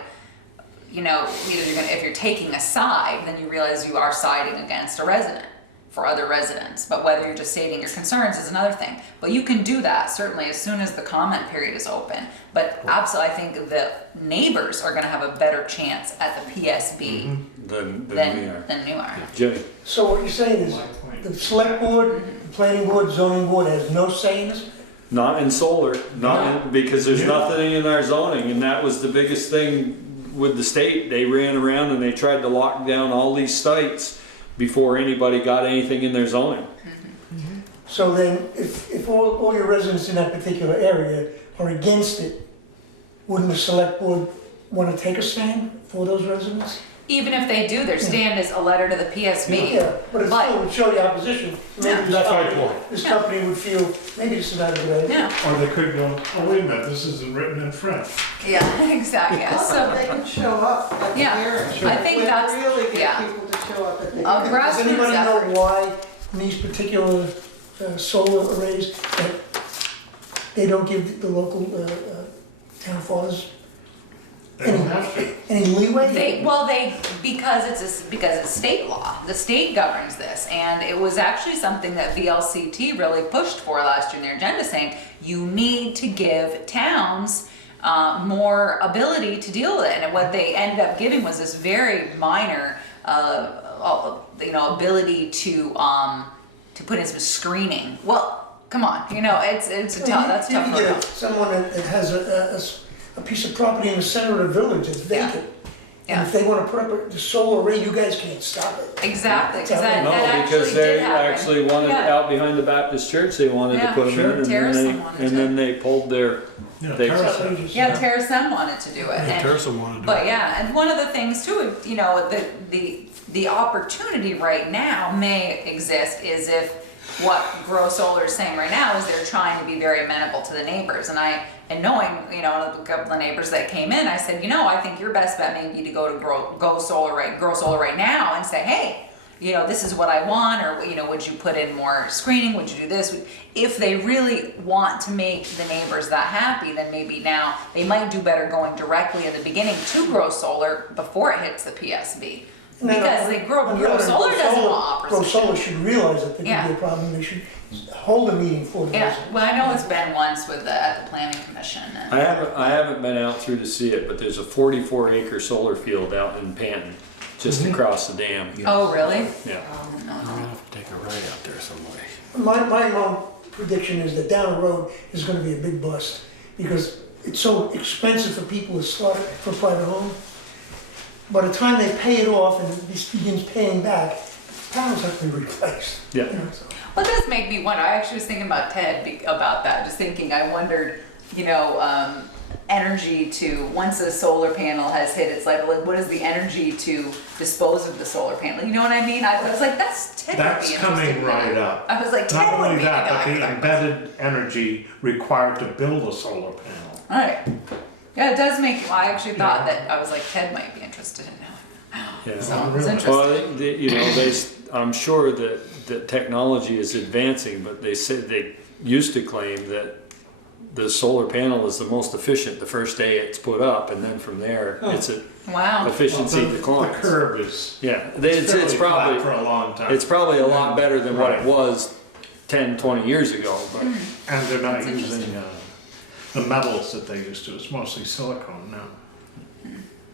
Either if you're taking a side, then you realize you are siding against a resident for other residents. But whether you're just stating your concerns is another thing. But you can do that certainly as soon as the comment period is open. But absolutely, I think the neighbors are going to have a better chance at the PSB Than you are. Jimmy. So what you're saying is the select board, the planning board, zoning board has no say in this? Not in solar, because there's nothing in our zoning, and that was the biggest thing with the state. They ran around and they tried to lock down all these sites before anybody got anything in their zoning. So then, if all your residents in that particular area are against it, wouldn't the select board want to take a stand for those residents? Even if they do, their stand is a letter to the PSB. Yeah, but it still would show the opposition. Maybe this company would feel, maybe this is not a good idea. Or they could go, oh, wait a minute, this isn't written in French. Yeah, exactly. Yeah. So they can show up at the hearing. I think that's really get people to show up at the hearing. Does anybody know why in these particular solar arrays that they don't give the local town fathers any leeway? Because it's state law. The state governs this, and it was actually something that VLCT really pushed for last year in their agenda, saying you need to give towns more ability to deal with it. And what they ended up giving was this very minor, ability to put in some screening. Well, come on, it's a tough. That's tough. You get someone that has a piece of property in the center of the village that's vacant. And if they want to put up a solar array, you guys can't stop it. Exactly. Because they actually wanted out behind the Baptist church. They wanted to put them in, and then they pulled their. Terrasem wanted to do it. Terrasem wanted to do it. But and one of the things too, the opportunity right now may exist is if what Grow Solar is saying right now is they're trying to be very amenable to the neighbors, and knowing a couple of neighbors that came in, I said, I think your best bet may be to go to Grow Solar right now and say, hey, this is what I want, or would you put in more screening? Would you do this? If they really want to make the neighbors that happy, then maybe now they might do better going directly in the beginning to Grow Solar before it hits the PSB. Because Grow Solar doesn't want Grow Solar should realize that there could be a problem. They should hold a meeting for the residents. Well, I know it's been once at the planning commission. I haven't been out through to see it, but there's a 44-acre solar field out in Panton, just across the dam. Oh, really? Yeah. I'm gonna have to take a ride out there some way. My own prediction is that down the road is going to be a big bust because it's so expensive for people to start for a private home. By the time they pay it off and this begins paying back, panels have to be replaced. Yeah. Well, it does make me wonder. I actually was thinking about Ted about that. Just thinking, I wondered, and energy to, once a solar panel has hit its life, like what is the energy to dispose of the solar panel? You know what I mean? I was like, Ted would That's be interested coming in right that. up. I was like, Ted Not would only be that, the but guy for the that. embedded energy required to build a solar panel. All right. Yeah, it does make, I actually thought that, I was like, Ted might be interested in that. Yeah. So it's interesting. Well, you know, I'm sure that technology is advancing, but they said they used to claim that the solar panel is the most efficient the first day it's put up, and then from there it's a Wow. efficiency The declines. curve is It's fairly probably flat for a long time. it's probably a lot better than what it Right. was 10, 20 years ago. But And they're not using the metals that they used to. It's mostly silicone now,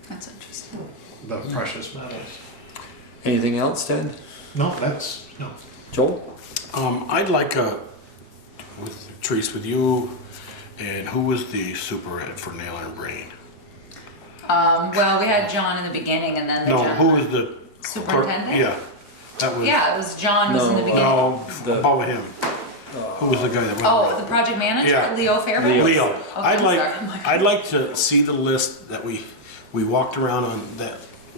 That's interesting. the precious metals. anything else, Ted? No. Joel? I'd like with Therese, with you, and who was the super ed for Nail and Brain? Well, we had John in the beginning and then the No, gentleman. who was the Superintendent? Yeah, that was. Yeah, it was John was in the beginning. No, above him. Who was the guy that went? Oh, the project manager, Yeah. Leo Fairbanks? Leo. Okay, I'm sorry. I'm like- I'd like to see the list that we walked around on that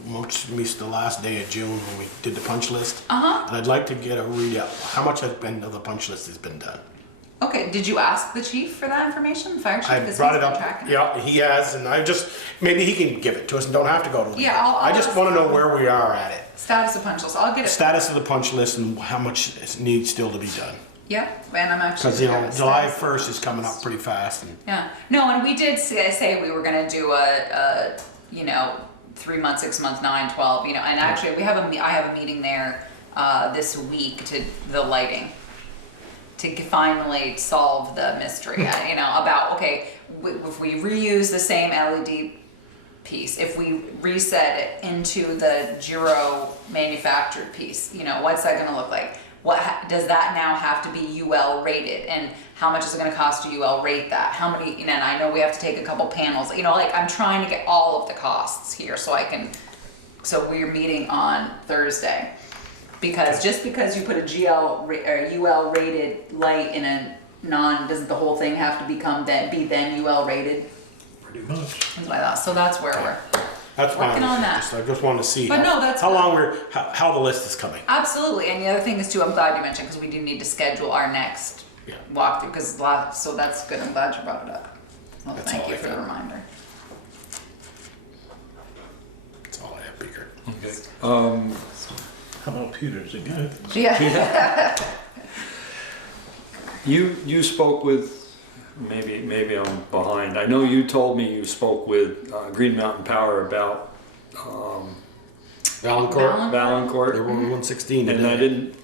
most the last day of June when we did the punch list. Uh-huh. And I'd like to get a readout. How much of the punch list has been done? Okay, did you ask the chief for that information, fire chief? I 'Cause brought he's it been up. tracking it. Yeah, he has, and maybe he can give it to us and don't have to go to. Yeah, I'll I just ask- want to know where we are at it. Status of punch list, I'll get it. Status of the punch list and how much needs still to be done. Yep, and I'm actually. Because, there with July status. 1st is coming up pretty fast. And Yeah, no, and we did say we were gonna do a 3 month, 6 month, 9, 12, and actually I have a meeting there this week to the lighting, to finally solve the mystery, about, okay, if we reuse the same LED piece, if we reset it into the Giro manufactured piece, what's that gonna look like? Does that now have to be UL rated, and how much is it going to cost to UL rate that? How many? And I know we have to take a couple panels. I'm trying to get all of the costs here so I can. So we're meeting on Thursday, because just because you put a GL or UL rated light in a doesn't the whole thing have to be then UL rated? Pretty much. That's what I thought. So that's where we're. that's Working fine. on that. I just wanted to see But no, that's how good. long how the list is coming. Absolutely, and the other thing is too, I'm glad you mentioned, because we do need to schedule our next walkthrough, so that's good, I'm glad you brought it up. Well, That's thank all you I for the got. reminder. That's all I have, Beaker. Okay. Hello, Peter's again. Yeah. You spoke with, maybe I'm behind. I know you told me you spoke with Green Mountain Power about Valancourt. They're 116 And today. I didn't.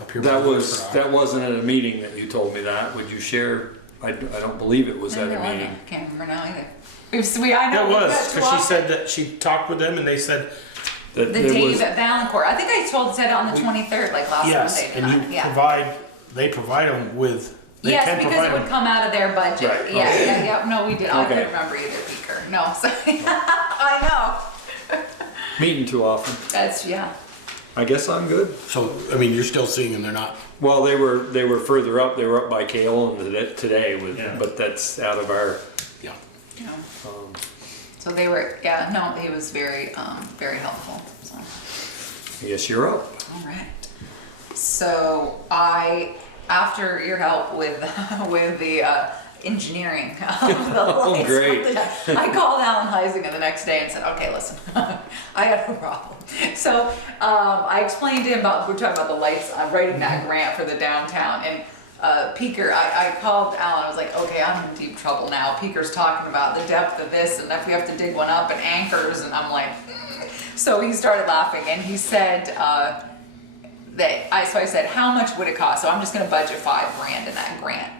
Up here That by that wasn't at a meeting that you told me that. Would you share? I don't believe it was at a meeting. I can't remember now either. I know It we've was, got two because she options. said that she talked with them and they said that The Dave at Valancourt, I think I said it on the 23rd, like last yes, Monday. and didn't you I? they provide them with. They Yes, can because provide it would them. come out of their budget. Right, Yeah, okay. yeah, no, we did. I Okay. couldn't remember either, Beaker. No, sorry. I know. Meeting too often. That's, yeah. I guess I'm good. So I mean, you're still seeing them. They're not. Well, they were further up. They were up by Kale and today but that's out of our. Yeah. You know. So they were, no, he was very, very helpful, so. I guess you're up. All right. So after your help with the engineering of the lights, great. I called Alan Heisinger the next day and said, okay, listen, I got a problem. So I explained to him we're talking about the lights, I'm writing that grant for the downtown, and Peaker, I called Alan, I was like, okay, I'm in deep trouble now. Peaker's talking about the depth of this, and if we have to dig one up, and anchors, and I'm like, So he started laughing, and he said, so I said, how much would it cost? So I'm just gonna budget $5,000 in that grant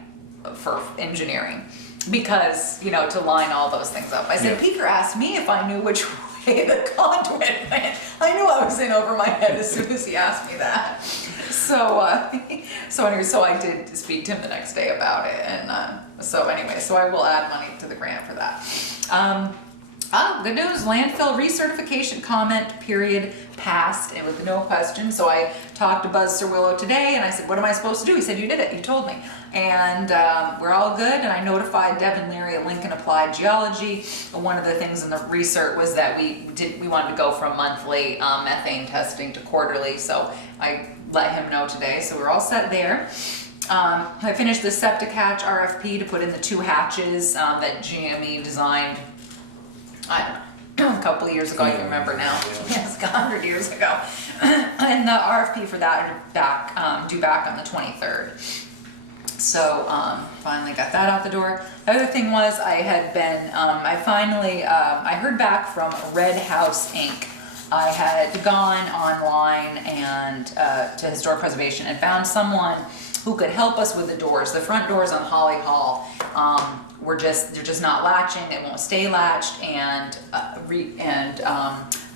for engineering, because, to line all those things up. I said, Peaker asked me if I knew which way the conduit went. I knew I was in over my head as soon as he asked me that. So I did speak to him the next day about it, and so I will add money to the grant for that. Good news, landfill recertification comment period passed and with no question. So I talked to Buzz Cerwillo today and I said, what am I supposed to do? He said, you did it, you told me. And we're all good, and I notified Devin Leary at Lincoln Applied Geology. One of the things in the recert was that we wanted to go from monthly methane testing to quarterly, so I let him know today, so we're all set there. I finished the septic hatch RFP to put in the 2 hatches that GME designed, I don't know, a couple of years ago, I can remember now. Yes, 100 years ago. And the RFP for that are due back on the 23rd. So finally got that out the door. The other thing was I had been, I heard back from Red House Inc. I had gone online and to Historic Preservation and found someone who could help us with the doors. The front doors on Holly Hall they're just not latching. They won't stay latched. And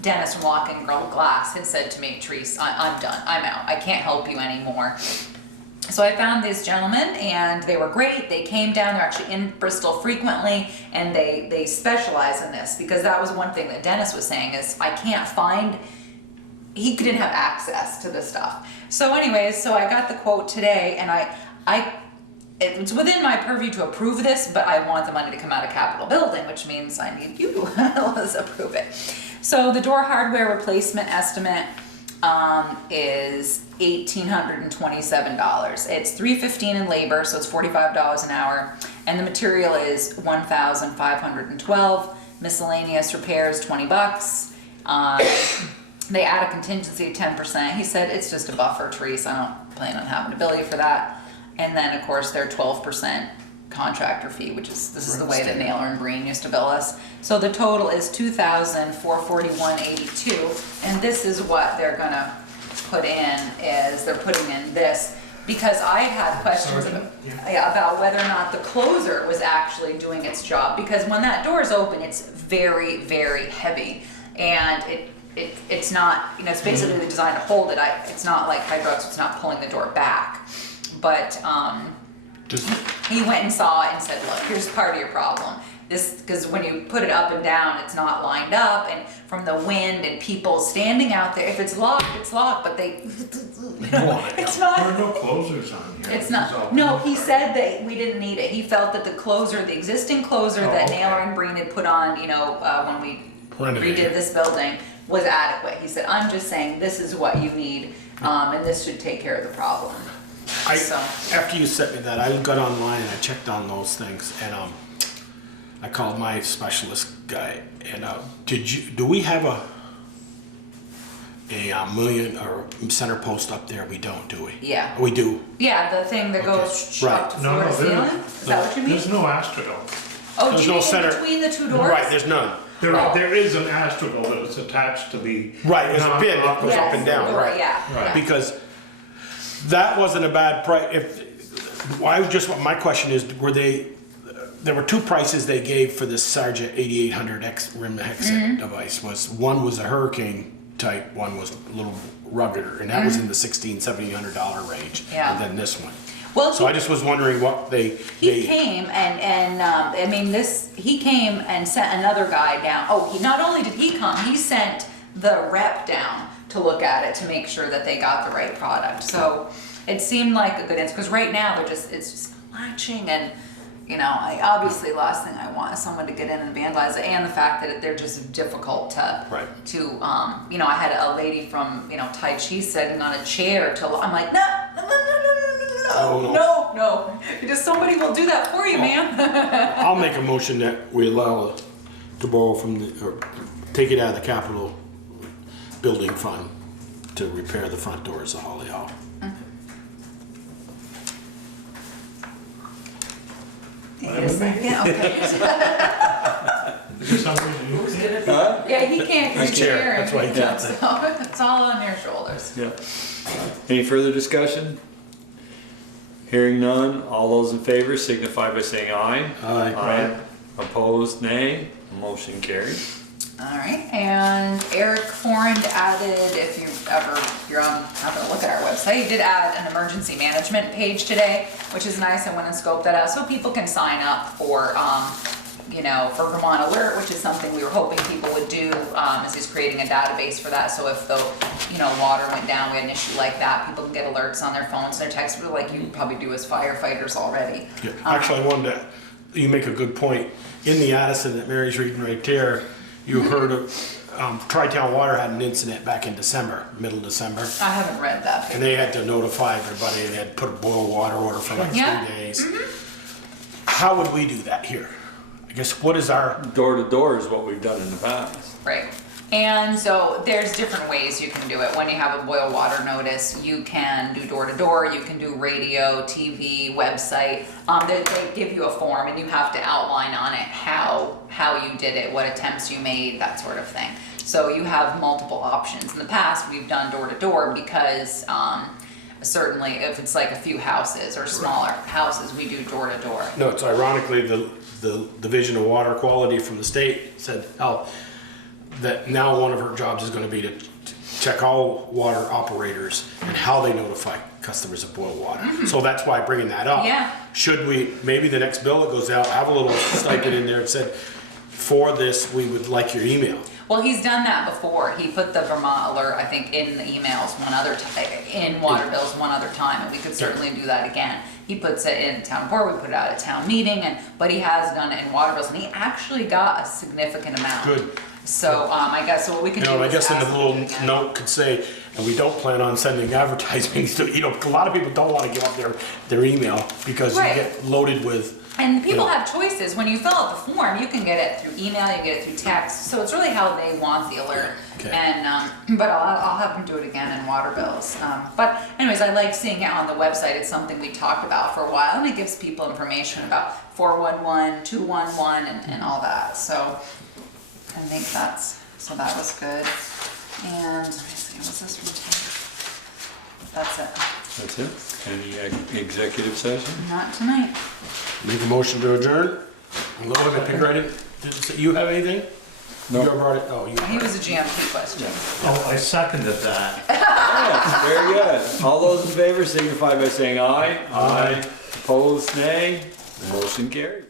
Dennis from Lock and Glass had said to me, Therese, I'm done. I'm out. I can't help you anymore. So I found these gentlemen and they were great. They came down, they're actually in Bristol frequently, and they specialize in this, because that was one thing that Dennis was saying is I can't find, he didn't have access to this stuff. So anyways, so I got the quote today, and it's within my purview to approve this, but I want the money to come out of capital building, which means I need you to let's approve it. So the door hardware replacement estimate is $1,827. It's $315 in labor, so it's $45 an hour, and the material is $1,512. Miscellaneous repairs, $20. They add a contingency of 10%. He said it's just a buffer, Therese. I don't plan on having to bill you for that. And then of course their 12% contractor fee, which is this is the way that Naylor and Breen used to bill us. So the total is $2,441.82, and this is what they're gonna put in. Is they're putting in this because I had questions about whether or not the closer was actually doing its job, because when that door is open, it's very, very heavy, and it's not, you know, it's basically designed to hold it. It's not like hydraulics, it's not pulling the door back. But he went and saw it and said, look, here's part of your problem. This, because when you put it up and down, it's not lined up, and from the wind and people standing out there, if it's locked, it's locked, but they, you know, it's not. There are no closers on here. It's not. No, he said that we didn't need it. He felt that the closer, the existing closer that Naylor and Breen had put on, you know, when we redid this building, was adequate. He said, I'm just saying this is what you need, and this should take care of the problem. After you sent me that, I got online and I checked on those things, and I called my specialist guy, and do we have a million or center post up there? We don't, do we? Yeah. We do. Yeah, the thing that goes up to floor to ceiling. Is that what you mean? There's no astragal. Oh, do you mean in between the two doors? Right, there's none. There is an astragal that is attached to the right. There's a pin that goes up and down. Right. Yeah. Right. Because that wasn't a bad price. My question is, there were 2 prices they gave for this Sargent 8800 X rim hex device. One was a hurricane type, one was a little ruggeder, and that was in the $1,600-$1,700 range. Yeah. And then this one. Well, so I just was wondering what he came and I mean he came and sent another guy down. Oh, not only did he come, he sent the rep down to look at it to make sure that they got the right product. So it seemed like a good answer, because right now it's just latching, and you know, obviously last thing I want is someone to get in and vandalize it, and the fact that they're just difficult to you know, I had a lady from, you know, Tai Chi sitting on a chair I'm like, no, just somebody will do that for you, man. I'll make a motion that we allow to borrow from or take it out of the capital building fund to repair the front doors of Holly Hall. Yeah, okay. Yeah, he can't use the chair. That's why he can't. So it's all on your shoulders. Yeah. Any further discussion? Hearing none, all those in favor signify by saying aye. Aye. Opposed, nay. Motion carried. All right, and Eric Forand added, if you're happen to look at our website, he did add an emergency management page today, which is nice. I went and scoped that out so people can sign up for, you know, for Vermont Alert, which is something we were hoping people would do, is he's creating a database for that. So if the, you know, water went down, we had an issue like that, people can get alerts on their phones, their texts, like you probably do as firefighters already. Yeah. Actually, I wanted to, you make a good point. In the Addison that Mary's reading right there, you heard of, Tri-Town Water had an incident back in December, middle December. I haven't read that. And they had to notify everybody, they had put a boil water order for like 3 days. How would we do that here? I guess, what is our... Door to door is what we've done in the past. Right. And so there's different ways you can do it. When you have a boil water notice, you can do door to door, you can do radio, TV, website. They give you a form and you have to outline on it how you did it, what attempts you made, that sort of thing. So you have multiple options. In the past, we've done door to door because certainly if it's like a few houses or smaller houses, we do door to door. No, it's ironically the Division of Water Quality from the state said, that now one of her jobs is going to be to check all water operators and how they notify customers of boil water. So that's why I'm bringing that up. Yeah. Should we, maybe the next bill that goes out, have a little stipend in there and said, for this, we would like your email. Well, he's done that before. He put the Vermont Alert, I think, in the emails one other time, in water bills one other time, and we could certainly do that again. He puts it in town board, we put it out at town meeting, but he has done it in water bills, and he actually got a significant amount. Good. So I guess what we can do I is guess in ask the little him again. note could say, and we don't plan on sending advertisements to, you know, a lot of people don't want to give up their email because Right. you get loaded with. And people have choices. When you fill out the form, you can get it through email, you can get it through text. So it's really how they want the alert. Okay. And but I'll have them do it again in water bills. But anyways, I like seeing it on the website. It's something we talked about for a while, and it gives people information about 411, 211, and all that. So I think so that was good. And let me see, was this from Ted? That's it. That's it? Any executive session? Not tonight. Make a motion to adjourn? I'm looking at pick right in. You have anything? No. You brought it, He was a GMP question. Oh, I seconded that. Yes, very good. All those in favor signify by saying aye. Aye. Opposed, nay. Motion carried.